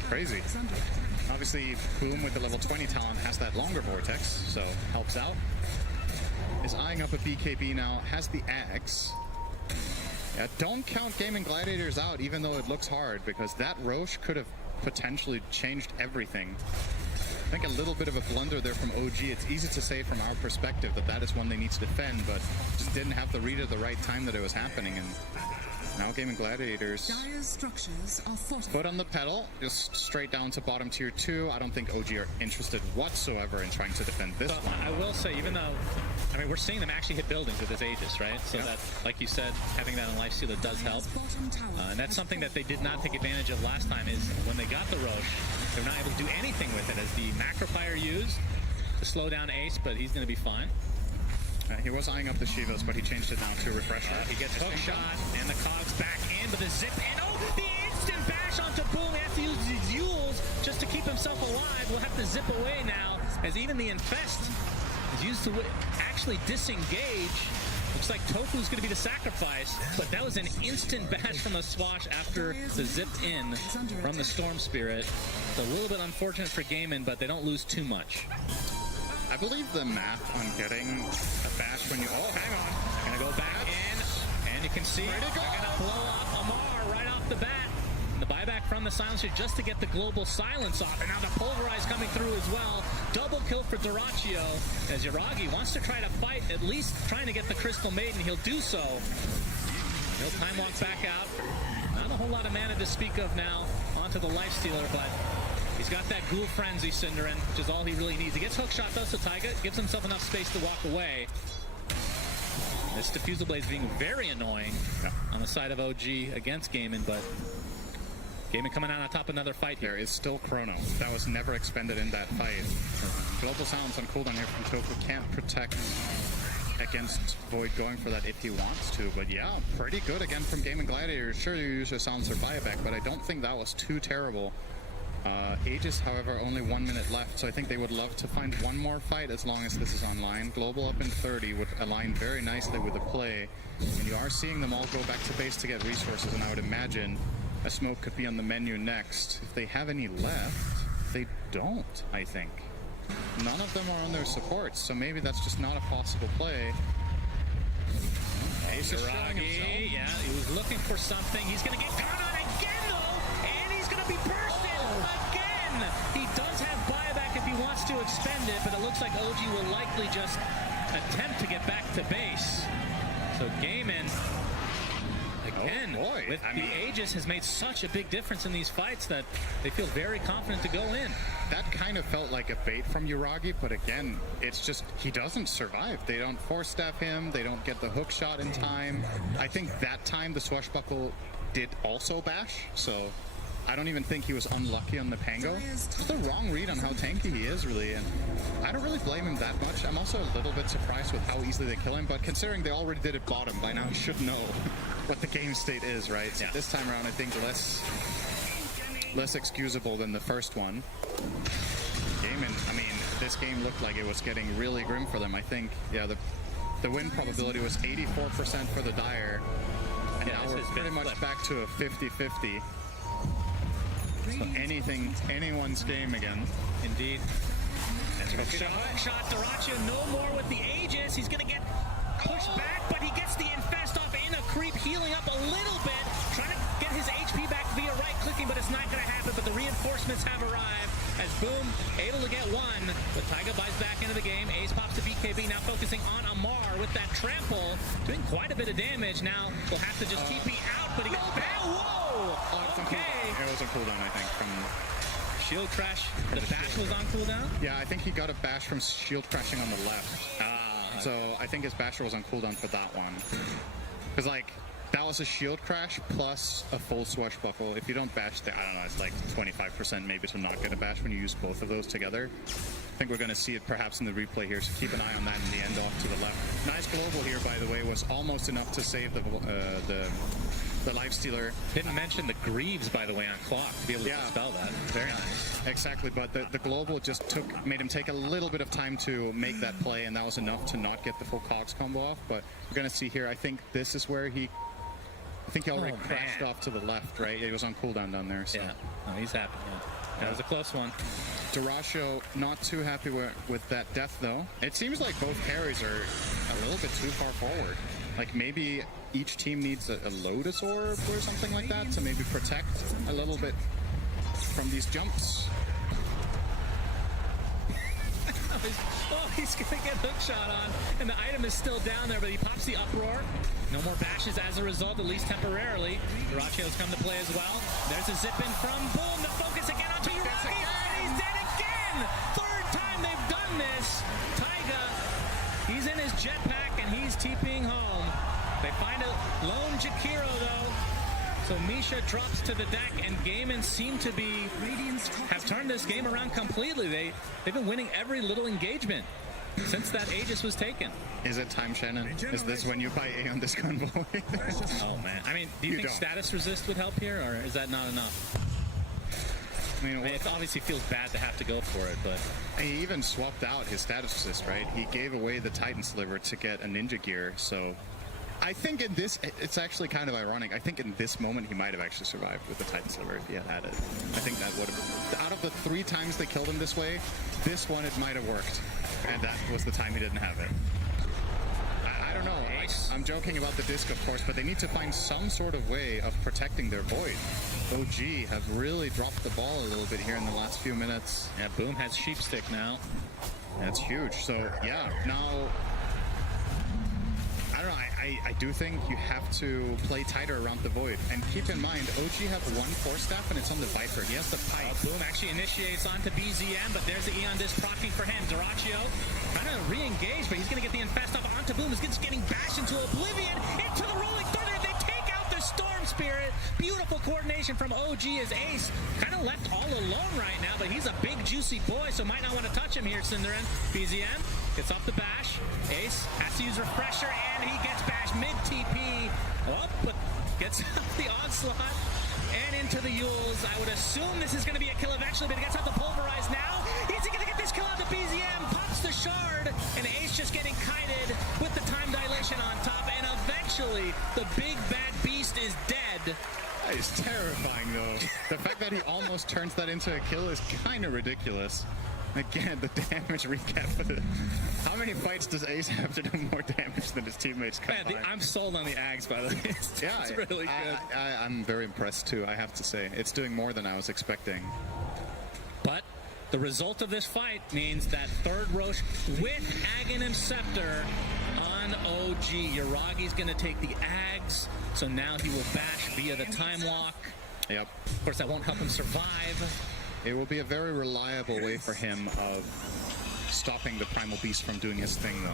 Crazy. Obviously, Boom with the level 20 talent has that longer vortex, so helps out. Is eyeing up a BKB now, has the axe. Yeah, don't count Gaming Gladiators out, even though it looks hard, because that Roche could have potentially changed everything. I think a little bit of a blunder there from OG. It's easy to say from our perspective that that is one they need to defend, but just didn't have the read at the right time that it was happening. And now Gaming Gladiators foot on the pedal, just straight down to bottom tier 2. I don't think OG are interested whatsoever in trying to defend this one. I will say, even though, I mean, we're seeing them actually hit buildings with this Aegis, right? So that, like you said, having that on Lifestealer does help. And that's something that they did not take advantage of last time, is when they got the Roche, they're not able to do anything with it, as the macro fire used to slow down Ace, but he's going to be fine. He was eyeing up the Shivas, but he changed it now to Refresher. He gets hook shot, and the cogs back in, but the zip in. Oh, the instant bash onto Boom. He has to use these Yules just to keep himself alive. We'll have to zip away now, as even the Infest is used to actually disengage. Looks like Tofu's going to be the sacrifice, but that was an instant bash from the Swash after the zip in from the Storm Spirit. It's a little bit unfortunate for Gaimin, but they don't lose too much. I believe the math on getting a bash when you... Oh, hang on. Gonna go back in, and you can see they're gonna blow off Amar right off the bat. And the buyback from the Silencer just to get the global silence off. And now the Pulverize coming through as well. Double kill for Duracio, as Uragi wants to try to fight, at least trying to get the Crystal Maiden. He'll do so. He'll time walk back out. Not a whole lot of mana to speak of now onto the Lifestealer, but he's got that Ghoul Frenzy, Cinderin, which is all he really needs. He gets hookshot though, so Taiga gives himself enough space to walk away. This Diffusal Blade's being very annoying on the side of OG against Gaimin, but Gaimin coming out on top of another fight here. There is still Chrono. That was never expended in that fight. Global Silence on cooldown here from Tofu can't protect against Void going for that if he wants to, but yeah, pretty good again from Gaming Gladiators. Sure, you use your Silencer buyback, but I don't think that was too terrible. Aegis, however, only 1 minute left, so I think they would love to find one more fight as long as this is online. Global up in 30 would align very nicely with the play, and you are seeing them all go back to base to get resources, and I would imagine a smoke could be on the menu next. If they have any left, they don't, I think. None of them are on their supports, so maybe that's just not a possible play. Ace is showing himself. Yeah, he was looking for something. He's going to get caught on again, though, and he's going to be bursted again. He does have buyback if he wants to expend it, but it looks like OG will likely just attempt to get back to base. So Gaiman, again, with the Aegis, has made such a big difference in these fights that they feel very confident to go in. That kind of felt like a bait from Uragi, but again, it's just he doesn't survive. They don't force staff him. They don't get the hook shot in time. I think that time the Swashbuckle did also bash, so I don't even think he was unlucky on the Pango. It's the wrong read on how tanky he is, really, and I don't really blame him that much. I'm also a little bit surprised with how easily they kill him, but considering they already did it bottom, by now he should know what the game state is, right? So this time around, I think less excusable than the first one. Gaiman, I mean, this game looked like it was getting really grim for them. I think, yeah, the win probability was 84% for the Dire, and now we're pretty much back to a 50-50. So anyone's game again. Indeed. Shot, Dyrachyo no more with the Aegis. He's going to get pushed back, but he gets the infest off in a creep, healing up a little bit, trying to get his HP back via right-clicking, but it's not going to happen. But the reinforcements have arrived as Boom able to get one, but Taiga buys back into the game. Ace pops to BKB, now focusing on Amar with that trample, doing quite a bit of damage. Now we'll have to just TP out, but he gets back. Whoa! Okay. It was on cooldown, I think, from Shield Crash. The bash was on cooldown? Yeah, I think he got a bash from Shield Crashing on the left. So I think his basher was on cooldown for that one. Because, like, that was a Shield Crash plus a full Swashbuckle. If you don't bash, I don't know, it's like 25% maybe to not get a bash when you use both of those together. I think we're going to see it perhaps in the replay here, so keep an eye on that in the end off to the left. Nice global here, by the way, was almost enough to save the Lifestealer. Didn't mention the Greaves, by the way, on clock to be able to dispel that. Very nice. Exactly, but the global just made him take a little bit of time to make that play, and that was enough to not get the full cogs combo off. But we're going to see here, I think this is where he already crashed off to the left, right? It was on cooldown down there. So. Yeah, he's happy. Yeah. That was a close one. Dyrachyo not too happy with that death, though. It seems like both carries are a little bit too far forward. Like maybe each team needs a Lotus Orb or something like that to maybe protect a little bit from these jumps. He's gonna get hookshot on, and the item is still down there, but he pops the uproar. No more bashes as a result, at least temporarily. Dyrachyo's come to play as well. There's a zip in from Boom. The focus again onto Uragi, and he's dead again! Third time they've done this. Taiga, he's in his jetpack, and he's TPing home. They find a lone Jakiro, though. So Misha drops to the deck, and Gaiman seem to have turned this game around completely. They've been winning every little engagement since that Aegis was taken. Is it time, Shannon? Is this when you buy A on this convoy? Oh, man. I mean, do you think status resist would help here, or is that not enough? I mean, it obviously feels bad to have to go for it, but... He even swapped out his status resist, right? He gave away the Titan Sliver to get a Ninja Gear, so... I think in this, it's actually kind of ironic. I think in this moment, he might have actually survived with the Titan Sliver if he had it. I think that would have... Out of the 3 times they killed him this way, this one, it might have worked. And that was the time he didn't have it. I don't know. I'm joking about the disc, of course, but they need to find some sort of way of protecting their Void. OG have really dropped the ball a little bit here in the last few minutes. Yeah, Boom has Sheepstick now. That's huge. So, yeah, now... I don't know, I do think you have to play tighter around the Void. And keep in mind, OG have 1 Force Staff and it's on the Viper. He has the Pipe. Boom actually initiates onto BZM, but there's the Eon Disc proccing for him. Dyrachyo trying to re-engage, but he's going to get the infest off onto Boom. He's just getting bashed into oblivion, into the Rolling Thunder. They take out the Storm Spirit. Beautiful coordination from OG as Ace kind of left all alone right now, but he's a big, juicy boy, so might not want to touch him here, Cinderin. BZM gets off the bash. Ace has to use Refresher, and he gets bashed mid-TP. Oh, but gets off the Onslaught and into the Yules. I would assume this is going to be a kill eventually, but he gets out the Pulverize now. Is he going to get this kill out the BZM? Pops the Shard, and Ace just getting kited with the time dilation on top, and eventually the big bad beast is dead. That is terrifying, though. The fact that he almost turns that into a kill is kind of ridiculous. Again, the damage recap for the... How many fights does Ace have to do more damage than his teammates combined? Man, I'm sold on the Ags, by the way. It's really good. I'm very impressed, too, I have to say. It's doing more than I was expecting. But the result of this fight means that third Roche with Aghanim Scepter on OG. Yuragi's going to take the Ags, so now he will bash via the time lock. Yep. Of course, that won't help him survive. It will be a very reliable way for him of stopping the Primal Beast from doing his thing, though.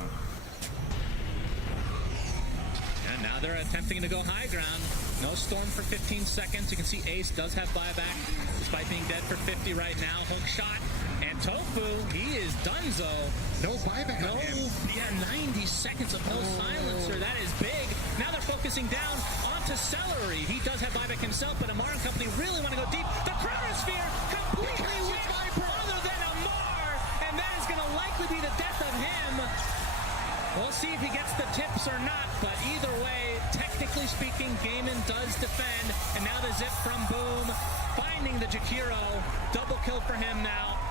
And now they're attempting to go high ground. No Storm for 15 seconds. You can see Ace does have buyback, despite being dead for 50 right now. Hook shot. And Tofu, he is donezo. No buyback on him. Yeah, 90 seconds of no silencer. That is big. Now they're focusing down onto Celery. He does have buyback himself, but Amar and company really want to go deep. The Chronosphere completely with other than Amar. And that is going to likely be the death of him. We'll see if he gets the tips or not, but either way, technically speaking, Gaiman does defend. And now the zip from Boom, finding the Jakiro. Double kill for him now.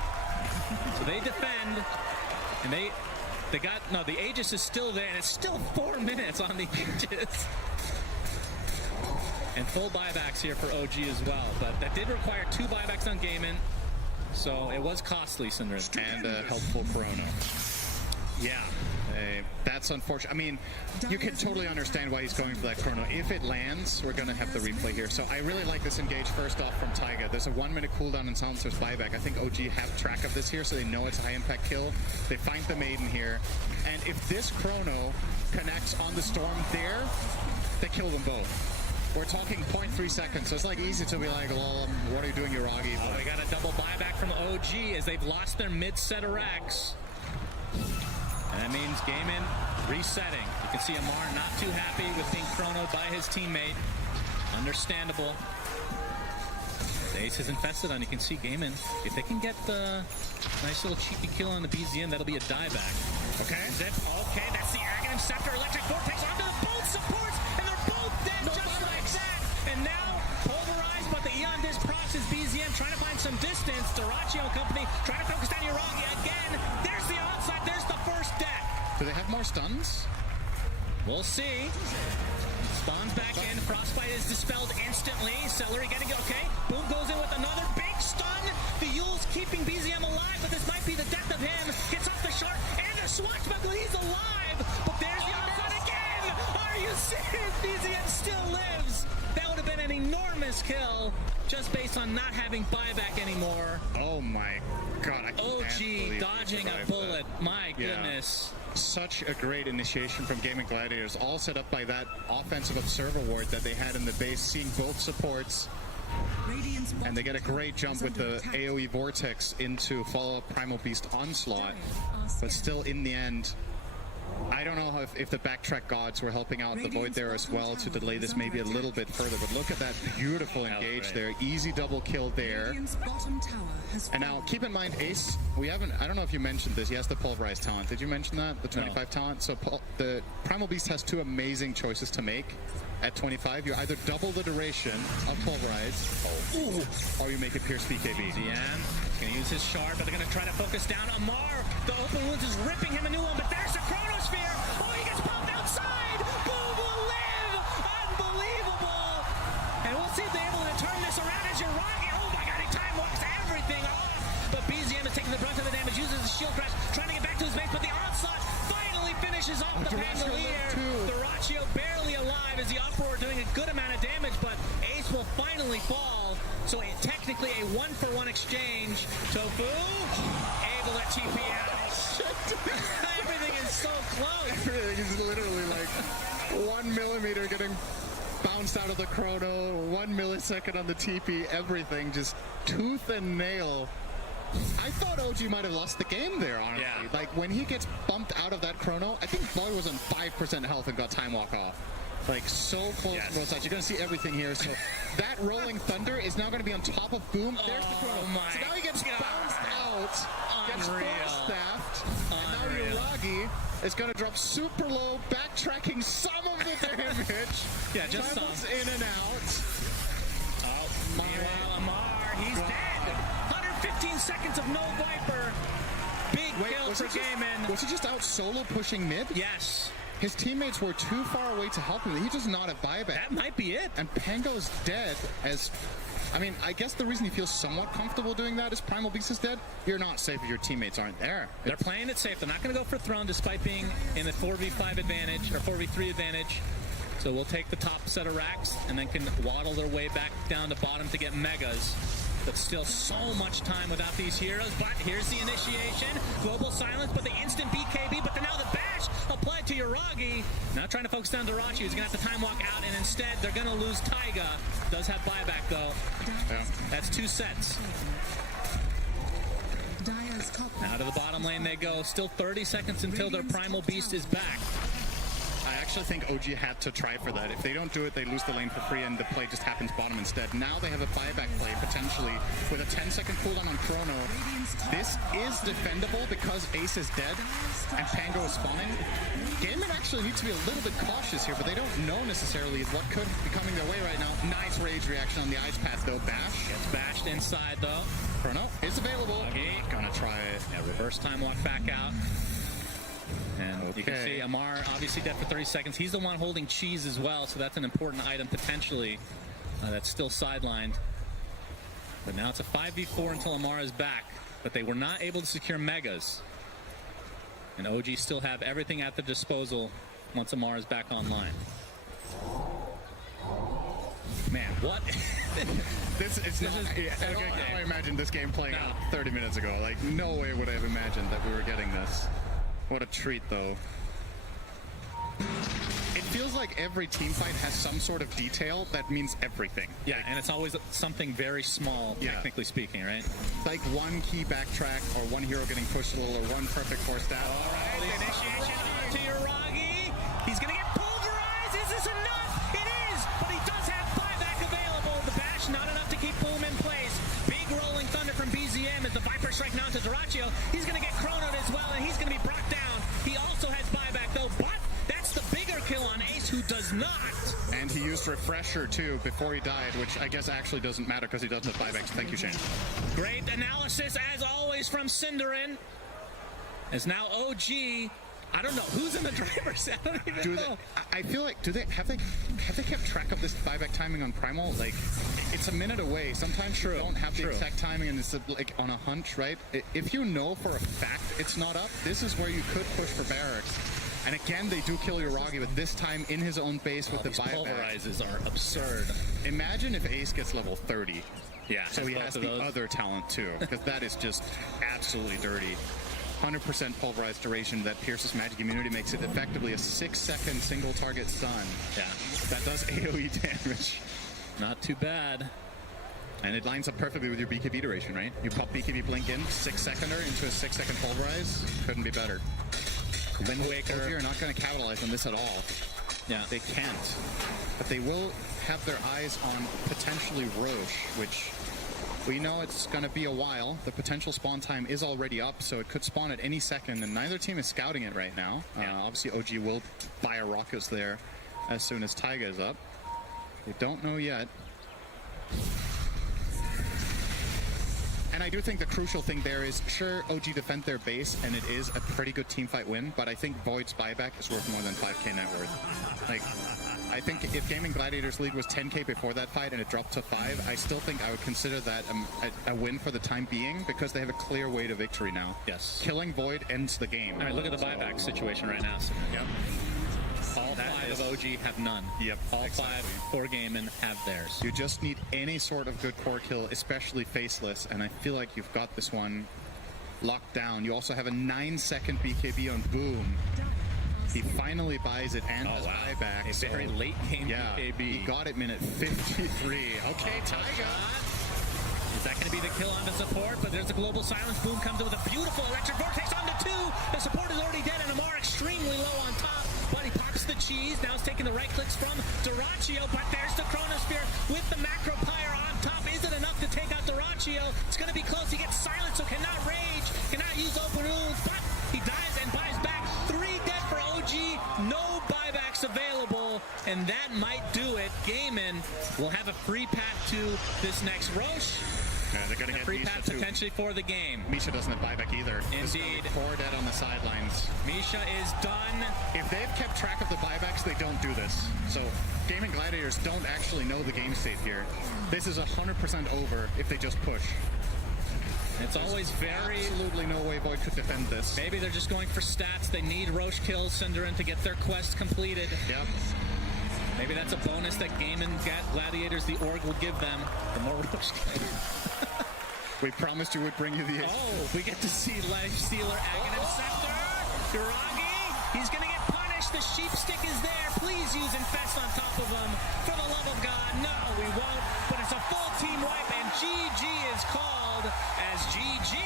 So they defend, and they got, no, the Aegis is still there, and it's still 4 minutes on the Aegis. And full buybacks here for OG as well, but that did require 2 buybacks on Gaiman, so it was costly, Synderen. And a helpful Chrono. Yeah. That's unfortunate. I mean, you can totally understand why he's going for that Chrono. If it lands, we're going to have the replay here. So I really like this engage first off from Taiga. There's a 1 minute cooldown and Silencer's buyback. I think OG have track of this here, so they know it's a high impact kill. They find the Maiden here. And if this Chrono connects on the Storm there, they kill them both. We're talking 0.3 seconds, so it's like easy to be like, well, what are you doing, Yuragi? Oh, they got a double buyback from OG as they've lost their mid-set of racks. And that means Gaiman resetting. You can see Amar not too happy with being chronoed by his teammate. Understandable. The Ace is infested on. You can see Gaiman. If they can get the nice little cheeky kill on the BZM, that'll be a dieback. Okay. Zip. Okay, that's the Aghanim Scepter. Electric Vortex onto the both supports, and they're both dead just like that. And now pulverized, but the Eon Disc procs is BZM trying to find some distance. Doraccio and company trying to focus down Yuragi again. There's the onside. There's the first death. Do they have more stuns? We'll see. Spawns back in. Frostbite is dispelled instantly. Celery getting it. Okay. Boom goes in with another big stun. The Yule's keeping BZM alive, but this might be the death of him. Gets off the shark and the swashbuckle. He's alive. But there's the onside again. Are you serious? BZM still lives. That would have been an enormous kill just based on not having buyback anymore. Oh my god. I can't OG dodging a bullet. That. My goodness. Such a great initiation from Gaming Gladiators, all set up by that offensive observer ward that they had in the base, seeing both supports. And they get a great jump with the AoE Vortex into follow-up Primal Beast Onslaught. But still, in the end, I don't know if the backtrack gods were helping out the Void there as well to delay this maybe a little bit further. But look at that beautiful engage there. Easy double kill there. And now, keep in mind, Ace, I don't know if you mentioned this, he has the Pulverized talent. Did you mention that? The 25 talent? So the Primal Beast has 2 amazing choices to make. At 25, you either double the duration of Pulverize, or you make it Pierce BKB. Zian gonna use his shard, but they're gonna try to focus down Amar. The open wounds is ripping him a new one, but there's the Chronosphere. Oh, he gets popped outside. Boom will live. Unbelievable. And we'll see if they're able to turn this around as Yuragi. Oh my god, he time walks everything off. But BZM is taking the brunt of the damage, uses the shield crash, trying to get back to his base, but the onslaught finally finishes off the Pangolier. Doraccio barely alive as the Uproar doing a good amount of damage, but Ace will finally fall. So technically a 1-for-1 exchange. Tofu able to TP out. Everything is so close. Everything is literally like 1 millimeter getting bounced out of the chrono, 1 millisecond on the TP, everything just tooth and nail. I thought OG might have lost the game there, honestly. Yeah. Like, when he gets bumped out of that chrono, I think Void was on 5% health and got time walk off. Like, so close to both sides. You're going to see everything here. So that Rolling Thunder is now going to be on top of Boom. There's the chrono. So now he gets bounced out, gets force staffed, and now Yuragi is going to drop super low, backtracking some of the damage. Yeah, just some. In and out. Oh, meanwhile, Amar, he's dead. 15 seconds of no Viper. Big kill for Gaiman. Was he just out solo pushing mid? Yes. His teammates were too far away to help him. He does not have buyback. That might be it. And Pango's dead as... I mean, I guess the reason he feels somewhat comfortable doing that is Primal Beast is dead. You're not safe if your teammates aren't there. They're playing it safe. They're not going to go for Throne despite being in the 4v5 advantage or 4v3 advantage. So we'll take the top set of racks and then can waddle their way back down to bottom to get megas. But still so much time without these heroes. But here's the initiation. Global silence, but the instant BKB. But now the bash applied to Yuragi. Now trying to focus down Darachi, who's going to have to time walk out. And instead, they're going to lose Taiga. Does have buyback, though. Yeah. That's 2 sets. Now to the bottom lane they go. Still 30 seconds until their Primal Beast is back. I actually think OG had to try for that. If they don't do it, they lose the lane for free and the play just happens bottom instead. Now they have a buyback play, potentially, with a 10-second cooldown on Chrono. This is defendable because Ace is dead and Pango is spawning. Gaiman actually needs to be a little bit cautious here, but they don't know necessarily what could be coming their way right now. Nice rage reaction on the ice path, though. Bash. Gets bashed inside, though. Chrono is available. Okay. Gonna try it. Yeah, reverse time walk back out. And you can see Amar obviously dead for 30 seconds. He's the one holding cheese as well, so that's an important item potentially that's still sidelined. But now it's a 5v4 until Amar is back. But they were not able to secure megas. And OG still have everything at their disposal once Amar is back online. Man, what? I imagined this game playing out 30 minutes ago. Like, no way would I have imagined that we were getting this. What a treat, though. It feels like every team fight has some sort of detail that means everything. Yeah, and it's always something very small, technically speaking, right? Like one key backtrack, or one hero getting pushed a little, or one perfect force down. All right, the initiation on to Yuragi. He's going to get pulverized. Is this enough? It is, but he does have buyback available. The bash not enough to keep Boom in place. Big rolling thunder from BZM as the Viper strike now to Daracio. He's going to get Chronoed as well, and he's going to be brought down. He also has buyback, though, but that's the bigger kill on Ace, who does not. And he used Refresher, too, before he died, which I guess actually doesn't matter because he doesn't have buybacks. Thank you, Shane. Great analysis, as always, from Cinderin. As now OG... I don't know who's in the driver's seat. I don't even know. I feel like have they kept track of this buyback timing on Primal? Like, it's a minute away. Sometimes you don't have the exact timing, and it's like on a hunch, right? If you know for a fact it's not up, this is where you could push for barracks. And again, they do kill Yuragi, but this time in his own base with the buyback. Pulverizes are absurd. Imagine if Ace gets level 30. Yeah. So he has the other talent too, because that is just absolutely dirty. 100% pulverized duration that pierces magic immunity makes it effectively a 6-second single target stun. Yeah. That does AoE damage. Not too bad. And it lines up perfectly with your BKB duration, right? You pop BKB blink in, 6-seconder into a 6-second pulverize. Couldn't be better. Wind Waker. You're not going to capitalize on this at all. Yeah. They can't. But they will have their eyes on potentially Roche, which... we know it's going to be a while. The potential spawn time is already up, so it could spawn at any second, and neither team is scouting it right now. Obviously, OG will fire rockets there as soon as Taiga is up. They don't know yet. And I do think the crucial thing there is, sure, OG defend their base, and it is a pretty good teamfight win, but I think Void's buyback is worth more than 5k net worth. Like, I think if Gaming Gladiators League was 10k before that fight and it dropped to 5, I still think I would consider that a win for the time being, because they have a clear way to victory now. Yes. Killing Void ends the game. All right, look at the buyback situation right now. So, yep. All 5 of OG have none. Yep. All 5 for Gaiman have theirs. You just need any sort of good core kill, especially faceless, and I feel like you've got this one locked down. You also have a 9-second BKB on Boom. He finally buys it and has buyback. A very late game BKB. He got it minute 53. Okay, Taiga. Is that going to be the kill on the support? But there's a global silence. Boom comes in with a beautiful electric vortex on the 2. The support is already dead, and Amar extremely low on top. But he pops the cheese. Now he's taking the right clicks from Daracio. But there's the Chronosphere with the macro pyre on top. Is it enough to take out Daracio? It's going to be close. He gets silent, so cannot rage, cannot use open wounds. But he dies and buys back. 3 dead for OG. No buybacks available, and that might do it. Gaiman will have a free path to this next Roche. Yeah, they're going And to a get free Misha pass too. potentially for the game. Misha doesn't have buyback either. Indeed. 4 dead on the sidelines. Misha is done. If they've kept track of the buybacks, they don't do this. So Gaming Gladiators don't actually know the game state here. This is 100% over if they just push. It's always very... Absolutely no way Void could defend this. Maybe they're just going for stats. They need Roche kills, Cinderin, to get their quest completed. Yep. Maybe that's a bonus that Game and Gladiators, the org, will give them. The more Roche kills. We promised you would bring you the... Oh, we get to see Life Stealer, Aghanim Scepter. Duragi, he's going to get punished. The sheep stick is there. Please use Infest on top of him. For the love of God, no, we won't. But it's a full team wipe, and GG is called as GG.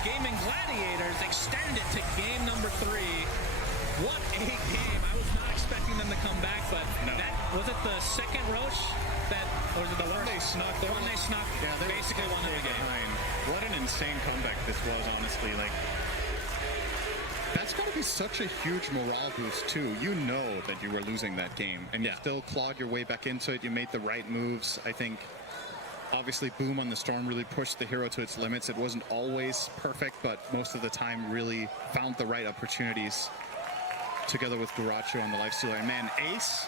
Gaming Gladiators extend it to game number 3. What a game. I was not expecting them to come back, but that was it the second Roche? Or was it the one they snuck? The one they snuck. Yeah, they basically won the game. What an insane comeback this was, honestly. Like, that's got to be such a huge morale boost, too. You know that you were losing that game, and you still clawed your way back into it. You made the right moves. I think, obviously, Boom on the Storm really pushed the hero to its limits. It wasn't always perfect, but most of the time really found the right opportunities together with Guracho on the Lifestealer. And man, Ace,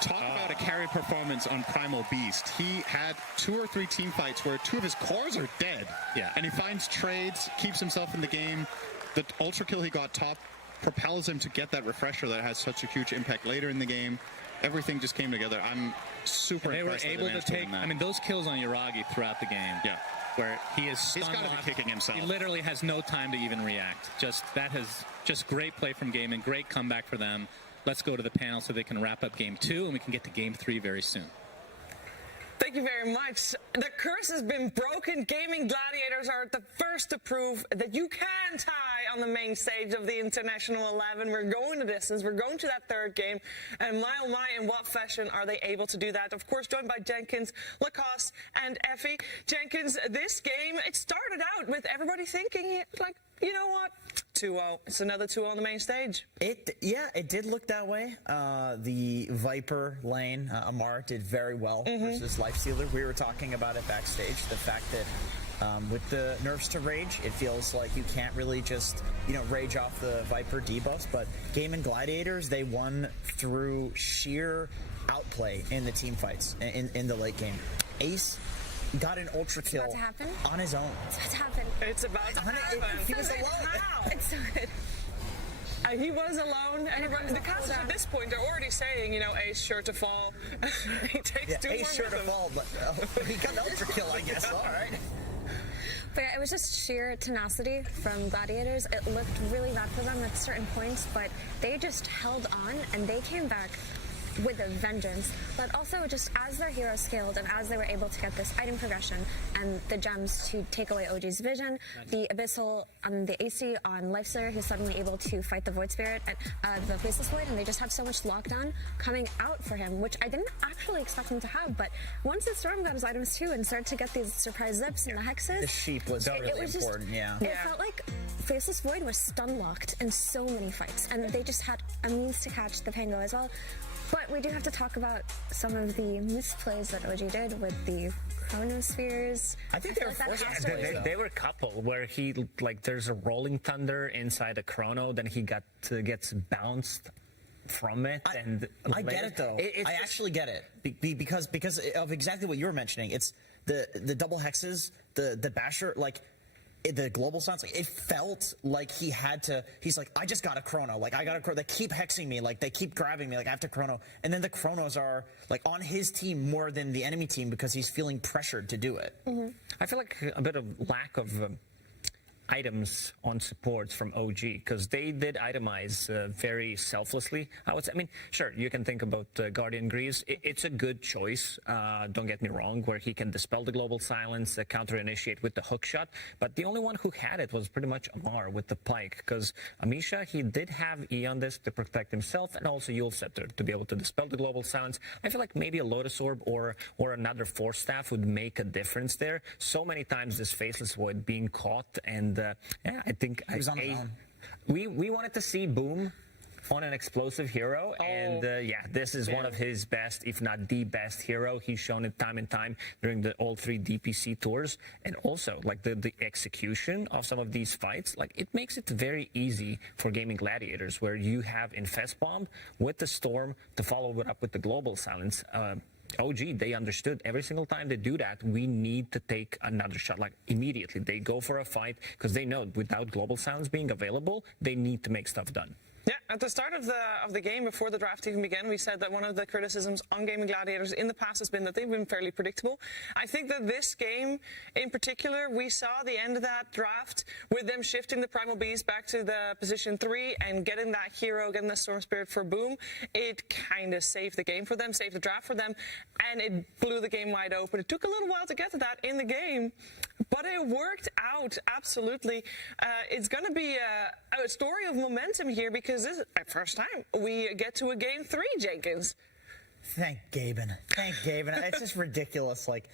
talk about a carry performance on Primal Beast. He had 2 or 3 team fights where 2 of his cores are dead. Yeah. And he finds trades, keeps himself in the game. The ultra kill he got top propels him to get that refresher that has such a huge impact later in the game. Everything just came together. I'm super impressed. They were able to take, I mean, those kills on Uragi throughout the game. Yeah. Where he is He's got to be kicking himself. He literally has no time to even react. That has just great play from Game and great comeback for them. Let's go to the panel so they can wrap up game 2 and we can get to game 3 very soon. Thank you very much. The curse has been broken. Gaming Gladiators are the first to prove that you can tie on the main stage of the International 11. We're going the distance. We're going to that third game. And my oh my, in what fashion are they able to do that? Of course, joined by Jenkins, Lacoste, and Effie. Jenkins, this game, it started out with everybody thinking, like, you know what? 2-0. It's another 2-0 on the main stage. It did look that way. The Viper lane, Amar did very well versus Lifestealer. We were talking about it backstage. The fact that with the nerfs to Rage, it feels like you can't really just, rage off the Viper debuffs. But Game and Gladiators, they won through sheer outplay in the team fights in the late game. Ace got an ultra kill on his own. It's about to happen. It's about to happen. He was alone. It's so good. He was alone, and the casters at this point are already saying, Ace sure to fall. He takes 2 more Ace sure with to him. fall, but he got an ultra kill, I guess. All right. But yeah, it was just sheer tenacity from Gladiators. It looked really bad for them at certain points, but they just held on and they came back with a vengeance. But also just as their heroes scaled and as they were able to get this item progression and the gems to take away OG's vision, the Abyssal, the AC on Lifestealer, who's suddenly able to fight the Void Spirit at the Faceless Void, and they just had so much lockdown coming out for him, which I didn't actually expect him to have. But once the Storm got his items too and started to get these surprise zips and the hexes, The sheep was really important, It felt like Faceless Void was stun locked in so many fights, and they just had a means to catch the Pango as well. But we do have to talk about some of the misplays that OG did with the Chronospheres. I think they were forced. They were a couple where there's a rolling thunder inside a chrono, then he gets bounced from it. I get it though. I actually get it because of exactly what you were mentioning. It's the double hexes, the basher, the global sounds, it felt like he's like, I just got a chrono, I got a chrono, they keep hexing me, they keep grabbing me, I have to chrono, and then the chronos are on his team more than the enemy team because he's feeling pressured to do it. I feel like a bit of lack of items on supports from OG because they did itemize very selflessly. I mean, sure, you can think about Guardian Greaves. It's a good choice, don't get me wrong, where he can dispel the global silence, counter initiate with the hook shot, but the only one who had it was pretty much Amar with the pike, because Amisha, he did have Eon Disc to protect himself and also Yule Scepter to be able to dispel the global silence. I feel like maybe a Lotus Orb or another Force Staff would make a difference there. So many times this Faceless Void being caught, and I think he was on his own. We wanted to see Boom on an explosive hero, and yeah, this is one of his best, if not the best hero. He's shown it time and time during all 3 DPC tours, and also like the execution of some of these fights, like it makes it very easy for Gaming Gladiators, where you have Infest Bomb with the Storm to follow it up with the Global Silence. OG, they understood every single time they do that, we need to take another shot. Like immediately, they go for a fight because they know without Global Silence being available, they need to make stuff done. Yeah, at the start of the game, before the draft even began, we said that one of the criticisms on Gaming Gladiators in the past has been that they've been fairly predictable. I think that this game in particular, we saw the end of that draft with them shifting the Primal Beast back to the position 3 and getting that hero, getting the Storm Spirit for Boom. It kind of saved the game for them, saved the draft for them, and it blew the game wide open. It took a little while to get to that in the game, but it worked out, absolutely. It's going to be a story of momentum here, because this is the first time we get to a game 3, Jenkins. Thank Gaben. It's just ridiculous. Like,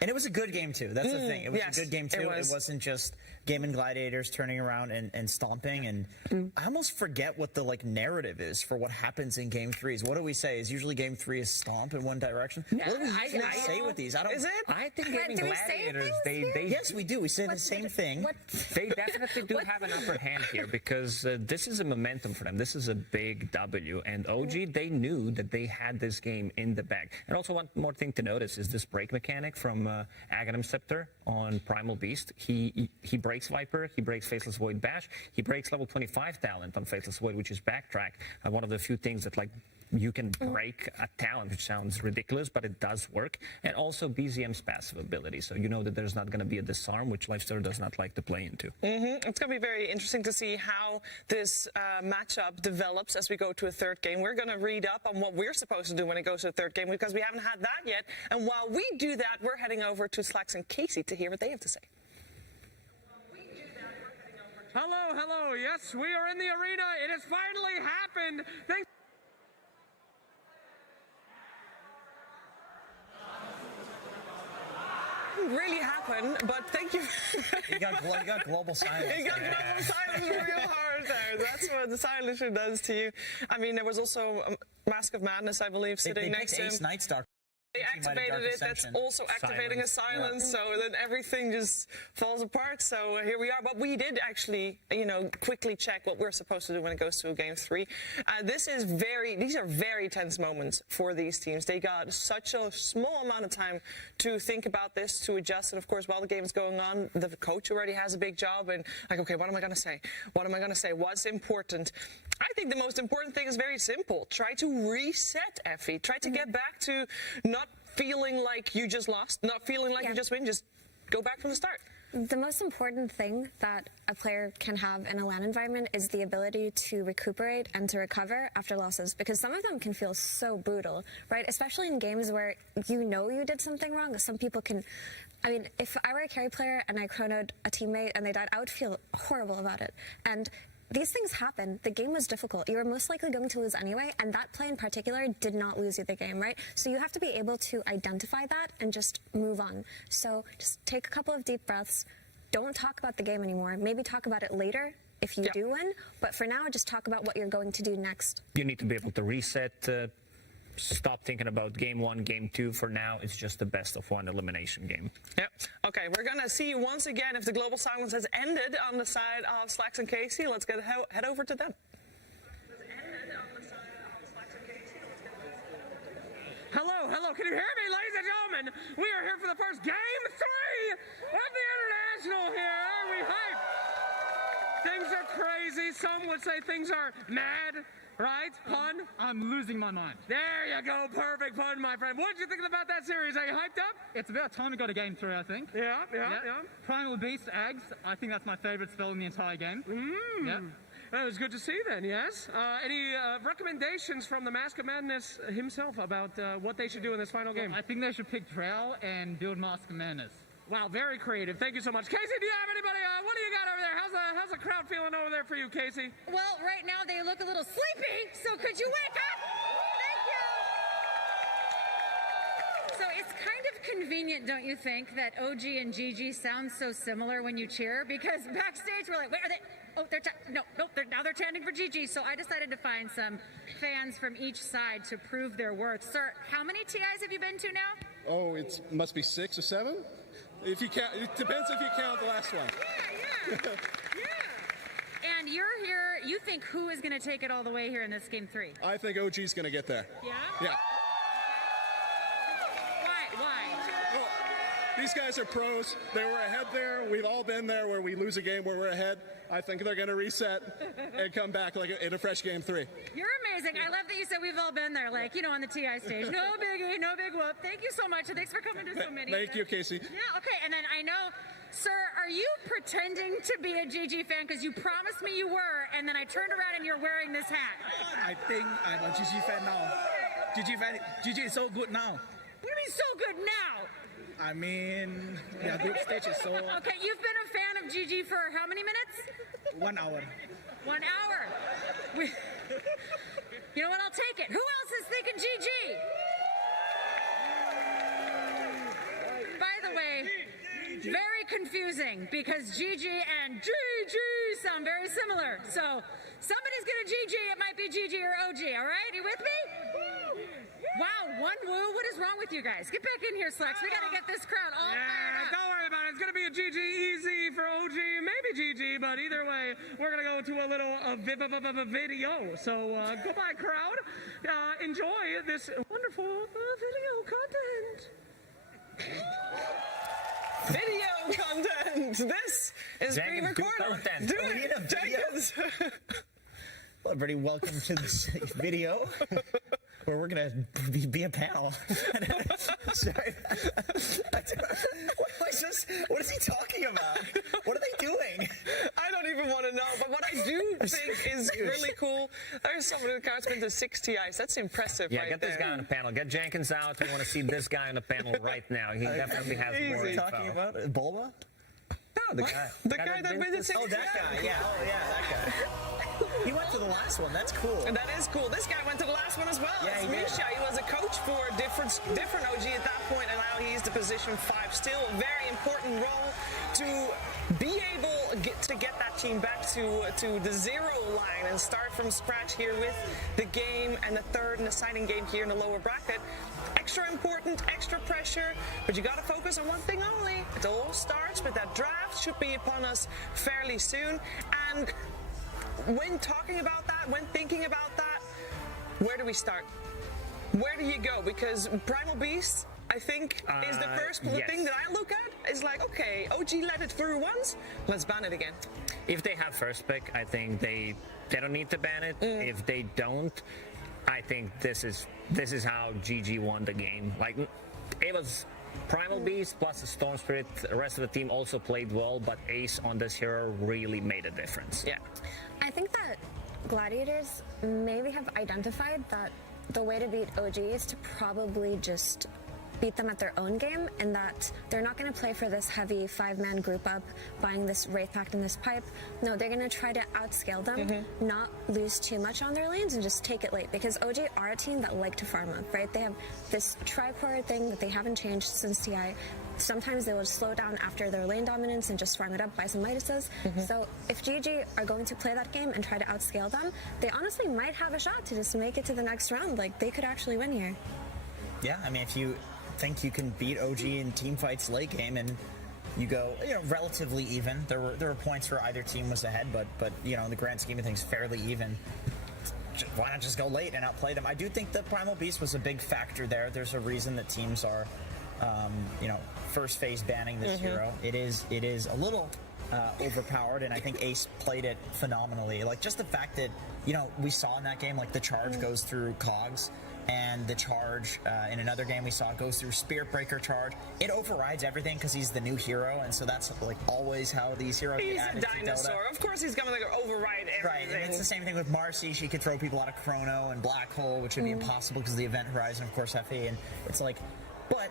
and it was a good game too. That's the thing. It was a good game too. It wasn't just Gaming Gladiators turning around and stomping. And I almost forget what the narrative is for what happens in game 3s. What do we say? Is usually game 3 is stomp in one direction? What do we usually say with these? Is it? I think Gaming Gladiators, yes, we do. We say the same thing. They definitely do have an upper hand here, because this is a momentum for them. This is a big W. And OG, they knew that they had this game in the bag. And also one more thing to notice is this break mechanic from Aghanim Scepter on Primal Beast. He breaks Viper, he breaks Faceless Void Bash, he breaks level 25 talent on Faceless Void, which is Backtrack. One of the few things that you can break a talent, which sounds ridiculous, but it does work. And also BZM's passive ability, so you know that there's not going to be a disarm, which Lifestealer does not like to play into. It's going to be very interesting to see how this matchup develops as we go to a 3rd game. We're going to read up on what we're supposed to do when it goes to a 3rd game, because we haven't had that yet. And while we do that, we're heading over to Slacks and Casey to hear what they have to say. Hello. Yes, we are in the arena. It has finally happened. Thanks. Really happen, but thank you. You got global silence. You got global silence real hard there. That's what the silencer does to you. I mean, there was also a Mask of Madness, I believe, sitting next to him. Ace Nightstalker. They activated it. That's also activating a silence, so then everything just falls apart. So here we are. But we did actually, quickly check what we're supposed to do when it goes to a game 3. These are very tense moments for these teams. They got such a small amount of time to think about this, to adjust. And of course, while the game is going on, the coach already has a big job. And okay, what am I going to say? What am I going to say? What's important? I think the most important thing is very simple. Try to reset, Effie. Try to get back to not feeling like you just lost, not feeling like you just win. Just go back from the start. The most important thing that a player can have in a LAN environment is the ability to recuperate and to recover after losses, because some of them can feel so brutal, right? Especially in games where you did something wrong. Some people can... I mean, if I were a carry player and I chronoed a teammate and they died, I would feel horrible about it. And these things happen. The game was difficult. You were most likely going to lose anyway, and that play in particular did not lose you the game, right? So you have to be able to identify that and just move on. So just take a couple of deep breaths. Don't talk about the game anymore. Maybe talk about it later if you do win, but for now, just talk about what you're going to do next. You need to be able to reset, stop thinking about game 1, game 2. For now, it's just the best of 1 elimination game. Yep. Okay, we're going to see once again if the global silence has ended on the side of Slacks and Casey. Let's head over to them. Hello. Can you hear me, ladies and gentlemen? We are here for the first game 3 of the International here. Are we hyped? Things are crazy. Some would say things are mad. Right? Pun? I'm losing my mind. There you go. Perfect pun, my friend. What did you think about that series? Are you hyped up? It's about time we got a game 3, I think. Yeah. Primal Beast, Ags. I think that's my favorite spell in the entire game. Yeah. That was good to see then, yes. Any recommendations from the Mask of Madness himself about what they should do in this final game? I think they should pick Drow and build Mask of Madness. Wow, very creative. Thank you so much. Casey, do you have anybody? What do you got over there? How's the crowd feeling over there for you, Casey? Well, right now they look a little sleepy, so could you wake up? Thank you. So it's kind of convenient, don't you think, that OG and GG sound so similar when you cheer? Because backstage we're like, wait, Oh, now they're chanting for GG. So I decided to find some fans from each side to prove their worth. Sir, how many TIs have you been to now? Oh, it must be 6 or 7. If you count, it depends if you count the last one. Yeah. And you're here. You think who is going to take it all the way here in this game 3? I think OG's going to get there. Yeah. Yeah. Why? Well, these guys are pros. They were ahead there. We've all been there where we lose a game where we're ahead. I think they're going to reset and come back like in a fresh game 3. You're amazing. I love that you said we've all been there, like, on the TI stage. No biggie, no big whoop. Thank you so much, and thanks for coming to so many. Thank you, Casey. Yeah, okay, and then I know, sir, are you pretending to be a GG fan because you promised me you were, and then I turned around and you're wearing this hat? I think I'm a GG fan now. GG is so good now. What do you mean so good now? I mean, the group stage is so... Okay, you've been a fan of GG for how many minutes? 1 hour. 1 hour. You know what? I'll take it. Who else is thinking GG? By the way, very confusing because GG and GG sound very similar. So somebody's gonna GG. It might be GG or OG. All right, you with me? Wow, one woo. What is wrong with you guys? Get back in here, Slacks. We gotta get this crowd all fired up. Don't worry about it. It's going to be a GG easy for OG, maybe GG, but either way, we're going to go to a little video. So goodbye, crowd. Enjoy this wonderful video content. Video content. This is being recorded. Jenkins. Hello, everybody. Welcome to this video where we're going to be a panel. Sorry. What is he talking about? What are they doing? I don't even want to know, but what I do think is really cool, there's somebody who cards been to 6 TIs. That's impressive, Yeah, right get there. this guy on the panel. Get Jenkins out. We want to see this guy on the panel right now. He definitely has more info. Talking about Bulba? No, the guy. The guy that been to 6 Oh, that guy. Yeah. Oh, yeah, that guy. He went to the last one. That's cool. That is cool. This guy went to the last one as well. Yeah, It's he did. Misha. He was a coach for a different OG at that point, and now he's the position 5. Still a very important role to be able to get that team back to the 0 line and start from scratch here with the game and the third and deciding game here in the lower bracket. Extra important, extra pressure, but you got to focus on one thing only. It all starts with that draft. Should be upon us fairly soon. And when talking about that, when thinking about that, where do we start? Where do you go? Because Primal Beast, I think, is the first thing that I look at. Is like, okay, OG let it through once, let's ban it again. If they have first pick, I think they don't need to ban it. If they don't, I think this is how GG won the game. Like, it was Primal Beast plus the Storm Spirit. The rest of the team also played well, but Ace on this hero really made a difference. Yeah. I think that Gladiators maybe have identified that the way to beat OG is to probably just beat them at their own game, and that they're not going to play for this heavy 5-man group up, buying this Wraith Pact and this pipe. No, they're going to try to outscale them, not lose too much on their lanes, and just take it late, because OG are a team that like to farm up, right? They have this tri-core thing that they haven't changed since TI. Sometimes they will slow down after their lane dominance and just farm it up, buy some Midases. So if GG are going to play that game and try to outscale them, they honestly might have a shot to just make it to the next round. Like, they could actually win here. Yeah, I mean, if you think you can beat OG in team fights late game and you go, relatively even. There were points where either team was ahead, but in the grand scheme of things, fairly even. Why not just go late and outplay them? I do think the Primal Beast was a big factor there. There's a reason that teams are, first phase banning this hero. It is a little overpowered, and I think Ace played it phenomenally. Like, just the fact that, we saw in that game, like, the charge goes through cogs, and the charge in another game we saw goes through Spirit Breaker charge. It overrides everything because he's the new hero, and so that's like always how these heroes He's get a added to dinosaur. Dota. Of course he's going to override everything. Right, and it's the same thing with Marcy. She could throw people out of Chrono and Black Hole, which would be impossible because of the event horizon, of course, FE, and it's like, but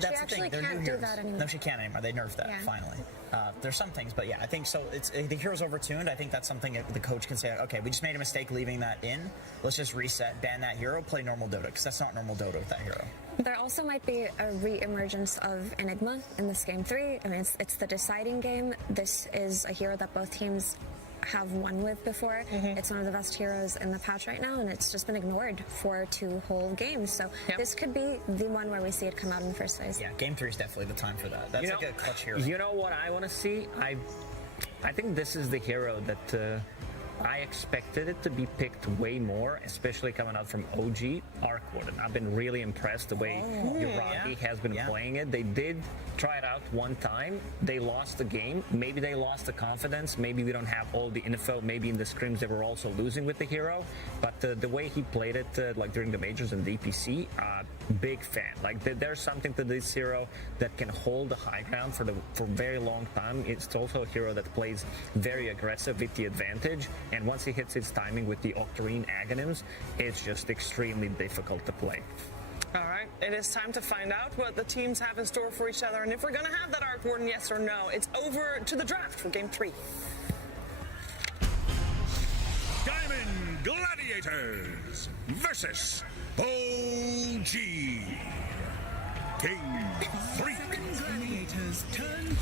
that's the thing. They're new can't do heroes. that anymore. No, she can't anymore. They nerfed that finally. There's some things, but yeah, I think so. The hero's overtuned. I think that's something that the coach can say. Okay, we just made a mistake leaving that in. Let's just reset, ban that hero, play normal Dota, because that's not normal Dota with that hero. There also might be a re-emergence of Enigma in this game 3. I mean, it's the deciding game. This is a hero that both teams have won with before. It's one of the best heroes in the patch right now, and it's just been ignored for 2 whole games. So this could be the one where we see it come out in the first phase. Yeah, game 3 is definitely the time for that. That's like a clutch hero. You know what I want to see? I think this is the hero that I expected it to be picked way more, especially coming out from OG Arc Warden. I've been really impressed the way Uragi has been playing it. They did try it out one time. They lost the game. Maybe they lost the confidence. Maybe we don't have all the info. Maybe in the scrims they were also losing with the hero. But the way he played it, like during the majors and DPC, big fan. Like there's something to this hero that can hold the high ground for a very long time. It's also a hero that plays very aggressive with the advantage. And once he hits his timing with the Octarine Aghanim's, it's just extremely difficult to play. All right, it is time to find out what the teams have in store for each other, and if we're going to have that Arc Warden, yes or no. It's over to the draft for Game 3. Diamond Gladiators versus OG. Game 3. Gladiators turn to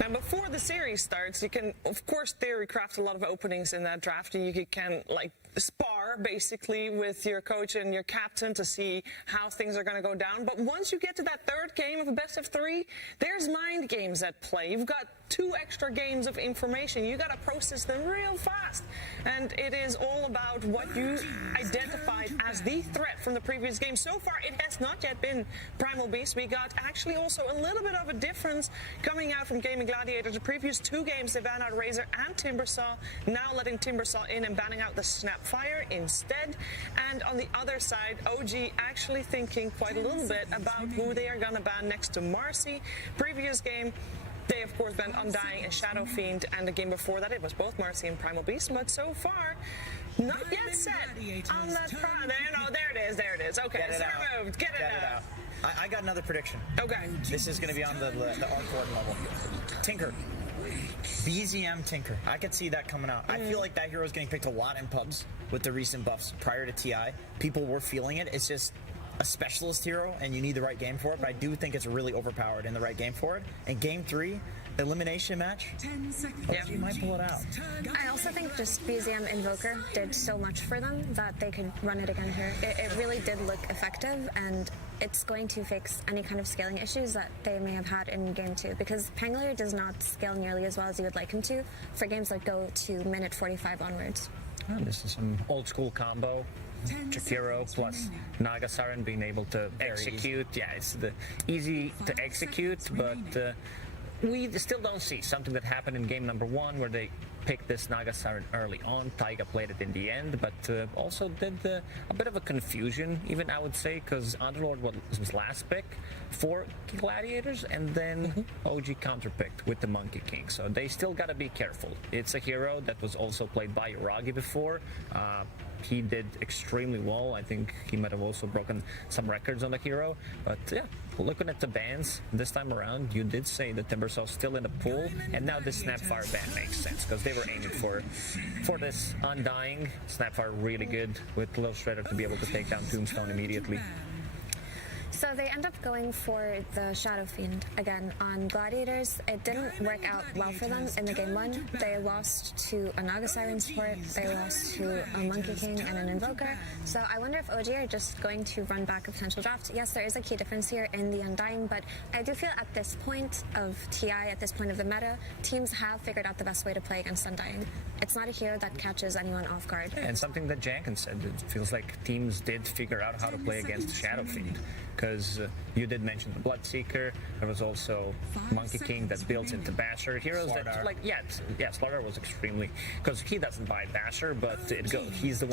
Now, before the series starts, you can, of course, theory craft a lot of openings in that draft, and you can, like, spar, basically, with your coach and your captain to see how things are going to go down. But once you get to that 3rd game of a best-of-3, there's mind games at play. You've got 2 extra games of information. You got to process them real fast. And it is all about what you identified as the threat from the previous game. So far, it has not yet been Primal Beast. We got actually also a little bit of a difference coming out from Gaming Gladiators. The previous 2 games, they banned out Razor and Timbersaw. Now letting Timbersaw in and banning out the Snapfire instead. And on the other side, OG actually thinking quite a little bit about who they are going to ban next to Marcy. Previous game, they, of course, banned Undying and Shadow Fiend, and the game before that, it was both Marcy and Primal Beast, but so far, not yet set on that front. There it is. Okay, Get it out. Removed. Get it out. I got another prediction. Okay. This is going to be on the Arc Warden level. Tinker. BZM Tinker. I could see that coming out. I feel like that hero is getting picked a lot in pubs with the recent buffs prior to TI. People were feeling it. It's just a specialist hero, and you need the right game for it, but I do think it's really overpowered in the right game for it. And game 3, elimination match, you might pull it out. I also think just BZM Invoker did so much for them that they could run it again here. It really did look effective, and it's going to fix any kind of scaling issues that they may have had in game 2, because Pangolier does not scale nearly as well as you would like him to for games that go to minute 45 onwards. Oh, this is some old school combo. Chikiro plus Nagasaran being able to execute. Yeah, it's easy to execute, but we still don't see something that happened in game number 1 where they picked this Nagasaran early on. Taiga played it in the end, but also did a bit of a confusion, even I would say, because Underlord was his last pick for Gladiators, and then OG counterpicked with the Monkey King. So they still got to be careful. It's a hero that was also played by Uragi before. He did extremely well. I think he might have also broken some records on the hero. But yeah, looking at the bans this time around, you did say that Timbersaw's still in the pool, and now this Snapfire ban makes sense because they were aiming for this Undying. Snapfire really good with Low Shredder to be able to take down Tombstone immediately. So they end up going for the Shadow Fiend again on Gladiators. It didn't work out well for them in the game 1. They lost to a Naga Siren support, they lost to a Monkey King and an Invoker. So I wonder if OG are just going to run back a potential draft. Yes, there is a key difference here in the Undying, but I do feel at this point of TI, at this point of the meta, teams have figured out the best way to play against Undying. It's not a hero that catches anyone off guard. And something that Janken said, it feels like teams did figure out how to play against Shadow Fiend. Because you did mention the Bloodseeker, there was also Monkey King that builds into Basher. Heroes Slardar. that, like, Slardar was extremely, because he doesn't buy Basher, but he's the one